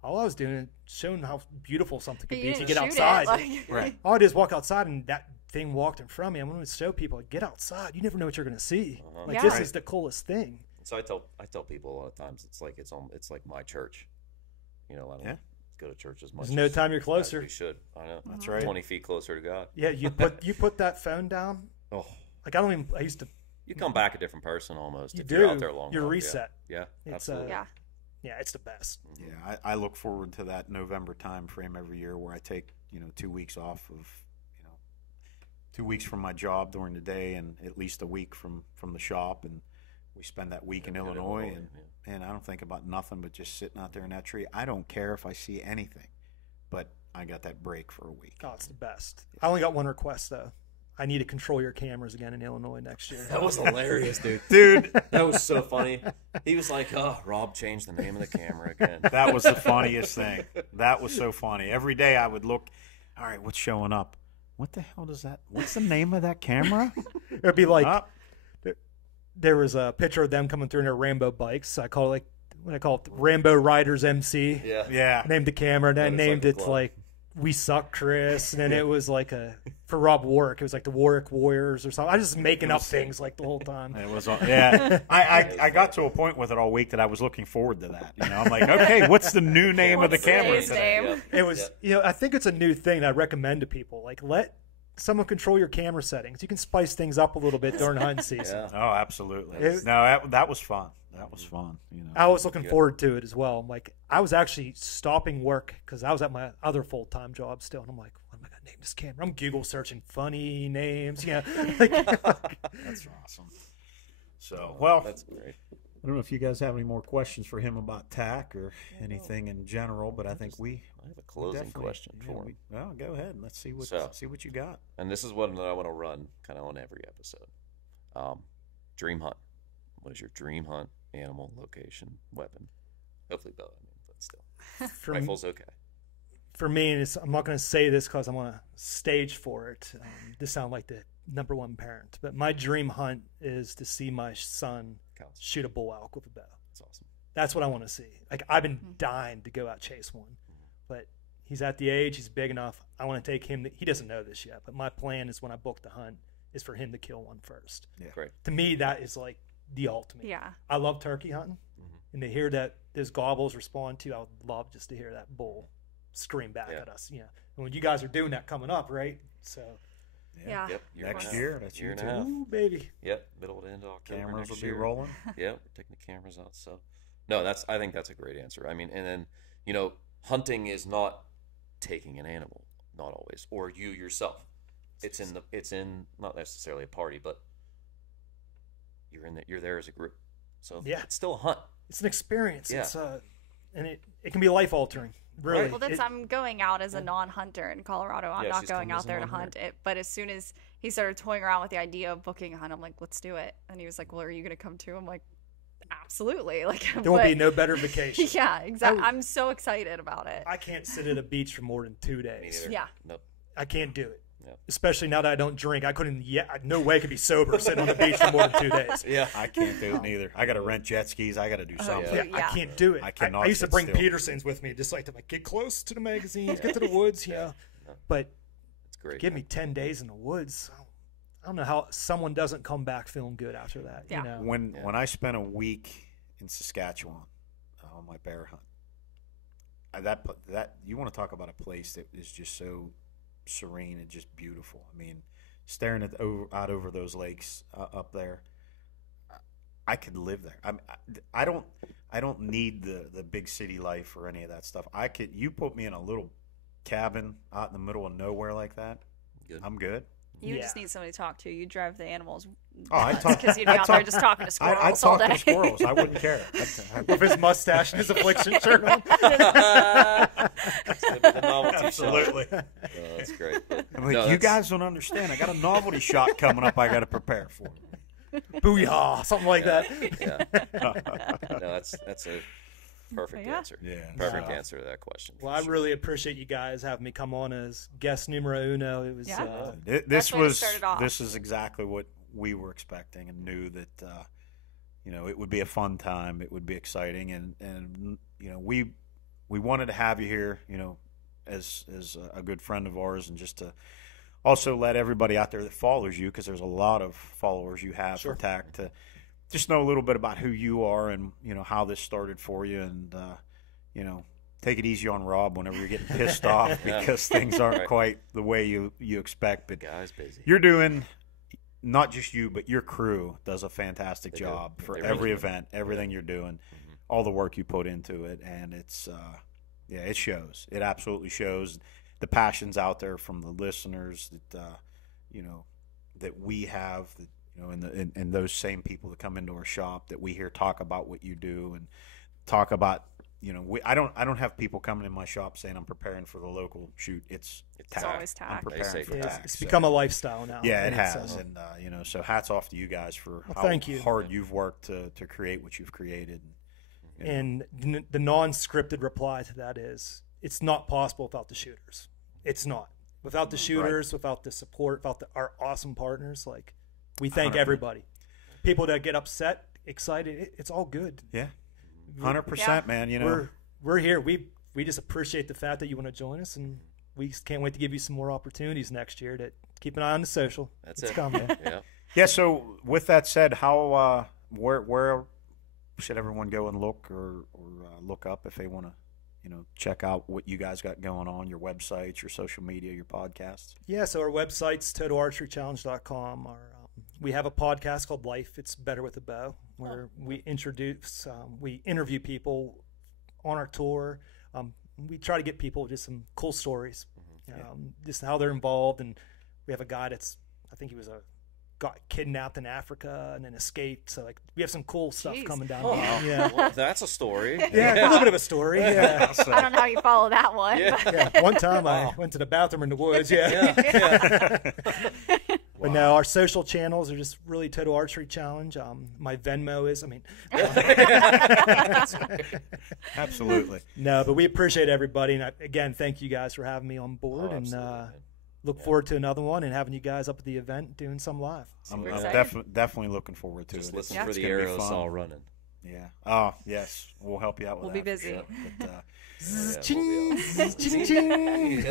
all I was doing is showing how beautiful something could be if you get outside. Right. All I did is walk outside and that thing walked in front of me. I'm going to show people, get outside. You never know what you're going to see. Like, this is the coolest thing. So I tell people a lot of times it's like my church. I don't go to church as much. There's no time you're closer. You should. I know. That's right. 20 feet closer to God. Yeah, you put that phone down. Oh, like I used to. You come back a different person almost. You if do. You're out there long. You're enough. reset. Yeah, absolutely. Yeah, it's the best. Yeah, I look forward to that November time frame every year where I take 2 weeks off of 2 weeks from my job during the day and at least a week from the shop, and we spend that week in Yeah, Illinois, and I don't think about nothing but just sitting out there in that tree. I don't care if I see anything, but I got that break for a week. Oh, it's the best. I only got one request though. I need to control your cameras again in Illinois next year. That was hilarious, dude. Dude, That was so funny. He was like, "Oh, Rob changed the name of the camera again." that was the funniest thing. That was so funny. Every day I would look, all right, what's showing up? What the hell does that? What's the name of that camera? It'd be like Up. there was a picture of them coming through in their Rambo bikes. So I call it Rambo Riders MC. Yeah. Yeah. Named the camera, and I named Motorcycle it Club. like We Suck Chris, and then it was like for Rob Warwick, it was like the Warwick Warriors or something. I was just making up things like the whole time. It was, yeah. I got to a point with it all week that I was looking forward to that. You know, I'm like, okay, what's the new name of the What's camera today's today? name? It was, I think it's a new thing that I recommend to people. Like, let someone control your camera settings. You can spice things up a little bit during hunting season. Yeah. Oh, absolutely. It- No, that was fun. That was fun. You know. I was looking forward to it as well. I'm like, I was actually stopping work because I was at my other full-time job still, and I'm like, what am I gonna name this camera? I'm Google searching funny names. Like, That's awesome. So, well, That's great. I don't know if you guys have any more questions for him about TAC or anything in general, but I think we I have a closing definitely- question yeah, for him. Well, go ahead and let's see what So- you got. And this is one that I want to run kind of on every episode. Dream hunt. What is your dream hunt? Animal, location, weapon. Hopefully bow. I mean, but still, for, rifle's okay. for me, and I'm not going to say this because I'm on a stage for it. To sound like the number one parent, but my dream hunt is to see my son Counts. shoot a bull elk with a bow. That's awesome. That's what I want to see. Like, I've been dying to go out chase one, but he's at the age, he's big enough. I want to take him. He doesn't know this yet, but my plan is when I book the hunt is for him to kill one first. Yeah. Great. To me, that is like the ultimate. Yeah. I love turkey hunting, and to hear that those gobbles respond to, I would love just to hear that bull scream back Yeah. at us. And when you guys are doing that coming up, right? So, Yeah. Yep. Next year, that's year you and too. a half. ooh, baby. Yep. Middle to end of October. Cameras will next be year. rolling. Yep. We're taking the cameras out. So, no, I think that's a great answer. I mean, and then hunting is not taking an animal, not always, or you yourself. It's in not necessarily a party, but you're there as a group. So Yeah. it's still a hunt. It's an experience. Yeah. It's and it can be life altering. Really. Right. Well, that's I'm going out as a non-hunter in Colorado. I'm Yeah, not she's going coming out as a there to non-hunter. hunt it. But as soon as he started toying around with the idea of booking a hunt, I'm like, let's do it. And he was like, well, are you going to come too? I'm like, absolutely. Like, There will but- be no better vacation. Yeah, exactly. I- I'm so excited about it. I can't sit at a beach for more than 2 Me days. neither. Yeah. Nope. I can't do it. Yeah. Especially now that I don't drink. I couldn't. No way I could be sober sitting on the beach for more than 2 days. Yeah. I can't do it neither. I got to rent jet skis. I got to do something. Yeah, Yeah. I can't do it. I cannot I used to sit bring still. Petersons with me, just like to get close to the magazines, get to the woods, But It's great. give me 10 days in the woods. I don't know how someone doesn't come back feeling good after that. Yeah. You know? When I spent a week in Saskatchewan on my bear hunt, that you want to talk about a place that is just so serene and just beautiful. I mean, staring out over those lakes up there, I could live there. I don't need the big city life or any of that stuff. You put me in a little cabin out in the middle of nowhere like that, Good. I'm good. You Yeah. just need somebody to talk to. You drive the animals. Oh, I talk because you'd be out there just talking to squirrels I all talk day. to squirrels. I wouldn't care. With his mustache and his affliction shirt on. It's gonna be the novelty Absolutely. shot. Oh, that's great. I'm like, No, you that's- guys don't understand. I got a novelty shot coming up. I got to prepare for. Booyah, something like that. Yeah. No, that's a perfect Yeah. answer. Yeah. Perfect No. answer to that question. Well, I really appreciate you guys having me come on as guest numero uno. It was Yeah. This That's the way to was start it off. this is exactly what we were expecting and knew that it would be a fun time. It would be exciting, and we wanted to have you here. As a good friend of ours, and just to also let everybody out there that follows you, because there's a lot of followers you have Sure. for TAC, to just know a little bit about who you are and how this started for you, and take it easy on Rob whenever you're getting pissed off Yeah. because things aren't Right. quite the way you expect. But Guy's busy. you're doing, not just you, but your crew does a fantastic They do. job for They every really do. event, everything you're doing, all the work you put into it, and it's it shows. It absolutely shows. The passion's out there from the listeners that that we have, that You know, and those same people that come into our shop that we hear talk about what you do and talk about, you know, I don't have people coming in my shop saying I'm preparing for the local shoot. It's TAC. always TAC. I'm preparing for TAC. It's So, become a lifestyle now. yeah, it And has, so- and you know, so hats off to you guys for how thank you. hard you've worked to create what you've created. You know. And the non-scripted reply to that is, it's not possible without the shooters. It's not. Without the shooters, without the support, without our awesome partners, like, we thank 100%. everybody. People that get upset, excited, it's all good. Yeah, 100%, man. You know, We're here. We just appreciate the fact that you want to join us, and we just can't wait to give you some more opportunities next year. To keep an eye on the social. That's It's it. coming. Yeah. yeah. So with that said, how where should everyone go and look or look up if they want to, you know, check out what you guys got going on, your websites, your social media, your podcasts? Yeah, so our website's totalarcherychallenge.com. We have a podcast called Life It's Better with a Bow, where we interview people on our tour. We try to get people just some cool stories, just how they're involved. And we have a guy I think he got kidnapped in Africa and then escaped. So, like, we have some cool stuff Jeez. coming down. Oh, Yeah. well, that's a story. Yeah, a little bit of a story. Yeah. I don't know how you follow that one. Yeah. but- Yeah. One time I went to the bathroom in the woods. Yeah. But no, our social channels are just really Total Archery Challenge. My Venmo is, Absolutely. no, but we appreciate everybody. And again, thank you guys for having me on board. Oh, and absolutely, man. look forward to another one and having you guys up at the event doing some live. I'm excited. definitely looking forward to Just it. listen Yeah. for It's the gonna be arrows fun. all running. Yeah. Oh, yes. We'll help you out with We'll that. be for busy. sure. But, Yeah, Ching, we'll be ching, ching.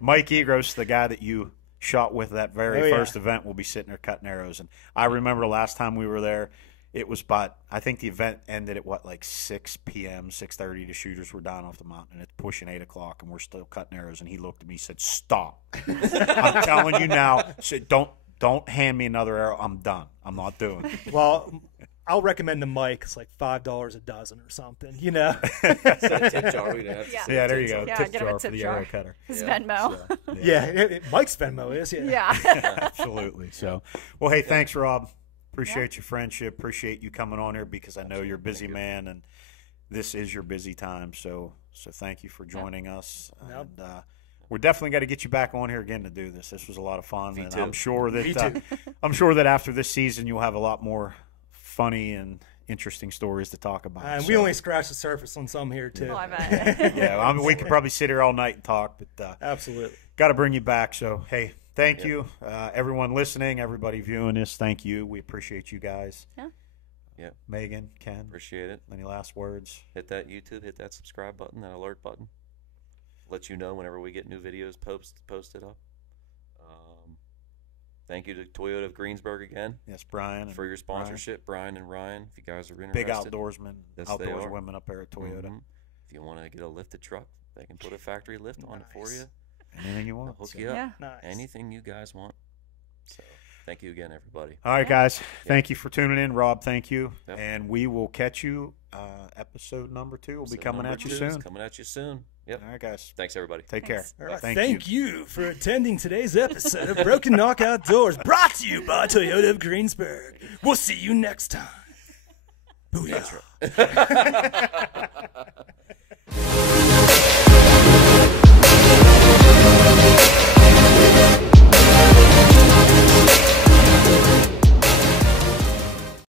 Mike Egros, the guy that you shot with that very Oh, yeah. first event, will be sitting there cutting arrows. And I remember last time we were there, it was about, I think the event ended at like 6 p.m., 6:30. The shooters were down off the mountain, and it's pushing 8 o'clock, and we're still cutting arrows. And he looked at me and said, "Stop. I'm telling you now, said, don't hand me another arrow. I'm done. I'm not doing it." Well, I'll recommend the mic. It's like $5 a dozen or something, you know. Tip jar. We'd have to Yeah. say Yeah, there you tip go. Yeah, Tip get him a jar for tip the jar. arrow cutter. His Yeah. Venmo. Yeah, Mike's Venmo is. Yeah. Absolutely. So, well, hey, thanks, Rob. Appreciate your friendship. Appreciate you coming on here because I know you're a busy man, and this is your busy time. So thank you for joining us. Yep. And we're definitely got to get you back on here again to do this. This was a lot of fun, Me and too. I'm sure Me that I'm sure that after this season you'll have a lot more funny and interesting stories to talk about. And So, we only scratched the surface on some here, too. Oh, I bet. yeah, I mean, we could probably sit here all night and talk, but Absolutely. got to bring you back. So, hey, thank you. Everyone listening, everybody viewing this, thank you. We appreciate you guys. Yeah. Yeah. Megan, Ken, Appreciate it. any last words? Hit that YouTube, hit that subscribe button, that alert button. Let you know whenever we get new videos posted up. Thank you to Toyota of Greensburg again Yes, Brian. and for your Ryan. sponsorship, Brian and Ryan. If you guys are interested, Big outdoorsmen, Yes, they outdoors are. women up there at Toyota. Mhm. If you want to get a lifted truck, they can put a factory lift on it for Nice. you. Anything you They'll want. hook So. you up. Yeah. Nice. Anything you guys want. So, thank you again, everybody. All right, guys. Thank you for tuning in. Rob, thank you. Yep. And we will catch you. Episode number 2 will be Episode coming number at you 2 is soon. Coming at you soon. Yep. All right, guys. Thanks, everybody. Take Thanks. care. All right, Thank you. you for attending today's episode of Broken Knock Outdoors, brought to you by Toyota of Greensburg. We'll see you next time. Booyah. That's right.